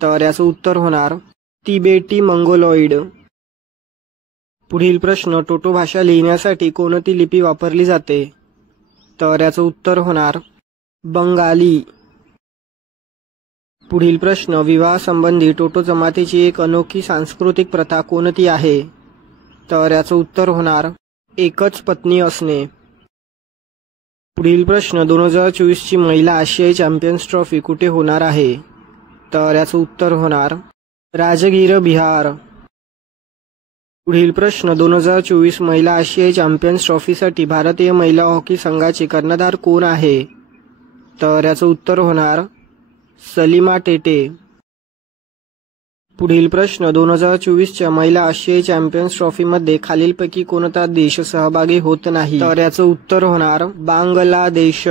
तर याचं उत्तर होणार तिबेटी मंगोलॉइड. पुढील प्रश्न, टोटो भाषा लिहिण्यासाठी कोणती लिपी वापरली जाते? तर याचं उत्तर होणार बंगाली. पुढील प्रश्न, विवाहासंबंधी टोटो जमातीची एक अनोखी सांस्कृतिक प्रथा कोणती आहे? तर याचं उत्तर होणार एकच पत्नी असणे. पुढील प्रश्न, 2024 ची महिला आशियाई चॅम्पियन्स ट्रॉफी कुठे होणार आहे? तर याचं उत्तर होणार राजगीर, बिहार. पुढील प्रश्न, 2024 महिला आशियाई चॅम्पियन्स ट्रॉफीसाठी भारतीय महिला हॉकी संघाचे कर्णधार कोण आहे? तर याचं उत्तर होणार सलीमा टेटे. पुढील प्रश्न, 2024च्या महिला आशियाई चॅम्पियन्स ट्रॉफीमध्ये खालीलपैकी कोणता देश सहभागी होत नाही? तर याचं उत्तर होणार बांगलादेश.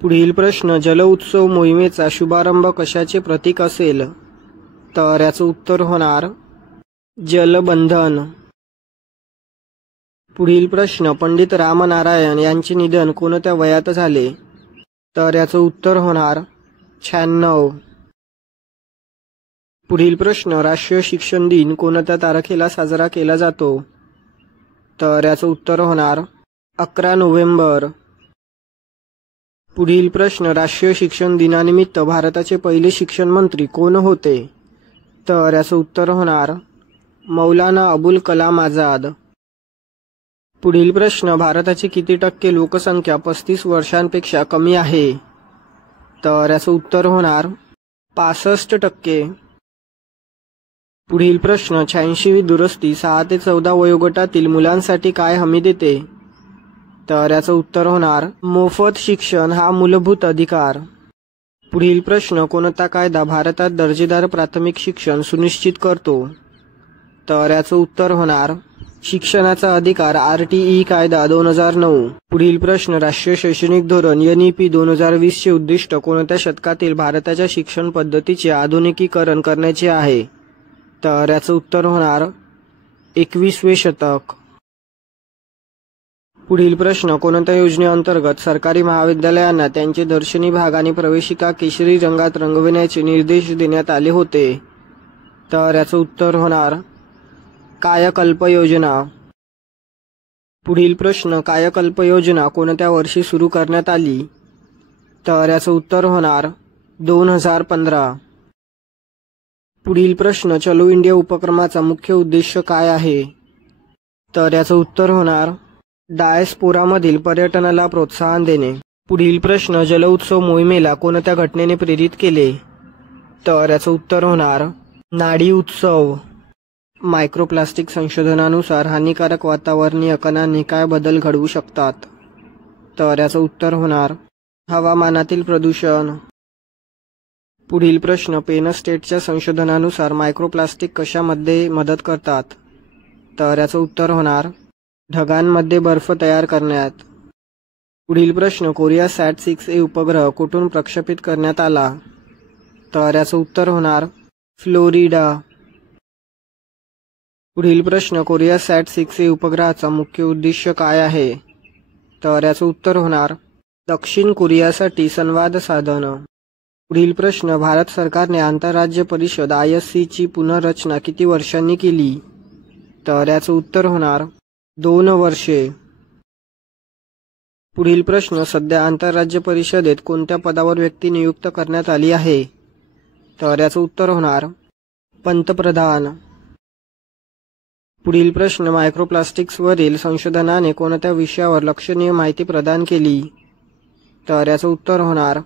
पुढील प्रश्न, जल उत्सव मोहिमेचा शुभारंभ कशाचे प्रतीक असेल? तर याचं उत्तर होणार जलबंधन. पुढील प्रश्न, पंडित रामनारायण यांचे निधन कोणत्या वयात झाले? तर याचं उत्तर होणार 96. पुढील प्रश्न, राष्ट्रीय शिक्षण दिन कोणत्या तारखेला साजरा केला जातो? तर याचं उत्तर होणार 11 नोव्हेंबर. पुढील प्रश्न, राष्ट्रीय शिक्षण दिनानिमित्त भारताचे पहिले शिक्षण मंत्री कोण होते? तर याचं उत्तर होणार मौलाना अबुल कलाम आझाद. पुढील प्रश्न, भारताची किती टक्के लोकसंख्या 35 वर्षांपेक्षा कमी आहे? तर याचं उत्तर होणार 65%. पुढील प्रश्न, 86वी दुरुस्ती 6 ते 14 वयोगटातील मुलांसाठी काय हमी देते? तर याचं उत्तर होणार मोफत शिक्षण हा मूलभूत अधिकार. पुढील प्रश्न, कोणता कायदा भारतात दर्जेदार प्राथमिक शिक्षण सुनिश्चित करतो? तर याचं उत्तर होणार शिक्षणाचा अधिकार RTE कायदा 2009. पुढील प्रश्न, राष्ट्रीय शैक्षणिक धोरण NEP 2020 चे उद्दिष्ट कोणत्या शतकातील भारताच्या शिक्षण पद्धतीचे आधुनिकीकरण करण्याचे आहे? तर याचं उत्तर होणार 21वे शतक. पुढील प्रश्न, कोणत्या योजनेअंतर्गत सरकारी महाविद्यालयांना त्यांचे दर्शनी भाग आणि प्रवेशिका केशरी रंगात रंगविण्याचे निर्देश देण्यात आले होते? तर याचं उत्तर होणार कायाकल्प योजना. पुढील प्रश्न, कायाकल्प योजना कोणत्या वर्षी सुरू करण्यात आली? तर याचं उत्तर होणार 2015. पुढील प्रश्न, चलो इंडिया उपक्रमाचा मुख्य उद्देश काय आहे? तर याचं उत्तर होणार डायस्पोरामधील पर्यटनाला प्रोत्साहन देणे. पुढील प्रश्न, जल उत्सव मोहिमेला कोणत्या घटनेने प्रेरित केले? तर याचं उत्तर होणार नाडी उत्सव. मायक्रोप्लास्टिक संशोधनानुसार हानिकारक वातावरणीय कणांनी काय बदल घडवू शकतात? तर याचं उत्तर होणार हवामानातील प्रदूषण. पुढील प्रश्न, पेन स्टेटच्या संशोधनानुसार मायक्रोप्लास्टिक कशामध्ये मदत करतात? तर याचं उत्तर होणार ढगांमध्ये बर्फ तयार करण्यात. पुढील प्रश्न, कोरिया सॅट-6A उपग्रह कुठून प्रक्षेपित करण्यात आला? तर याचं उत्तर होणार फ्लोरिडा. पुढील प्रश्न, कोरिया सॅट-6A उपग्रहाचा मुख्य उद्दिष्ट काय आहे? तर याचं उत्तर होणार दक्षिण कोरियासाठी संवाद साधन. पुढील प्रश्न, भारत सरकारने आंतरराज्य परिषद ISC ची पुनर्रचना किती वर्षांनी केली? तर याचं उत्तर होणार 2 वर्षे. पुढील प्रश्न, सध्या आंतरराज्य परिषदेत कोणत्या पदावर व्यक्ती नियुक्त करण्यात आली आहे? तर याचं उत्तर होणार पंतप्रधान. पुढील प्रश्न, मायक्रोप्लास्टिक्सवरील संशोधनाने कोणत्या विषयावर लक्षणीय माहिती प्रदान केली? तर याचं उत्तर होणार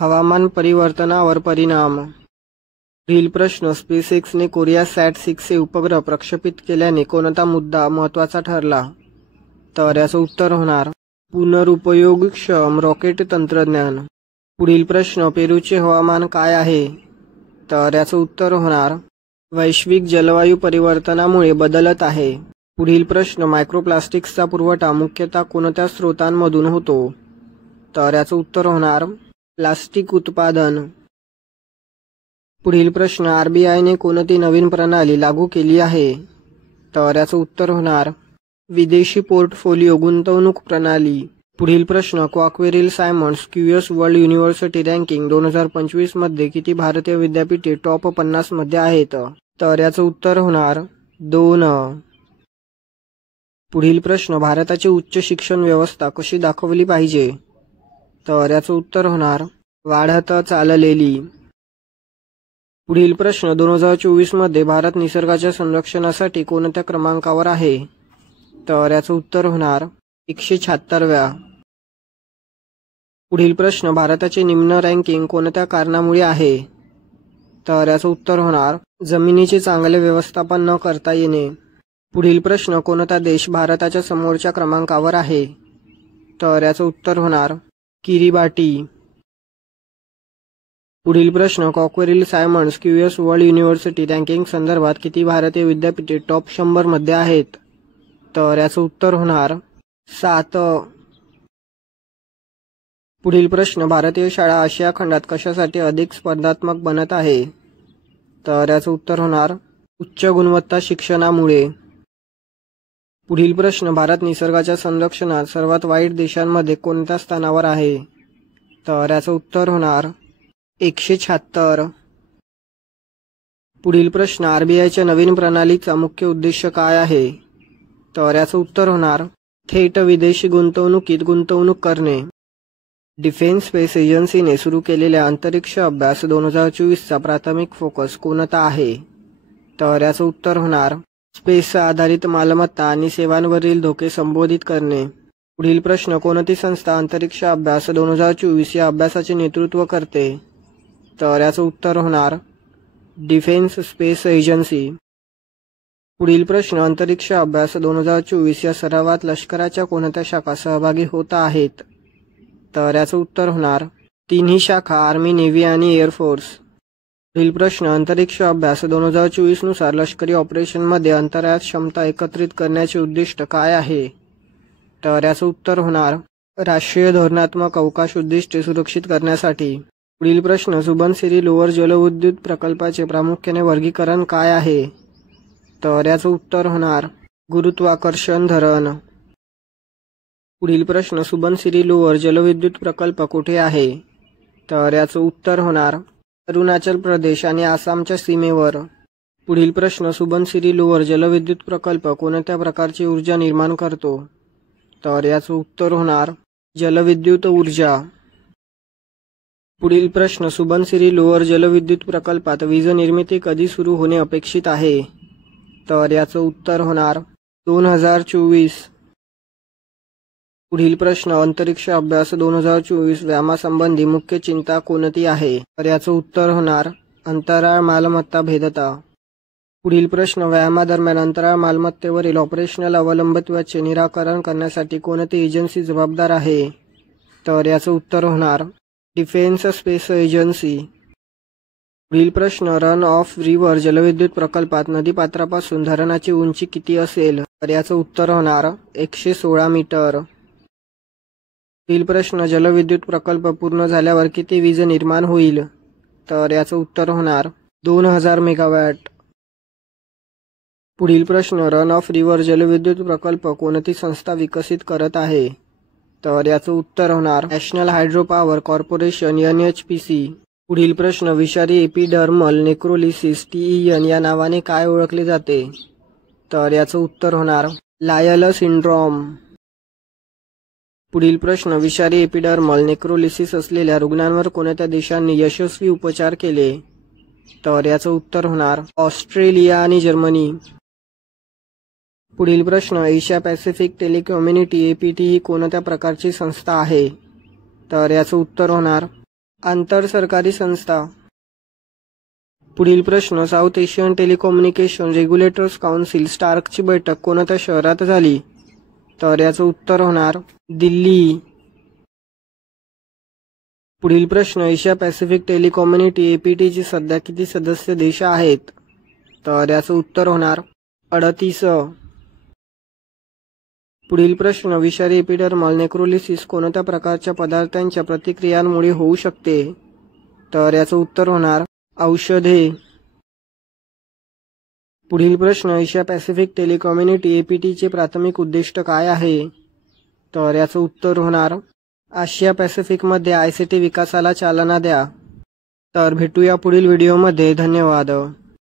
हवामान परिवर्तनावर परिणाम. पुढील प्रश्न, SpaceXने कोरिया सॅट-6A उपग्रह प्रक्षेपित केल्याने कोणता मुद्दा महत्त्वाचा ठरला? तर याचं उत्तर होणार पुनरुपयोगक्षम रॉकेट तंत्रज्ञान. पुढील प्रश्न, पेरूचे हवामान काय आहे? तर याचं उत्तर होणार वैश्विक जलवायू परिवर्तनामुळे बदलत आहे. पुढील प्रश्न, मायक्रोप्लास्टिक्सचा पुरवठा मुख्यतः कोणत्या स्रोतांमधून होतो? तर याचं उत्तर होणार प्लास्टिक उत्पादन. पुढील प्रश्न, RBIने कोणती नवीन प्रणाली लागू केली आहे? तर याचं उत्तर होणार विदेशी पोर्टफोलिओ गुंतवणूक प्रणाली. पुढील प्रश्न, Quacquarelli Symonds QS world university ranking 2025 मध्ये किती भारतीय विद्यापीठे टॉप 50 मध्ये आहेत? तर याचं उत्तर होणार 2. पुढील प्रश्न, भारताची उच्च शिक्षण व्यवस्था कशी दाखवली पाहिजे? तर याचं उत्तर होणार वाढत चाललेली. पुढील प्रश्न, 2024 मध्ये भारत निसर्गाच्या संरक्षणासाठी कोणत्या क्रमांकावर आहे? तर याचं उत्तर होणार 176व्या. पुढील प्रश्न, भारताचे निम्न रँकिंग कोणत्या कारणामुळे आहे? तर याचं उत्तर होणार जमिनीचे चांगले व्यवस्थापन न करता येणे. पुढील प्रश्न, कोणता देश भारताच्या समोरच्या क्रमांकावर आहे? तर याचं उत्तर होणार किरिबाटी. पुढील प्रश्न, Quacquarelli Symonds QS world university ranking संदर्भात किती भारतीय विद्यापीठे टॉप 100 मध्ये आहेत? तर याचं उत्तर होणार 7. पुढील प्रश्न, भारतीय शाळा आशिया खंडात कशासाठी अधिक स्पर्धात्मक बनत आहे? तर याचं उत्तर होणार उच्च गुणवत्ता शिक्षणामुळे. पुढील प्रश्न, भारत निसर्गाच्या संरक्षणात सर्वात वाईट देशांमध्ये कोणत्या स्थानावर आहे? तर याचं उत्तर होणार 176. पुढील प्रश्न, RBIच्या नवीन प्रणालीचा मुख्य उद्देश काय आहे? तर याचं उत्तर होणार थेट विदेशी गुंतवणुकीत गुंतवणूक करणे. डिफेन्स स्पेस एजन्सीने सुरू केलेल्या अंतरिक्ष अभ्यास 2024चा प्राथमिक फोकस कोणता आहे? तर याचं उत्तर होणार स्पेस आधारित मालमत्ता आणि सेवांवरील धोके संबोधित करणे. पुढील प्रश्न, कोणती संस्था अंतरिक्ष अभ्यास 2024 या अभ्यासाचे नेतृत्व करते? तर याचं उत्तर होणार डिफेन्स स्पेस एजन्सी. पुढील प्रश्न, अंतरिक्ष अभ्यास 2024 या सरावात लष्कराच्या कोणत्या शाखा सहभागी होत आहेत? तर याचं उत्तर होणार तिन्ही शाखा, आर्मी, नेव्ही आणि एअरफोर्स. पुढील प्रश्न, अंतरिक्ष अभ्यास 2024 नुसार लष्करी ऑपरेशनमध्ये अंतराळात क्षमता एकत्रित करण्याचे उद्दिष्ट काय आहे? तर याचं उत्तर होणार राष्ट्रीय धोरणात्मक अवकाश उद्दिष्टे सुरक्षित करण्यासाठी. पुढील प्रश्न, सुबनसिरी लोअर जलविद्युत प्रकल्पाचे प्रामुख्याने वर्गीकरण काय आहे? तर याचं उत्तर होणार गुरुत्वाकर्षण धरण. पुढील प्रश्न, सुबनसिरी लोअर जलविद्युत प्रकल्प कुठे आहे? तर याचं उत्तर होणार अरुणाचल प्रदेश आणि आसामच्या सीमेवर. पुढील प्रश्न, सुबनसिरी लोअर जलविद्युत प्रकल्प कोणत्या प्रकारची ऊर्जा निर्माण करतो? तर याचं उत्तर होणार जलविद्युत ऊर्जा. पुढील प्रश्न, सुबनसिरी लोअर जलविद्युत प्रकल्पात वीज निर्मिती कधी सुरू होणे अपेक्षित आहे? तर याचं उत्तर होणार 2024. पुढील प्रश्न, अंतरिक्ष अभ्यास 2024 व्यामासंबंधी मुख्य चिंता कोणती आहे? तर याचं उत्तर होणार अंतराळ मालमत्ता भेदता. पुढील प्रश्न, व्यायामादरम्यान अंतराळ मालमत्तेवरील ऑपरेशनल अवलंबित्वाचे निराकरण करण्यासाठी कोणती एजन्सी जबाबदार आहे? तर याचं उत्तर होणार डिफेन्स स्पेस एजन्सी. पुढील प्रश्न, रन ऑफ रिव्हर जलविद्युत प्रकल्पात नदीपात्रापासून धरणाची उंची किती असेल? तर याचं उत्तर होणार 116 मीटर. पुढील प्रश्न, जलविद्युत प्रकल्प पूर्ण झाल्यावर किती वीज निर्माण होईल? तर याचं उत्तर होणार 2000 मेगावॅट. पुढील प्रश्न, रन ऑफ रिव्हर जलविद्युत प्रकल्प कोणती संस्था विकसित करत आहे? तर याचं उत्तर होणार national hydro power corporation NHPC. पुढील प्रश्न, विषारी एपिडर्मल नेक्रोलिसिस TEN या नावाने काय ओळखले जाते? तर याचं उत्तर होणार लायल सिंड्रोम. पुढील प्रश्न, विषारी एपिडर्मल नेक्रोलिसिस असलेल्या रुग्णांवर कोणत्या देशांनी यशस्वी उपचार केले? तर याचं उत्तर होणार ऑस्ट्रेलिया आणि जर्मनी. पुढील प्रश्न, एशिया पॅसिफिक टेलिकम्युनिटी APT ही कोणत्या प्रकारची संस्था आहे? तर याचं उत्तर होणार आंतरसरकारी संस्था. पुढील प्रश्न, South Asian telecommunication regulators council स्टार्कची बैठक कोणत्या शहरात झाली? तर याचं उत्तर होणार दिल्ली. पुढील प्रश्न, एशिया पॅसिफिक टेलिकम्युनिटी APT ची सध्या किती सदस्य देश आहेत? तर याचं उत्तर होणार 38. पुढील प्रश्न, विषारी एपिडर्मल नेक्रोलिसिस कोणत्या प्रकारच्या पदार्थांच्या प्रतिक्रियांमुळे होऊ शकते? तर याचं उत्तर होणार औषधे. पुढील प्रश्न, एशिया पॅसिफिक टेलिकम्युनिटी APT चे प्राथमिक उद्दिष्ट काय आहे? तर याचं उत्तर होणार आशिया पॅसिफिकमध्ये ICT विकासाला चालना द्या. तर भेटूया पुढील व्हिडिओमध्ये. धन्यवाद.